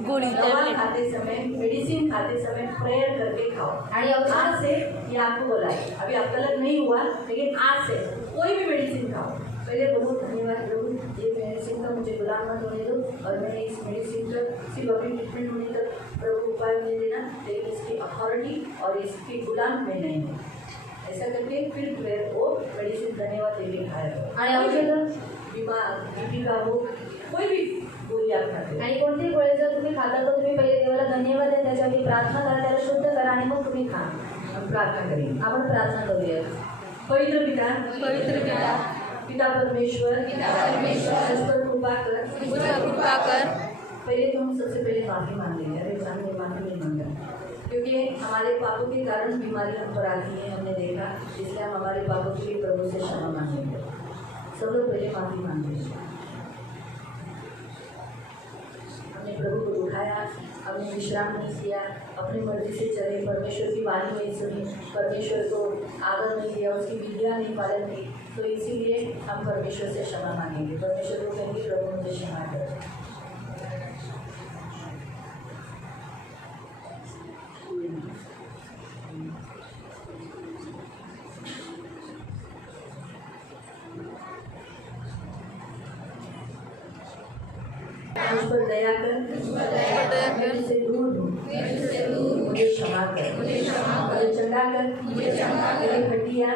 गोली दवा खाते समय मेडिसिन खाते समय प्रेयर करके खाओ। आणि औषध आज से ये आपको बोला है, अभी अब तक नहीं हुआ लेकिन आज से कोई भी मेडिसिन खाओ। पहले बहुत धन्यवाद प्रभु, ये मेडिसिन का मुझे गुलाम मत होने दो और मैं इस मेडिसिन का सिर्फ अभी ट्रीटमेंट होने तक प्रभु उपाय नहीं देना, लेकिन इसकी अथॉरिटी और इसकी गुलाम मैं नहीं हूँ। ऐसा करके फिर प्रेयर वो मेडिसिन धन्यवाद देके खाया। आणि औषधं बीमार बीपी का हो कोई भी गोली आप खाते आणि कोणतीही गोळी जर तुम्ही खाता तर तुम्ही पहिले देवाला धन्यवाद द्या, त्याच्यावरती प्रार्थना करा, त्याला शुद्ध करा आणि मग तुम्ही खा। हम प्रार्थना करेंगे। आपण प्रार्थना करूया। पवित्र पिता पिता परमेश्वर मुझ पर कृपा कर। पहले तो हम सबसे पहले माफ़ी मांगेंगे, अरे सामने माफ़ी नहीं मांगा क्योंकि हमारे पापों के कारण बीमारी हम पर आती है, हमने देखा, इसलिए हम हमारे पापों के लिए प्रभु से क्षमा मांगेंगे। सब लोग पहले माफ़ी मांगेंगे। हमने प्रभु को दुखाया, हमने विश्राम नहीं किया, अपनी मर्जी से चले, परमेश्वर की वाणी नहीं सुनी, परमेश्वर को आदर नहीं दिया, उसकी विद्या नहीं पालन की, तो इसीलिए हम परमेश्वर से क्षमा मांगेंगे। परमेश्वर को कहेंगे प्रभु मुझे क्षमा करो। मुझ पर दया कर, मेरे से दूर हो, मुझे क्षमा कर, मुझे चंगा कर, मेरी हड्डियाँ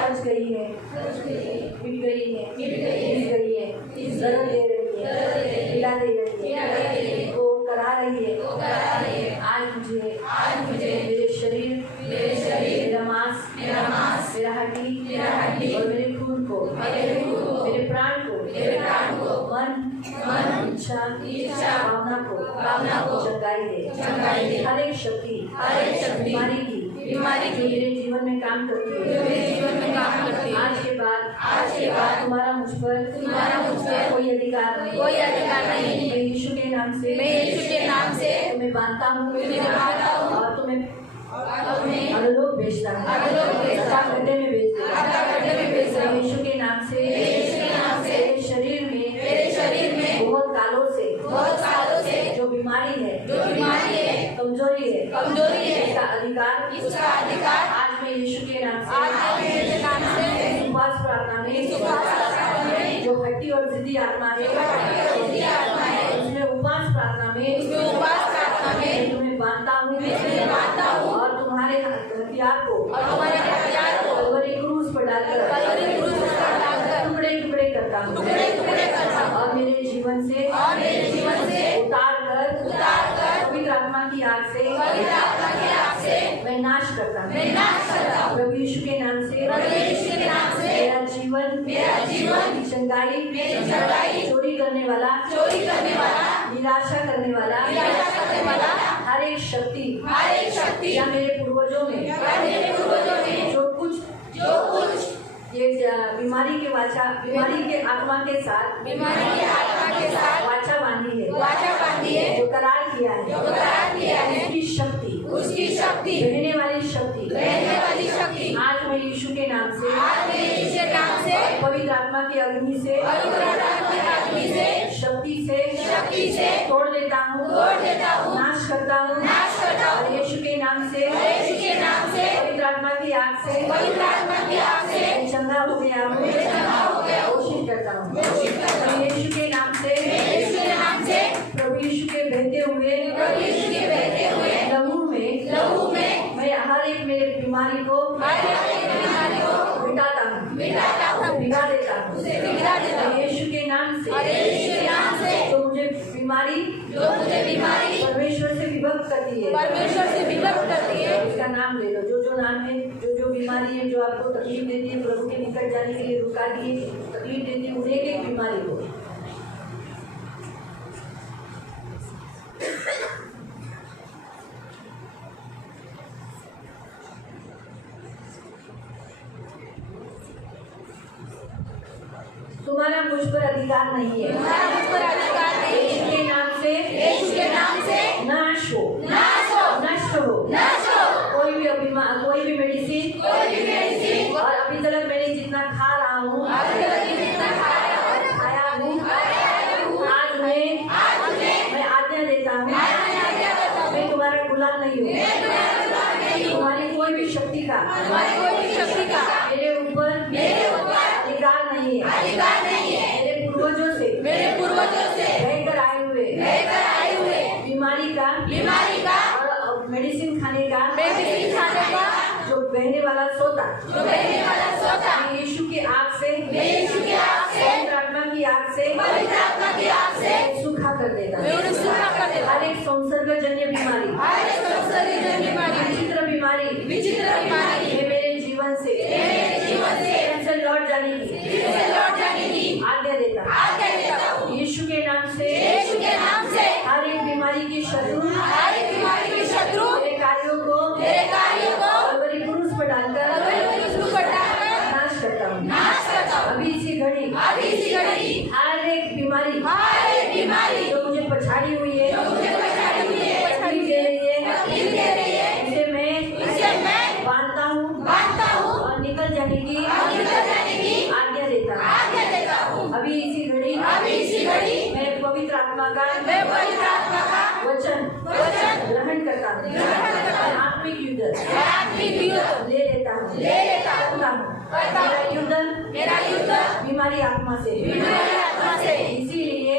फंस गई है, मिट गई है, दर्द दे रही है, पीड़ा दे रही है, वो करा रही है। आज मुझे मेरे शरीर, मेरा मांस, मेरा हड्डी और मेरे खून को, मेरे प्राण को, मन इच्छा भावना को चंगाई दे। हर एक शक्ति बीमारी की जो मेरे जीवन में काम करती है, आज के बाद तुम्हारा मुझ पर कोई अधिकार नहीं। मैं यीशु के नाम से तुम्हें बांधता हूँ और तुम्हें अधोलोक भेजता हूँ, गड्ढे में भेज देता हूँ। यीशु के नाम से मेरे शरीर में बहुत कालों से जो बीमारी है, कमजोरी है, इसका अधिकार आज मैं यीशु के नाम से उपवास प्रार्थना में जो हट्टी और जिद्दी आत्मा है, उसमें उपवास प्रार्थना में तुम्हें बांधता हूँ और तुम्हारे हथियार को कलवरी क्रूस पर डालकर टुकड़े करता हूँ और मेरे जीवन से उतार कर पवित्र आत्मा की आग से मैं नाश करता हूँ। प्रभु यीशु के नाम से मेरा जीवन चंगाई चोरी करने वाला निराशा करने वाला हर एक शक्ति या मेरे पूर्वजों में जो कुछ ये बीमारी के आत्मा के साथ वाचा बांधी है, जो करार किया है, उसकी शक्ति बहने वाली शक्ति आज मैं यीशु के नाम से पवित्र आत्मा की अग्नि से शक्ति से तोड़ देता हूँ, नाश करता हूँ और यीशु के नाम से पवित्र आत्मा की आग से चंगा हो गया हूँ, कोशिश करता हूँ। यीशु के नाम से प्रभु यीशु के बहते हुए लहू में मैं हर एक मेरे बीमारी को मिटाता हूँ, भिगा देता हूँ। यीशु के नाम से जो मुझे बीमारी परमेश्वर से विभक्त करती है, उसका नाम ले लो। जो नाम है, जो बीमारी है, जो आपको तकलीफ देती है, प्रभु के निकट जाने के लिए रुका दिए, तकलीफ देती है, उन्हें एक बीमारी को तुम्हारा मुझ पर अधिकार नहीं है। यीशु के नाम से यीशु के नाम से नाश हो, नष्ट हो। कोई भी मेडिसिन और अभी तक मैंने जितना खा रहा हूँ, खाया हूँ, आज मैं आज्ञा देता हूँ, मैं तुम्हारा गुलाम नहीं हूँ। तुम्हारी कोई भी शक्ति का मेरे ऊपर अधिकार नहीं है। मेरे पूर्वजों से रहकर आए हुए बीमारी का और मेडिसिन खाने का जो बहने वाला सोता यीशु की आग से, पवित्र आत्मा की आग से सूखा कर देता है। हर एक संसर्गजन्य बीमारी, विचित्र बीमारी ये मेरे जीवन से कैंसर लौट जाने की आज्ञा देता हूँ। यीशु के नाम से हर एक बीमारी की शत्रु मेरे कार्यों को बलवरी पुरुष पर डालकर नाश करता हूँ। अभी इसी घड़ी हर एक बीमारी जो मुझे पछाड़ी हुई है, तकलीफ दे रही है, इसे मैं बांधता हूँ और निकल जाने की आज्ञा देता हूँ। अभी इसी घड़ी मैं पवित्र आत्मा का वचन ग्रहण करता हूँ। आत्मिक युद्ध ले लेता हूँ। मेरा युद्ध बीमारी आत्मा से। इसीलिए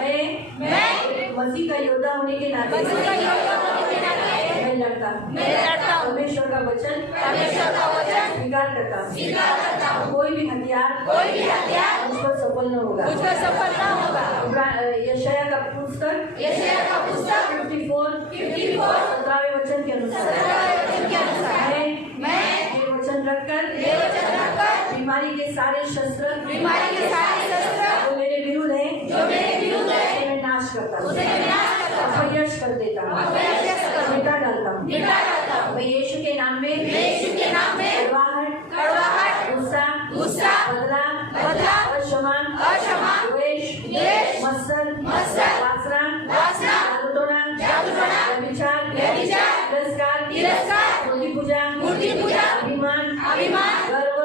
मैं मसीह का योद्धा होने के नाते मैं लड़ता हूँ। परमेश्वर का वचन स्वीकार करता हूँ। कोई भी हथियार मुझ पर सफल न होगा। यशाया का पुस्तक 54 17वें वचन के अनुसार मैं ये वचन रखकर बीमारी के सारे शस्त्र जो मेरे विरुद्ध है मैं नाश करता हूँ, अपयश कर देता हूँ, मिटा डालता हूँ। मैं यीशु के नाम में कड़वाहट, गुस्सा, बदला, अक्षमा, द्वेष, मत्सर, वासना, जादूटोना, व्यभिचार, तिरस्कार, मूर्ति पूजा, अभिमान, गर्व,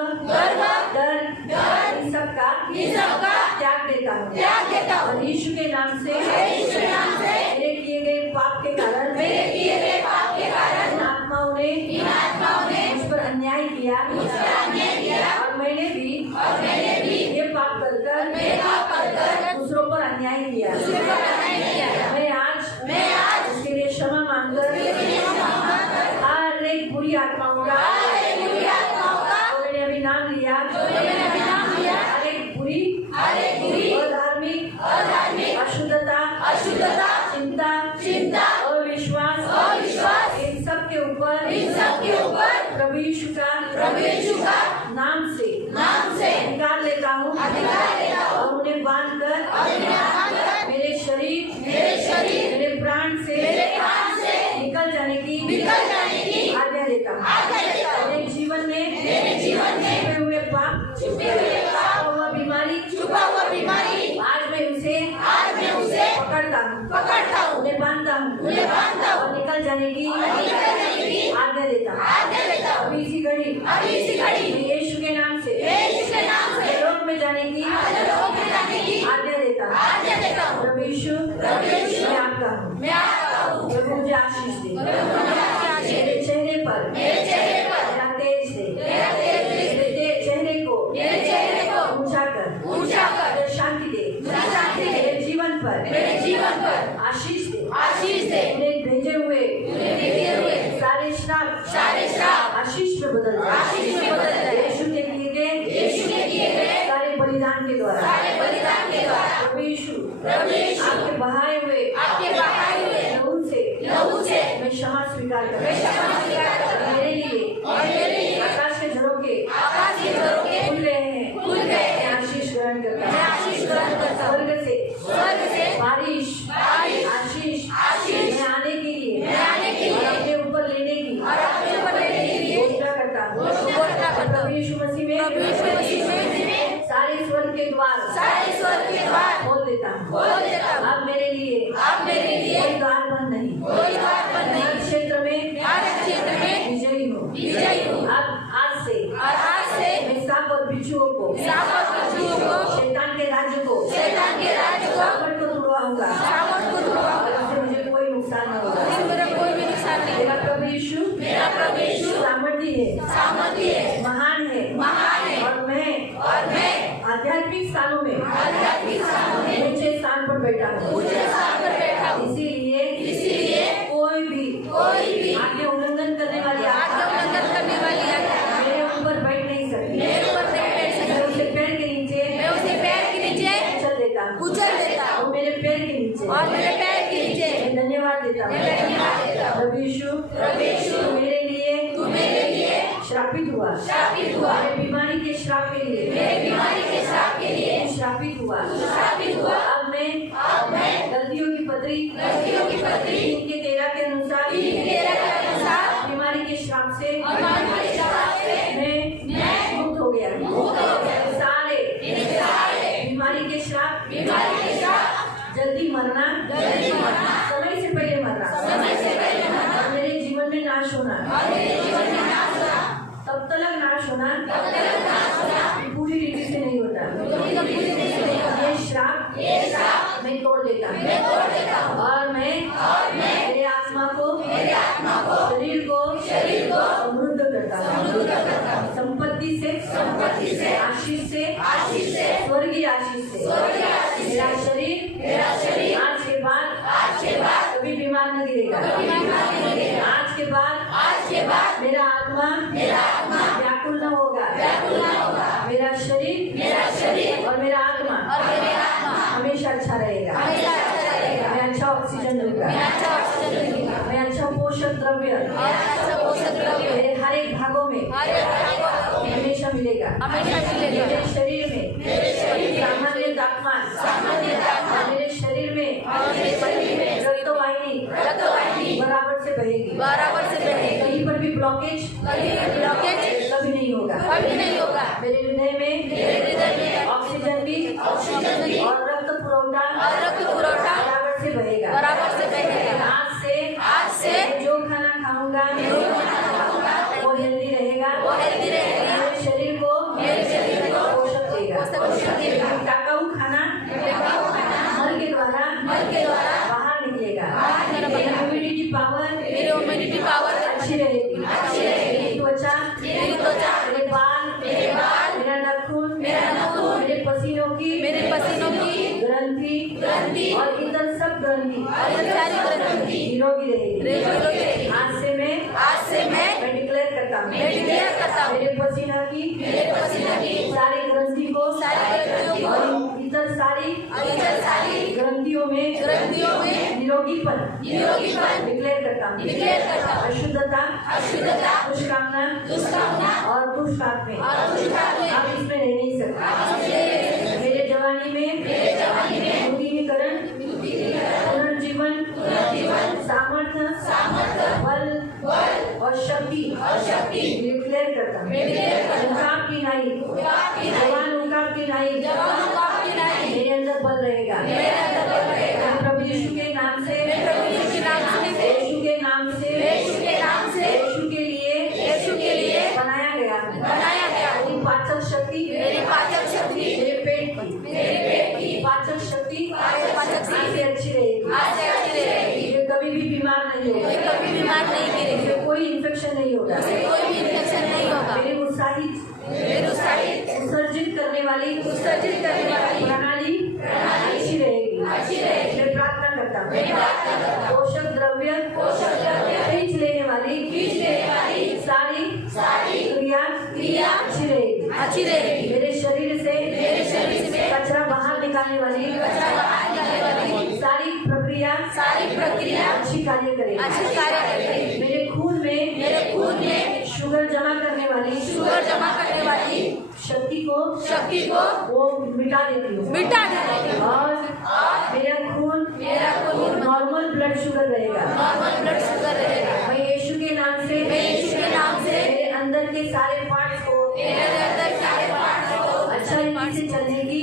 डर, इन सब का त्याग देता हूँ। और यीशु के नाम से मेरे किए गए पाप के कारण इन आत्माओं ने मुझ पर अन्याय किया और मैंने भी ये पाप कर दूसरों पर अन्याय किया। मैं आज उसके लिए क्षमा मांगकर हर एक बुरी आत्माओं का जो मैंने अभी नाम लिया, हर एक बुरी अधार्मिक अशुद्धता, चिंता, अविश्वास इन सब के ऊपर प्रभु यीशु का नाम से निकाल लेता हूँ और उन्हें बांधकर मेरे शरीर मेरे प्राण से निकल जाने की आज्ञा देता हूँ। मेरे जीवन में छुपे हुए पाप, छुपा हुआ बीमारी आज मैं उसे पकड़ता हूँ, उन्हें बांधता हूँ और निकल जाने की आज्ञा देता हूँ। अभी इसी घड़ी यीशु के नाम से लोक में जाने की आज्ञा देता हूँ। प्रभु यीशु मैं आपका हूँ। प्रभु मुझे आशीष दे, मेरे चेहरे पर मेरा तेज दे, मेरे चेहरे को ऊंचा कर शांति दे, मेरे जीवन पर आशीष दे, उन्हें भेजे हुए सारे श्राप आशीष में बदल दे। यीशु के किए गए सारे बलिदान के द्वारा प्रभु यीशु आपके बहाए हुए लहू से मैं क्षमा स्वीकार करता हूँ। मेरे लिए आकाश के झरोखे खुल गए हैं। मैं आशीष ग्रहण करता हूँ। स्वर्ग से बारिश आशीष मैं आने के लिए और अपने ऊपर लेने की घोषणा करता हूँ। प्रभु यीशु मसीह में सारे स्वर्ग के द्वार खोल देता हूँ। अब मेरे लिए सामर्थी है, महान है, और मैं आध्यात्मिक स्थानों में ऊंचे स्थान पर बैठा हूँ। इसीलिए कोई भी आज्ञा उल्लंघन करने वाली मेरे ऊपर बैठ नहीं सकती। मैं उसके पैर के नीचे कुचल देता हूँ, और मेरे पैर के नीचे मैं धन्यवाद देता हूँ। प्रभु यीशु मेरे लिए श्रापित हुआ। मेरे बीमारी के श्राप के लिए श्रापित हुआ। अब मैं गलतियों की पत्री 3:13 के अनुसार बीमारी के श्राप से मैं मुक्त हो गया। सारे बीमारी के श्राप, जल्दी मरना, समय से पहले मरना, और मेरे जीवन में नाश होना, तब तक नाश होना पूरी रीति से नहीं होता। ये श्राप मैं तोड़ देता हूँ, और मैं मेरे आत्मा को शरीर को समृद्ध करता हूँ। संपत्ति से, आशीष से, स्वर्गीय आशीष से। मेरा शरीर आज के बाद कभी बीमार न गिरेगा। आज के बाद मेरा आत्मा व्याकुल न होगा। मेरा शरीर और मेरा आत्मा हमेशा अच्छा रहेगा। मैं अच्छा ऑक्सीजन लूंगा। मैं अच्छा पोषक द्रव्य मेरे हर एक भागों में हमेशा मिलेगा। मेरे शरीर में सामान्य तापमान, मेरे शरीर में रक्तवाहिनी बराबर से बहेगी। कहीं पर भी ब्लॉकेज कभी नहीं होगा। मेरे हृदय में ऑक्सीजन भी और रक्त पुरवठा बराबर से बहेगा। आज से जो खाना खाऊंगा वो हेल्दी रहेगा। मेरे शरीर को पोषक देगा। टाकाऊ खाना मल के द्वारा बाहर निकलेगा। मेरी इम्यूनिटी पावर अच्छी रहेगी। मेरी त्वचा, मेरे बाल, मेरा नाखून, मेरे पसीनों की ग्रंथि और इधर सब ग्रंथि निरोगी रहेगी। आज से मैं डिक्लेयर करता हूँ मेरे पसीना की सारे ग्रंथि को और इधर सारी ग्रंथियों में निरोगीपन डिक्लेयर करता हूँ। अशुद्धता, दुष्कामना और दुष्पाप में आप इसमें रह नहीं सकते। मेरे जवानी में नूतनीकरण, पुनर्जीवन, सामर्थ्य, बल और शक्ति डिक्लेयर करता हूँ। उनकाप की नाई, जवान उनकाप की नाई मेरे अंदर बल रहेगा। प्रभु यीशु के नाम से, यीशु के नाम से यीशु के लिए बनाया गया। मेरी पाचक शक्ति, मेरे पेट की पाचक शक्ति आज से अच्छी रहेगी। ये कभी भी बीमार नहीं होगा। कोई इन्फेक्शन नहीं होगा। मेरी उत्सर्जित करने वाली प्रणाली अच्छी रहेगी। मैं प्रार्थना करता हूँ पोषक द्रव्य खींच लेने वाली सारी क्रिया अच्छी रहेगी। मेरे शरीर से कचरा बाहर निकालने वाली सारी प्रक्रिया अच्छी कार्य करेगी। मेरे खून में शुगर जमा करने वाली शक्ति को वो मिटा देती हूँ। और मेरा खून नॉर्मल ब्लड शुगर रहेगा। मैं यीशु के नाम से मेरे अंदर के सारे पार्ट्स को अच्छा रीति से चलने की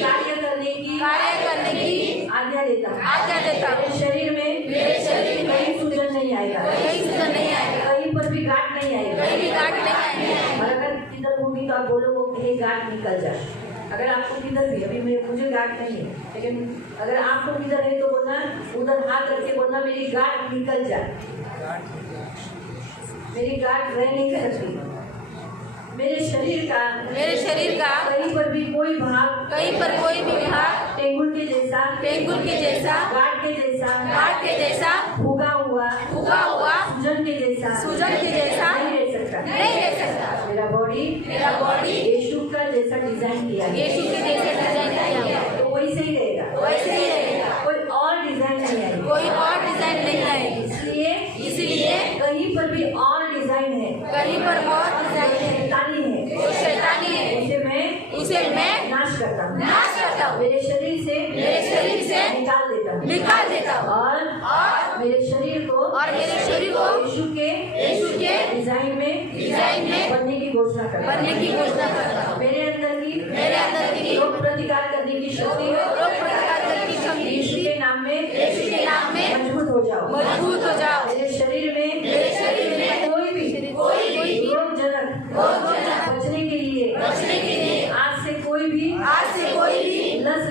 कार्य करने की आज्ञा देता हूँ। मेरे शरीर में कहीं सूजन नहीं आएगा। कहीं पर भी गांठ नहीं आएगा। और अगर किधर होगी तो आप बोलोगे ये गांठ निकल जाए। अगर आपको किधर भी, अभी मुझे गांठ नहीं है, लेकिन अगर आपको किधर है तो बोलना, उधर हाथ रख के बोलना मेरी गांठ निकल जाए। मेरी गांठ रह नहीं सकती। मेरे शरीर का कहीं पर भी कोई भाग टेंगुल के जैसा गांठ के जैसा भूगा हुआ सूजन के जैसा नहीं रह सकता। मेरा बॉडी यीशु का जैसा डिजाइन किया है, तो वैसे ही रहेगा, कोई और डिजाइन नहीं आएगी। इसलिए कहीं पर भी और डिजाइन है, शैतानी है, उसे मैं नाश करता हूँ, मेरे शरीर से निकाल देता हूँ और मेरे शरीर को यीशु के डिजाइन में बनने की घोषणा करता हूँ। मेरे अंदर की रोग प्रतिकार करने की शक्ति यीशु के नाम में मजबूत हो जाओ। मेरे शरीर में कोई भी रोगजनक बचने के लिए आज से कोई भी लस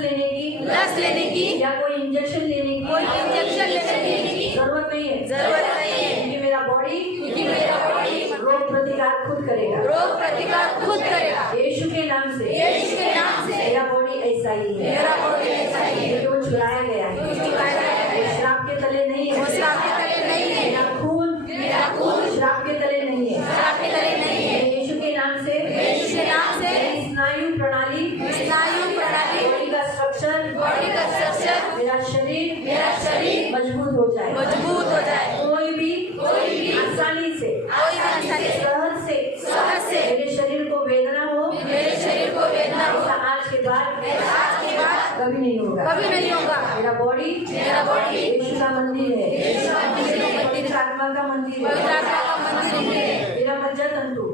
लेने की या कोई इंजेक्शन लेने की जरूरत नहीं है, क्योंकि मेरा बॉडी रोग प्रतिकार खुद करेगा। यीशु के नाम से मेरा बॉडी ऐसा ही है, क्योंकि वो छुड़ाया गया है, वो श्राप के तले नहीं है। मेरा खून श्राप के तले नहीं है। यीशु के नाम से मेरी स्नायु प्रणाली बॉडी का स्ट्रक्चर मेरा शरीर मजबूत हो जाए। कोई भी आसानी से सहज से मेरे शरीर को वेदना हो ऐसा आज के बाद कभी नहीं होगा। मेरा बॉडी यीशु का मंदिर है, पवित्र आत्मा का मंदिर है। मेरा मज्जा तंतु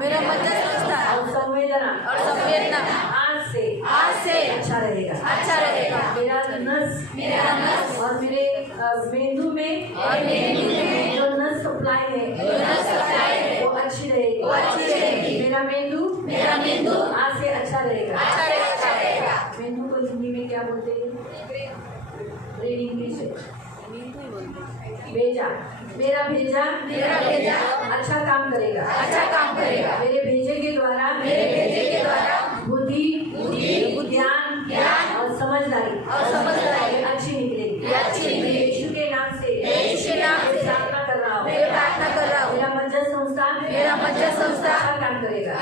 मेरा मज्जा संस्था और संवेदना आज से अच्छा रहेगा। मेरा नस और मेरे मेंदु में जो नस सप्लाई है वो अच्छी रहेगी। मेरा मेंदु आज से अच्छा रहेगा। मेंदु को हिंदी में क्या बोलते हैं? ब्रेन इंग्लिश है। मेरा भेजा अच्छा काम करेगा। मेरे भेजे के द्वारा बुद्धि ज्ञान और समझदारी अच्छी निकलेगी। यीशु के नाम से प्रार्थना कर रहा हूँ। मेरा मज्जा संस्था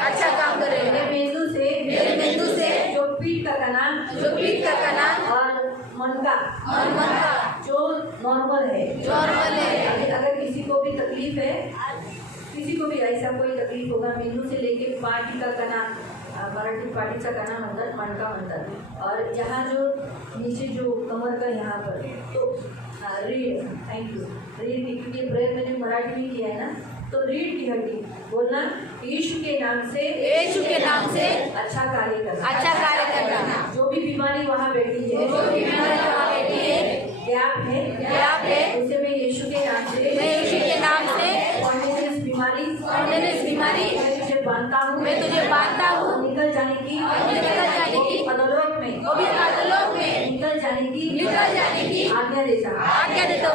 अच्छा काम करेगा। मेरे मेंदु से जो पीठ का कनाल और मन का जो नॉर्मल है। अगर किसी को भी तकलीफ है, किसी को भी ऐसा कोई तकलीफ होगा, मेंदू से लेके पाठी का कणा, मराठी पाठीचा कणा म्हणतात, मणका म्हणतात, और यहाँ जो नीचे जो कमर का यहाँ पर तो रीढ़, थैंक यू, रीढ़ की, क्योंकि प्रयत्न मैंने मराठी में किया है ना, तो रीढ़ की हड्डी बोलना यीशु के नाम से अच्छा कार्य करना। जो भी बीमारी वहाँ बैठी है, गैप है, उसे मैं यीशु के नाम से स्पॉन्टेनियस बीमारी मैं तुझे बांधता हूँ, निकल जाने की अधोलोक में निकल जाने की आज्ञा देता हूँ।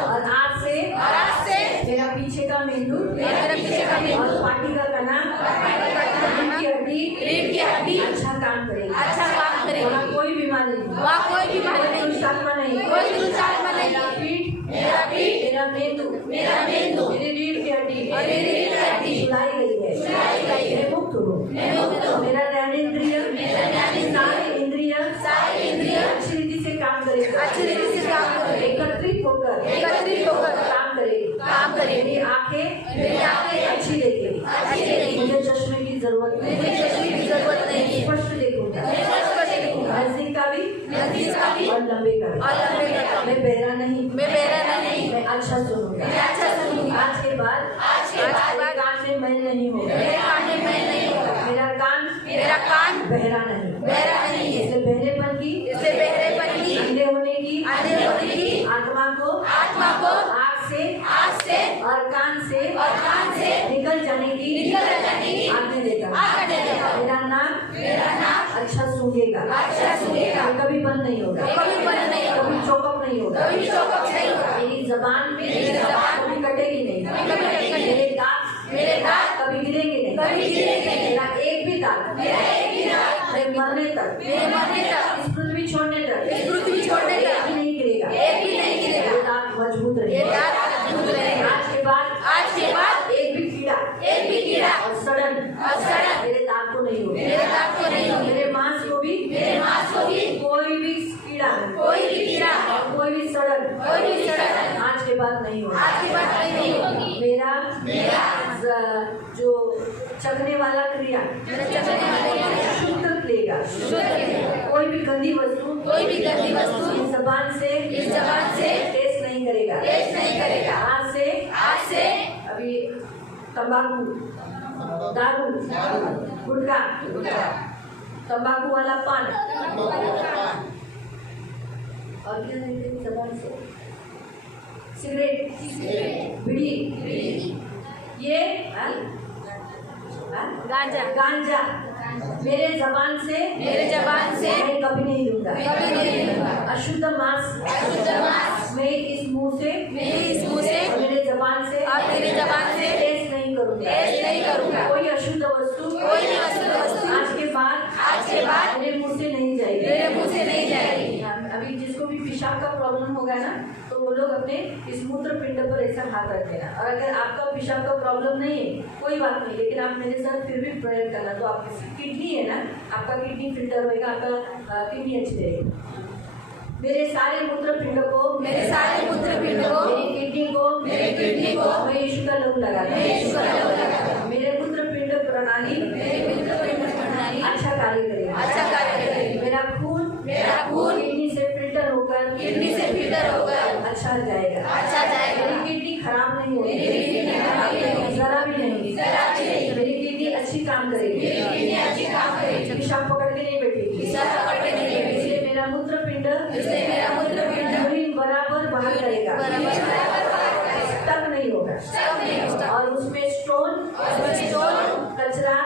और आज से मेरा पीछे का मेंदू और पाटी का कणा, रीढ़ की हड्डी अच्छा काम करेगा। वहाँ कोई बीमारी नहीं, दुष्ट आत्मा नहीं। मेरा पीठ मेरा मेंदू मेरी रीढ़ की हड्डी सुलाई गई है, मैं मुक्त हूँ। मेरा ज्ञानेंद्रिय सारे इंद्रिय अच्छी रीति से काम करेगा, एकत्रित होकर काम करेगी। मेरी आंखें अच्छी देखेगी, मुझे चश्मे की जरूरत नहीं, स्पष्ट देखूंगा, नजदीक का भी और लंबे का भी। मैं बहरा नहीं, मैं अच्छा सुनूंगा। आज के बाद कान में मैल नहीं होगा, मेरा कान बहरा नहीं। इससे बहरेपन की अंधे होने की आत्मा को आँख से और कान से निकल जाने की आज्ञा देगा। मेरा नाक अच्छा सूंघेगा, कभी बंद नहीं होगा, कभी चौकअप नहीं होगा। मेरी जबान कभी कटेगी नहीं, रात मेरे मरने तक इस पृथ्वी छोड़ने तक एक भी नहीं गिरेगा। ये दांत मजबूत रहेगा। आज के बाद एक भी कीड़ा और सड़न मेरे दांत को नहीं होगा। मेरे मांस को भी कोई भी कीड़ा और कोई भी सड़न आज के बाद नहीं होगा। मेरा जो चखने वाला क्रिया शुद्ध लेगा। कोई भी गंदी वस्तु इस जबान से टेस्ट नहीं करेगा। आज से अभी तंबाकू, दारू, गुटखा, तंबाकू वाला पान और क्या लेते हैं जबान से, सिगरेट, बीड़ी, ये गांजा मेरे जबान से मैं कभी नहीं लूंगा। अशुद्ध मांस मैं इस मुंह से और मेरे जबान से टेस्ट नहीं करूंगा। कोई अशुद्ध वस्तु आज के बाद मेरे मुंह से नहीं जाएगी। अभी जिसको भी पेशाब का प्रॉब्लम होगा ना, तो वो लोग अपने इस मूत्र पिंड पर ऐसा हाथ रख देना। और अगर आपका पेशाब का प्रॉब्लम नहीं है, कोई बात नहीं, लेकिन आप मेरे साथ फिर भी प्रयोग करना। तो आपकी किडनी है ना, आपका किडनी फिल्टर होएगा, आपका किडनी अच्छी रहेगी। मेरे सारे मूत्र पिंड को मेरी किडनी को मैं यीशु का लहू लगाता हूं। मेरे मूत्र पिंड प्रणाली अच्छा कार्य करेगा। मेरा खून किडनी से फिल्टर होकर अच्छा जाएगा। मेरी किडनी खराब नहीं होगी, जरा भी नहीं। मेरी किडनी अच्छी काम करेगी, पेशाब पकड़ के नहीं बैठेगी। इसलिए मेरा मूत्र पिंड यूरिन बराबर बाहर करेगा, तक नहीं होगा। और उसमें स्टोन कचरा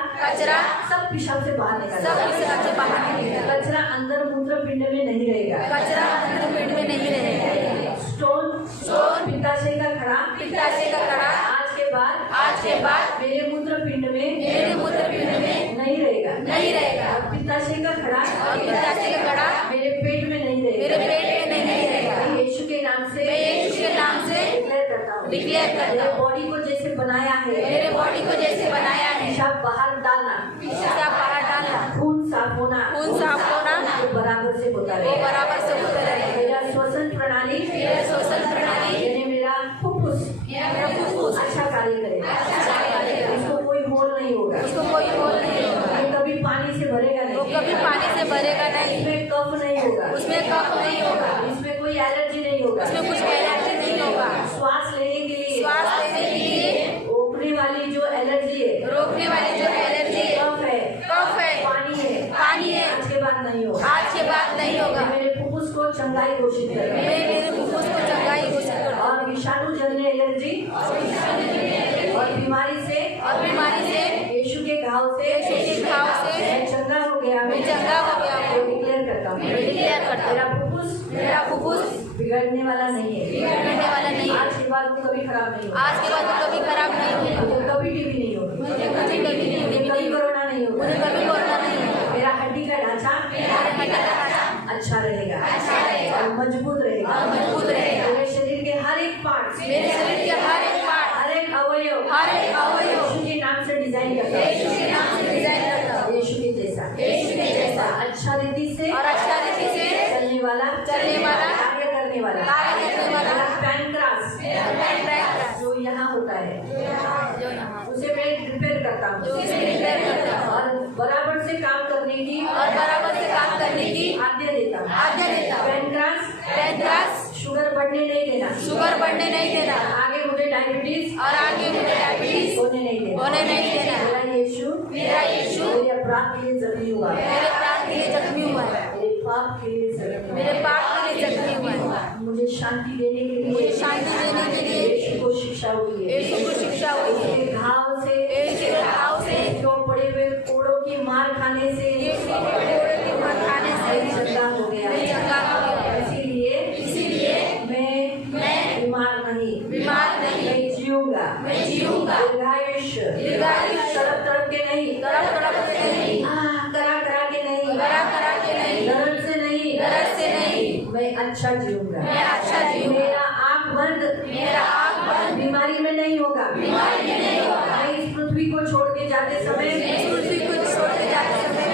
सब पेशाब से बाहर निकलेगा। कचरा अंदर मूत्र पिंड में नहीं रहेगा। स्टोन पित्ताशय का खड़ा आज के बाद मेरे मूत्र पिंड में नहीं रहेगा। और पित्ताशय का खड़ा मेरे पेट में नहीं रहेगा। मैं यीशु के नाम से डिक्लेयर करता हूँ। मेरे बॉडी को जैसे बनाया है, पेशाब बाहर डालना, खून साफ होना वो बराबर से होता रहे। मेरा श्वसन प्रणाली यानी मेरा फुफ्फुस अच्छा कार्य करेगा। इसको कोई होल नहीं होगा। ये कभी पानी से भरेगा नहीं। इसमें कफ नहीं होगा। इसमें कोई एलर्जी नहीं होगा। श्वास लेने के लिए रोकने वाली जो एलर्जी है, कफ है, पानी है, आज के बाद नहीं होगा। मेरे फुफ्फुस को चंगाई घोषित करेगा। और विषाणु जन्य एलर्जी और बीमारी से यीशु के घाव से मैं चंगा हो गया। मैं डिक्लेयर करता हूँ। मेरा फुफ्फुस बिगड़ने वाला नहीं है। आज के बाद वो कभी खराब नहीं होगा। मुझे कभी टीबी नहीं होगी। मुझे कभी कोरोना नहीं होगा। मेरा हड्डी का ढांचा अच्छा रहेगा और मजबूत रहेगा। मेरे शरीर के हर एक पार्ट हर एक अवयव यीशु के नाम से डिजाइन करता है। यीशु के जैसा अच्छा रीति से चलने वाला कार्य करने वाला। पैनक्रास जो यहाँ होता है उसे मैं रिपेयर करता हूँ और बराबर से काम करने की आज्ञा देता हूँ। पैनक्रास शुगर बढ़ने नहीं देना। आगे मुझे डायबिटीज होने नहीं देना। मेरा यीशु मेरे अपराध के लिए जख्मी हुआ है। मेरे पाप के लिए जख्मी हुआ है। मुझे शांति देने के लिए यीशु को शिक्षा हुई है। उसके घाव से जो पड़े हुए कोड़ों की मार खाने से चंगा हो गया। इसीलिए मैं बीमार नहीं मैं जीऊंगा। दीर्घायुष्य तड़प के नहीं अच्छा जीऊंगा, मैं अच्छा जीऊंगा। मेरा आंख बंद बीमारी में नहीं होगा, मैं इस पृथ्वी को छोड़ के जाते समय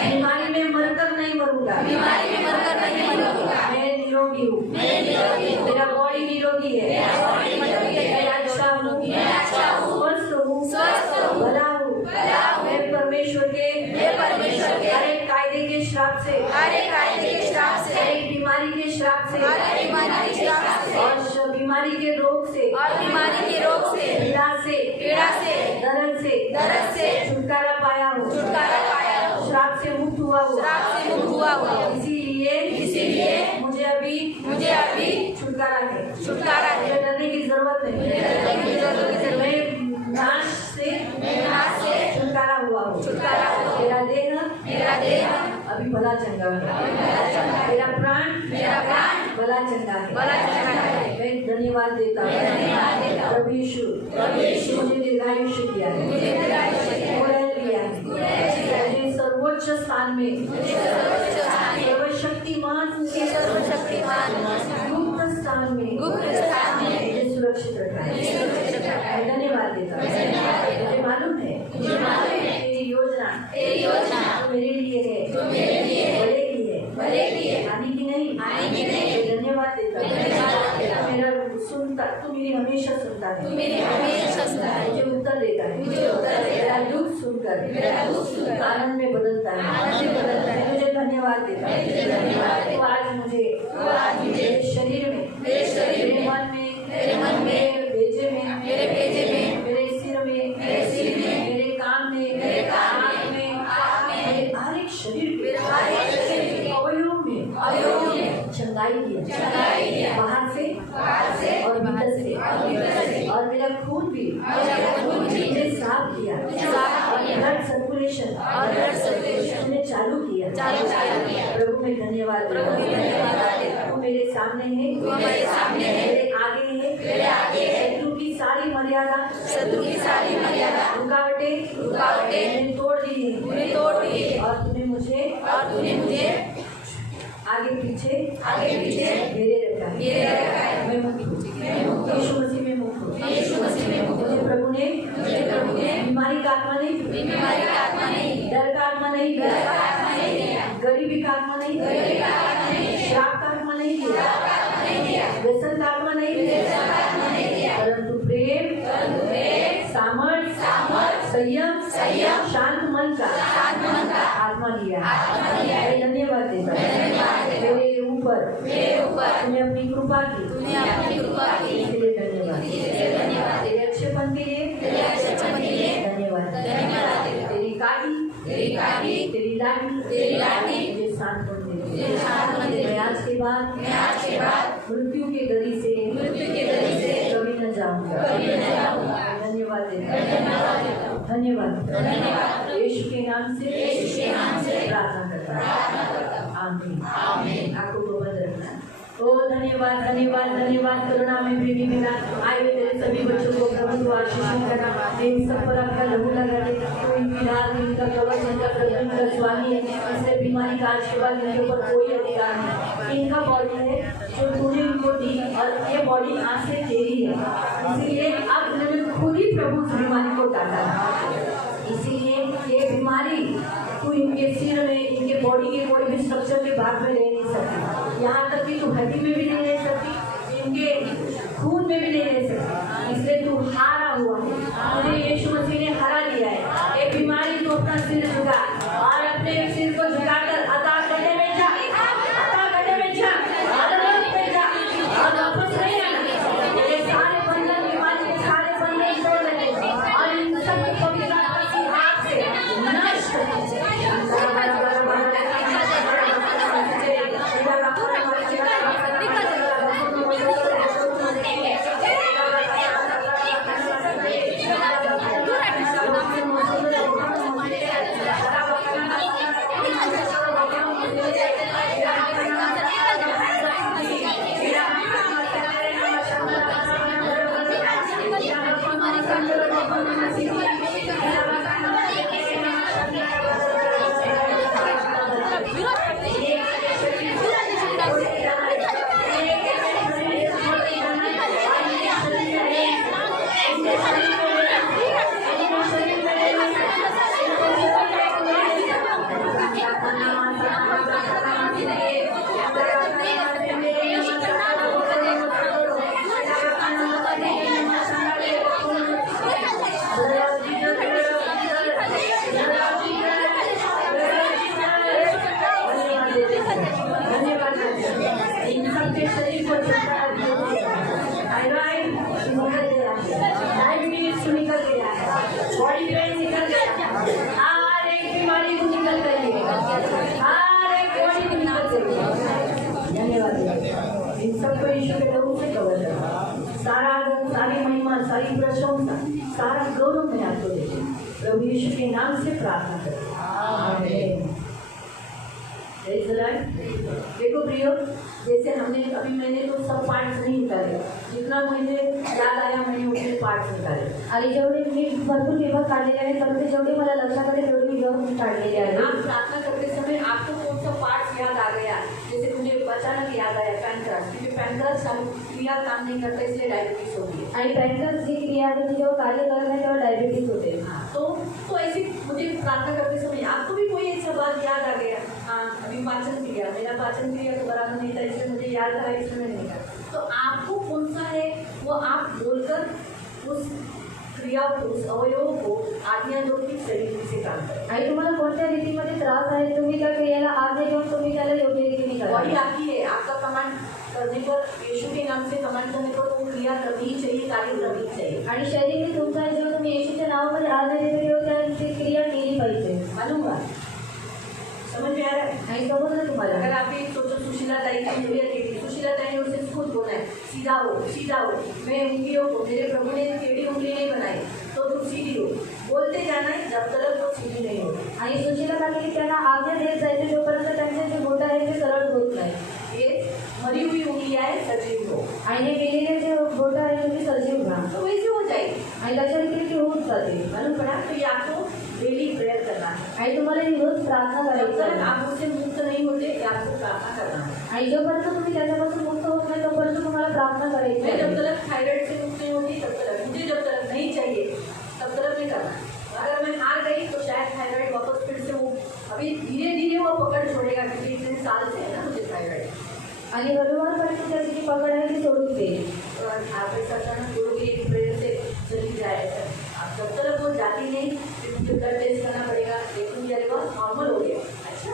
बीमारी में मरकर नहीं मरूंगा, मैं निरोगी हूँ, मेरा बॉडी निरोगी है, मैं अच्छा हूँ, स्वस्थ हूँ, भला हूँ, मैं परमेश्वर के हर एक कायदे के श्राप से, हर एक बीमारी के श्राप से और बीमारी के रोग से, पीड़ा से, दर्द से छुटकारा पाया हूँ, श्राप से मुक्त हुआ हूँ। इसीलिए मुझे अभी छुटकारा है, मुझे डरने की जरूरत नहीं, मैं नाश से छुटकारा हुआ हूँ। मेरा देह अभी भला चंगा है, मेरा प्राण भला चंगा है। मैं धन्यवाद देता हूँ प्रभु यीशु मुझे दीर्घायुष्य किया है, लिया है, मुझे सर्वोच्च स्थान में सर्वशक्तिमान गुप्त स्थान में मुझे सुरक्षित रखा है। धन्यवाद देता हूँ। मुझे मालूम है तेरी योजना तो मेरे लिए है, भले की है, हानि की नहीं। धन्यवाद देता हूँ। मेरा सुनता, तू मेरी हमेशा सुनता है, मुझे उत्तर देता है, मेरा दुख सुनकर आनंद में बदलता है। मुझे धन्यवाद देता है। तो आज मुझे मेरे शरीर में, मेरे मन में, मेरे भेजे में, मेरे सिर में, मेरे काम में, आँख में, मेरे हर एक शरीर के अवयव में चंगाई दिया, बाहर से और भीतर से, और मेरा खून भी मुझे साफ किया, और ब्लड सर्कुलेशन ने चालू किया। प्रभु में धन्यवाद। तू मेरे सामने है, मेरे आगे है। शत्रु की सारी मर्यादा रुकावटें मैंने तोड़ दी है, और तूने मुझे आगे पीछे घेरे रखा है। मैं मुक्त हूँ, यीशु मसीह में मुक्त हूँ। मुझे प्रभु ने बीमारी का आत्मा नहीं, डर का आत्मा नहीं, गरीबी का आत्मा नहीं, श्राप का आत्मा नहीं दिया, व्यसन का आत्मा नहीं दिया, परंतु प्रेम, सामर्थ, संयम, शांत मन का आत्मा दिया। धन्यवाद देता हूँ। मेरे ऊपर तूने अपनी कृपा की, इसलिए धन्यवाद। तेरे अच्छेपन के लिए धन्यवाद। तेरी काटी, तेरी लाडी मुझे सांत्वना दे। मैं आज के बाद मृत्यु के गली से कभी न जाऊंगा। धन्यवाद देता हूँ। धन्यवाद। यीशु के नाम से प्रार्थना करता हूँ। आमीन। आपको गोबंद रखना। ओ धन्यवाद। करुणा में प्रेमी बिना आए हुए तेरे सभी बच्चों को प्रभु को आशीष करना। इन सब पर आपका लहू लगा दे। तो इनकी ढाल, इनका कवच, इनका प्रभु, इनका स्वामी है। इसलिए बीमारी का आशीर्वाद इनके ऊपर कोई अधिकार नहीं। इनका बॉडी है जो तूने उनको दी, और ये बॉडी आज से तेरी है। इसीलिए अब उन्होंने खुद ही प्रभु उस बीमारी को काटा। इसीलिए ये बीमारी तू इनके सिर में, इनके बॉडी के कोई भी स्ट्रक्चर के भाग में रह नहीं सकती। यहाँ तक कि तू हड्डी में भी नहीं रह सकती, इनके खून में भी नहीं रह सकती। इसलिए तू हारा हुआ है, तुझे यीशु मसीह ने हरा दिया है। ये बीमारी तू अपना सिर झुका और अपने सिर को झुकाकर अता गड्ढे में जा, अदालत में जा, और वापस नहीं आना। ये सारे बंधन, बीमारी के सारे बंधन तोड़ देंगे और इन सब पवित्र आत्मा की हाथ से नष्ट कर सारी प्रशंसा सारा गौरव मैं आपको देती हूँ। प्रभु यीशु के नाम से प्रार्थना करती हूँ। आमीन। Praise the Lord। देखो प्रियो, जैसे हमने अभी मैंने तो सब पार्ट्स नहीं निकाले, जितना मुझे याद आया मैंने उतने पार्ट्स निकाले। आणि जेवढे मी भरपूर विभाग काढलेले आहेत, परंतु जेवढे मला लक्षात आले तेवढे विभाग मी काढलेले आहेत। आप प्रार्थना करते समय आपको कौन सा पार्ट्स याद आ गया? जैसे मुझे अचानक याद आया पैनक्रास, क्योंकि पैनक्रास क्रिया काम नहीं करता इसलिए डायबिटीज होती है। आणि पॅनक्रास जी क्रिया आहे ती जेव्हा कार्य करत नाही तेव्हा डायबिटीज होते। तो ऐसे मुझे प्रार्थना करते समय आपको भी कोई ऐसा बात याद आ गया? हाँ, अभी पाचन क्रिया, मेरा पाचन क्रिया तो बराबर नहीं था इसलिए मुझे याद आ रहा है, इसमें नहीं था। तो आपको कौन सा है वो आप बोलकर उस क्रिया को, उस अवयव को आज्ञा दो की सही से काम करें। आणि तुम्हाला कोणत्या रीतीमध्ये त्रास आहे तुम्ही त्या क्रियेला आज्ञा देऊन तुम्ही त्याला योग्य रीतीने करा। वही आपकी है, आपका कमांड करने पर, यीशु के नाम से कमांड करने पर वो क्रिया करनी ही चाहिए, कार्य करनी चाहिए। आणि शरीर तुमचा आहे, जेव्हा तुम्ही येशूच्या नावामध्ये आज्ञा देता तेव्हा त्यांची क्रिया केली पाहिजे। मालूम हुआ? समझ में आ रहा है? आणि समजलं तुम्हाला? अगर आप ये सोचो सुशीला ताई की मुझे देखी, सुशीला ताई ने उसे खुद बोला है सीधा हो, सीधा हो, मैं उंगलियों को, मेरे प्रभु ने टेढ़ी उंगली नहीं बनाई तो तुम सीधी हो, बोलते जाना है जब तक वो सीधी नहीं हो। आणि सुशीला काकी त्यांना आज्ञा देत जायचे जोपर्यंत त्यांचे जे बोट आहे ते सरळ होत नाही। ये मरी हुई उंगलियां है, सजीव हो, आणि हे गेलेले जे बोट आहे ते सजीव व्हा, तो वैसे हो जाएगी। आणि त्याच्या रीती होत जाते। मालूम पड़ा? तो ये आपको डेली प्रेयर करना है। आणि तुम्हाला ही रोज प्रार्थना जब करायची तक आहे। आप उससे मुक्त नहीं होते ये आपको प्रार्थना करना है। आणि जोपर्यंत तुम्ही त्याच्यापासून मुक्त होत नाही तोपर्यंत तुम्हाला प्रार्थना करायची मैं आहे। जब तक थायराइड से मुक्त नहीं होती तब तक, मुझे जब तक नहीं चाहिए तब तक नहीं करना। अगर मैं हार गई तो शायद थायराइड वापस फिर से वो अभी धीरे धीरे वो पकड़ छोड़ेगा, क्योंकि इतने साल से है ना मुझे थायराइड। आणि हळूहळूपर्यंत त्याची जी पकड आहे ती सोडून देईल। और आप ऐसा अचानक बोलोगे कि प्रेयर से चली जाए, आप जब तक वो जाती नहीं फिर मुझे ब्लड टेस्ट करना पड़ेगा, देखूंगी अरे वाह नॉर्मल हो गया, अच्छा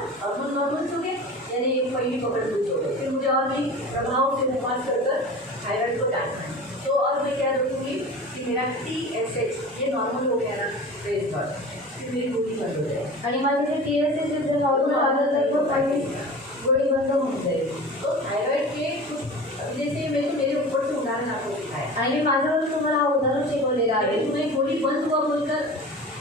नॉर्मल हो गया, यानी ये पहली पकड़ लूज हो गई। फिर मुझे और भी प्रभाव से उपवास कर थायराइड को डांटना है। तो और मैं क्या रखूँगी कि मेरा TSH ये नॉर्मल हो गया ना, प्रेज गॉड, फिर मेरी गोली बंद हो जाए। आणि माझे जे TSH जे नॉर्मल आलं तर तो काही गोळी बंद होऊन जाईल। तो थायराइड के कुछ जैसे मैं तो मेरे ऊपर से उदाहरण आपको दिखाया, आणि माझ्यावर तुम्हाला हा उदाहरण शिकवलेलं आहे। अगर तुम्हें गोली बंद हुआ बोलकर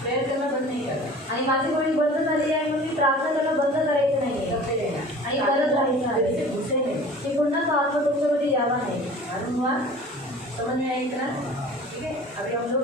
प्रेयर करना बंद नहीं करना, आणि माझी गोळी बंद झाली आहे म्हणून मी प्रार्थना करायला बंद करायचं नाही करते रहना आणि करत राहायचं आहे। से घुसे नहीं। की पुन्हा तो आत्मा तुमच्यामध्ये यावा नाही। मालूम हुआ? समझ में आई इतना? ठीक है, अभी हम लोग